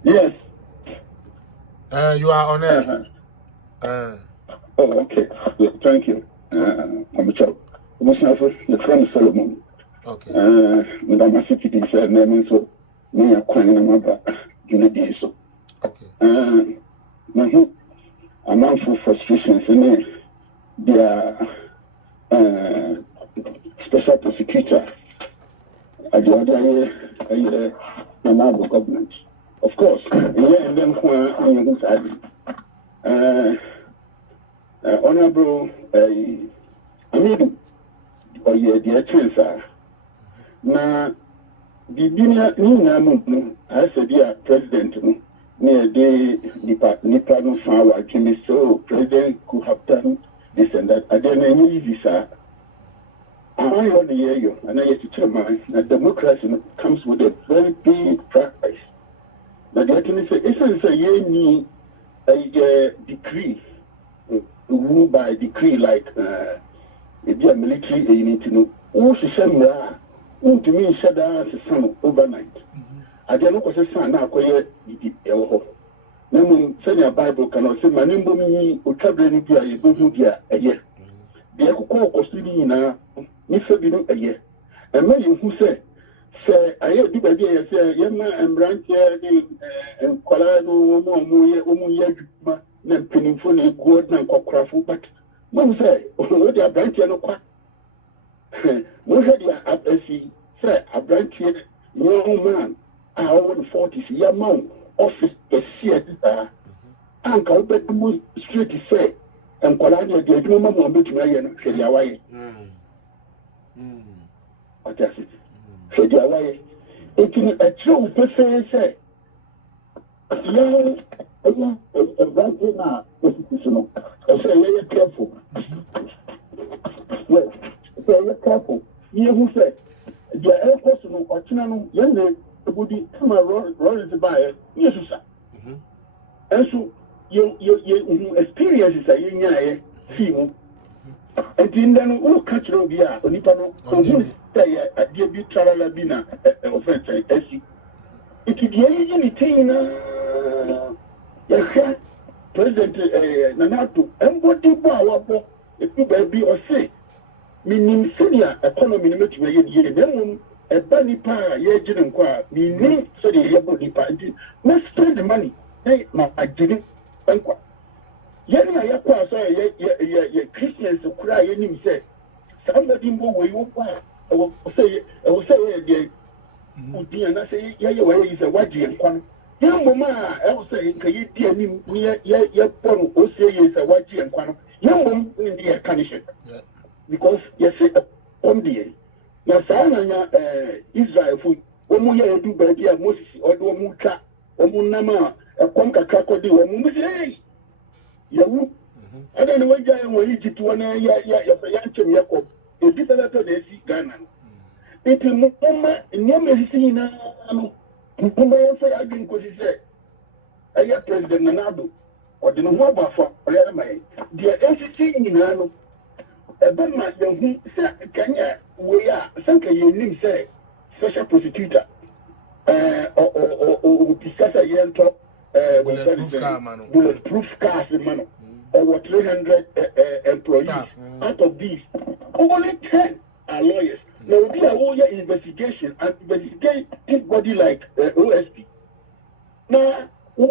Yes. You are on air. Oh, okay. Yes, thank you. I'm a child. The friend Solomon. Okay. Madam City said, name so, me a queen and mother, you so. Okay. I'm out for frustrations in their special prosecutor at the other government. Of course, and then Honorable, I mean, or yeah, dear Chancellor. Now, the dinner, I said, dear President, near the department power can be so President could have done this and that. I don't know easy, sir. I want to hear you, and I have to tell my democracy comes with a very big price. Now, the attorney said, it's a year a decree, rule by decree, like if you are military, you need to know who she send me. Who to me shut down the sun overnight. I don't know what the sun now. Quiet, no one send your Bible cannot say my name. Me, or traveling here, you go to a year. The Echo Costly now, if you a year. And many who say, I have to be a say, Yama and Branch and Colorado, Omo, then pinning for a good and cockrafu, but one say, oh, they are branch and quack. One had your appreciate, say, a branch young man, our 40s, young man, office, a theatre, uncle, but the most straight to say, and Colorado, the woman will be to my way. What does it? Said your way. It's a true person say. Young, a branch now, constitutional. I say, you're careful. Yes, say, you're careful. You who say, the air personal or Chinano, young would come a roll to buy it. Yes, sir. And so, your experiences are in your team. And then all catch no be a Nipano, who say a dear bit Charalabina offense. It is the anything. Yes, President Nanato, and what do you if you baby or say, meaning senior economy limit way in then a bunny pa, ye didn't quite, meaning so the Yabody party must spend the money. Hey, I didn't. Yet I say, Christians who cry in him say, somebody more way you I will say, would be and I say, yeah, is a white and young mama, I will say, can you dear me near your pon or say is a white and one. Young woman in the condition. Because you say on the Yasana Israel food, Omuya do baby Moses or do Muka, Omunama, a conca crocodile, or Mumu. You, I don't know what you will eat to one year, Yankin Yakob, a different they see Ghana. It is Mama, never seen I think what he said. I have President Nanado or the Nova for Rama. The entity in Nano, a Burma young Kenya, we are something you need say, special prosecutor or discuss a year talk. Bulletproof cars in Mano, over 300 employees. Out of these, only 10 are lawyers. There will be a whole investigation and investigate this body like OSP. Now, who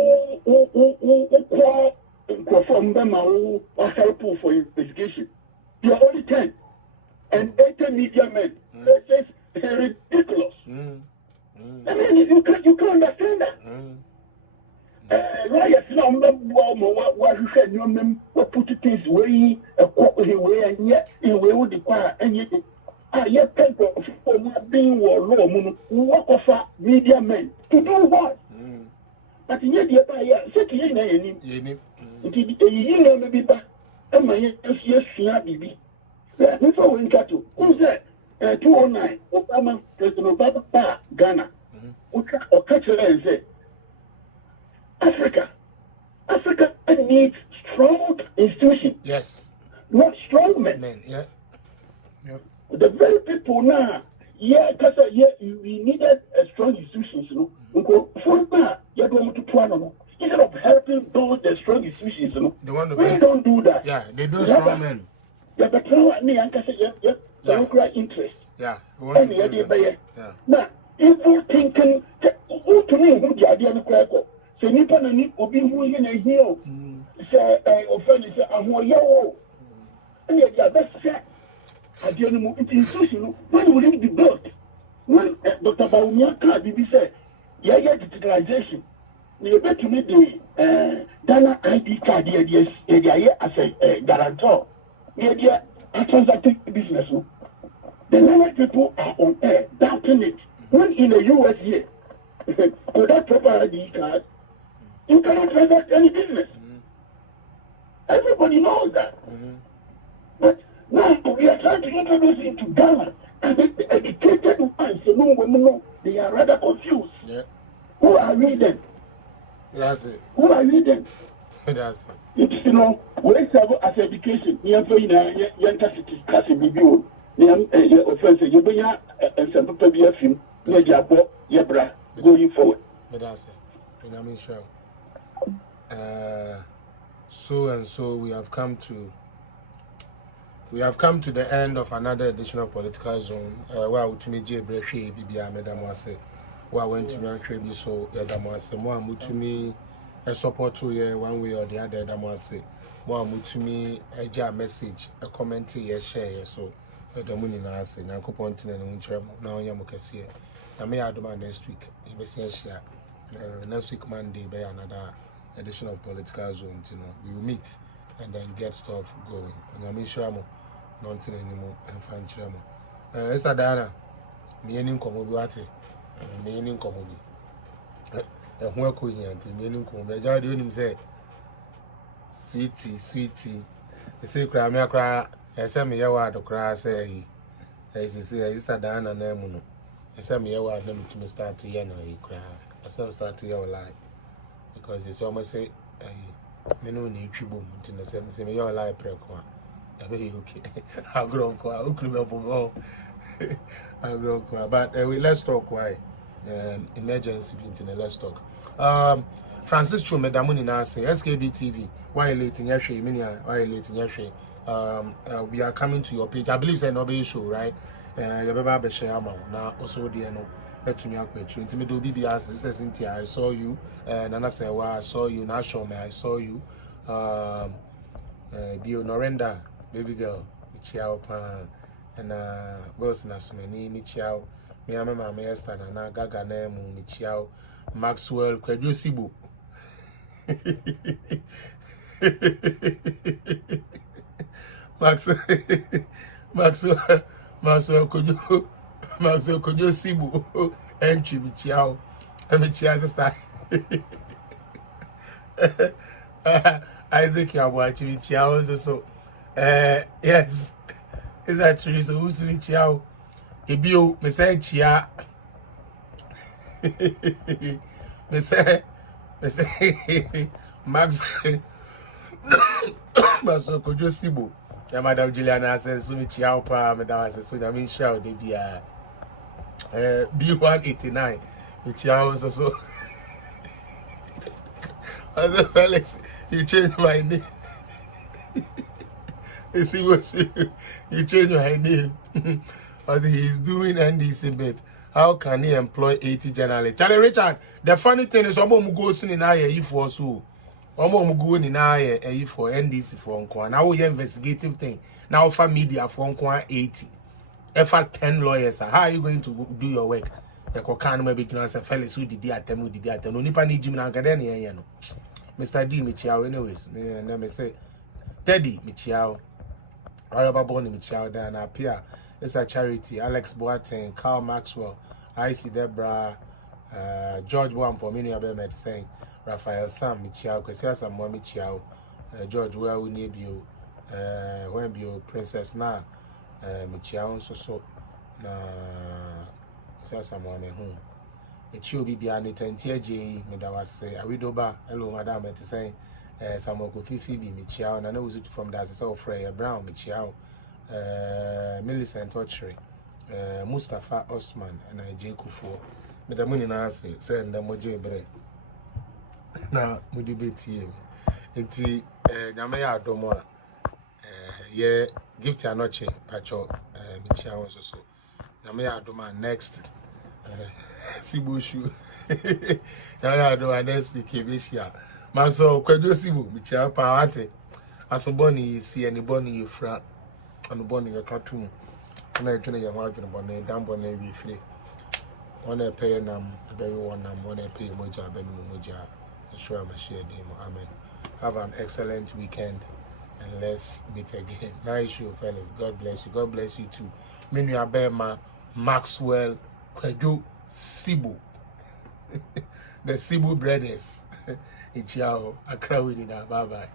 perform them who are helpful for investigation? There are only 10 and 80 media men. It's ridiculous. I mean, you can't understand that. Riots now, what you said, what put it is way, a quality way, and yet, in way would require, and yet, yet, people for not being war law, what offer media men to do what? But yet, you buy such a name, you know, maybe back, and my yes, baby. Before we got to, who's that? 209, Obama, President Obama, Ghana, or catch her and say, Africa needs strong institutions. Yes. Not strong men. Yeah. The very people now, because we needed a strong institutions, you know. For now, you're going to plan instead of helping build the strong institutions, you know. We don't do that. Yeah, they do strong men. Yeah, but now me and local interest. Yeah. Now, evil thinking, who to me who the idea of the so nipa na ni obi hu ye na hio say offend say ahoye wo and you get say ade no mu institution when will it be built when Dr. Baumia card be say yeah digitalization you bet to me the Ghana ID card here as a guarantor here a transacting business no the Ghana people are on air doubting it when in the US here with that proper ID card you cannot transact any business. Everybody knows that. But now we are trying to introduce it to Ghana, and the educated ones, no, they are rather confused. Yeah. Who are we then? That's it. Who are we then? That's it. you know, we serve as education. You have young Cassie Bibu, young offense, you bring and some people be a film, Yabra, going forward. But that's it. And I mean, sure. So and so we have come to the end of another edition of Political Zone. Well, to me, J. Breshi, Bibia, Madam Wase, who I went to me and so Yadamwase, more to me a support to you one way or the other, Yadamwase, more to me a message, a comment, a share, so the moon in us, and Uncle Pontin and Winter, now Yamukasi. I may add my next week, in the share. Next week, Monday, by another edition of Political Zone. You know, we will meet and then get stuff going. And I'm sure I'm not anymore and find Chamo. Esther Diana, me any comobiate, me any comobi. And where could he enter me any comobi? I do him say, sweetie, the say, cry me a cry, and send me a word to cry, say, as you say, Esther Diana, Nemuno, and send me a word to me start to Yano, he cry. I start to your life because it's almost say, I know need tribu to the same same your life prequa. Okay, I'll grow qua, but let's talk why emergency in let's talk. Francis Chu Medamuni Nasi, SKB TV, why late in Yashi, Minia, why late in Yashi. We are coming to your page. I believe it's an obey show, right? Yababa Beshama, now also the to me to me do BBS Sister Cynthia, I saw you, Nana Sewa, I saw you, Nashome, I saw you, Bio Norenda, baby girl, Michiao Pan, and Wilson Asmeni, Michiao, Miama Maester, and Gaga Nemu, Michiao, Maxwell, Kwedu Sibu. Maxwell, could you see entry Michiao and Michia's style? Isaac, you're watching Michiao so. Yes, is that true? So, who's Michiao? He built Messiah. Max Maxwell, could you see Boo? Ya Madam Juliana says, so Michiao pa, Madam says, so I mean, shall they be B189, Michiao so. Other fellas, you change my name. You see what you change my name. As he is doing NDC bit. How can he employ 80 journalists? Charlie Richard, the funny thing is, I'm going to go soon in IE for so. I'm going in IE for NDC for Uncle. Now we investigative thing. Now for media for Uncle 80. If 10 lawyers, how are you going to do your work? The Kokan maybe to fellas who did that, who did that. No nipa ni Jim na Academy, you know. Mr. D Michiao, anyways. Let me say, Teddy Michiao, Araba Boni Michiao, then appear. It's a charity. Alex Boateng, Carl Maxwell, I.C. Debra, George Wampo, many of them saying, Raphael Sam Michiao, Kwesia Samuel Michiao, George Well, we need you, when you Princess Na. Michiao so na Samuel home. Michio Bibia ni tentie me da wase awidoba hello madam et saying Samuel Kofifi bi Michiao na was it from that so Freya Brown Michiao Millicent Ochre Mustafa Osman and J Kufo me da muni na ase say ndamo je bre na mudi beti enti nyame ya adomo a yeah, gift ya noche pacho Michiao so na me adoma next Sibu shoe na adoma next kebeshia maso kwedo Sibu Michiao pa ate asoboni si ani boni yefra anu boni yakatum na etwene ya wadwene boni dambo na wi fire ona pay nam very one nam ona pay moja benu moja show am share dem amen. Have an excellent weekend. And let's meet again. Nice show, fellas. God bless you. God bless you too. Menu Abema, Maxwell, Kwedu, Sibu. The Sibu brothers. Ichiao. Accra with it now. Bye bye.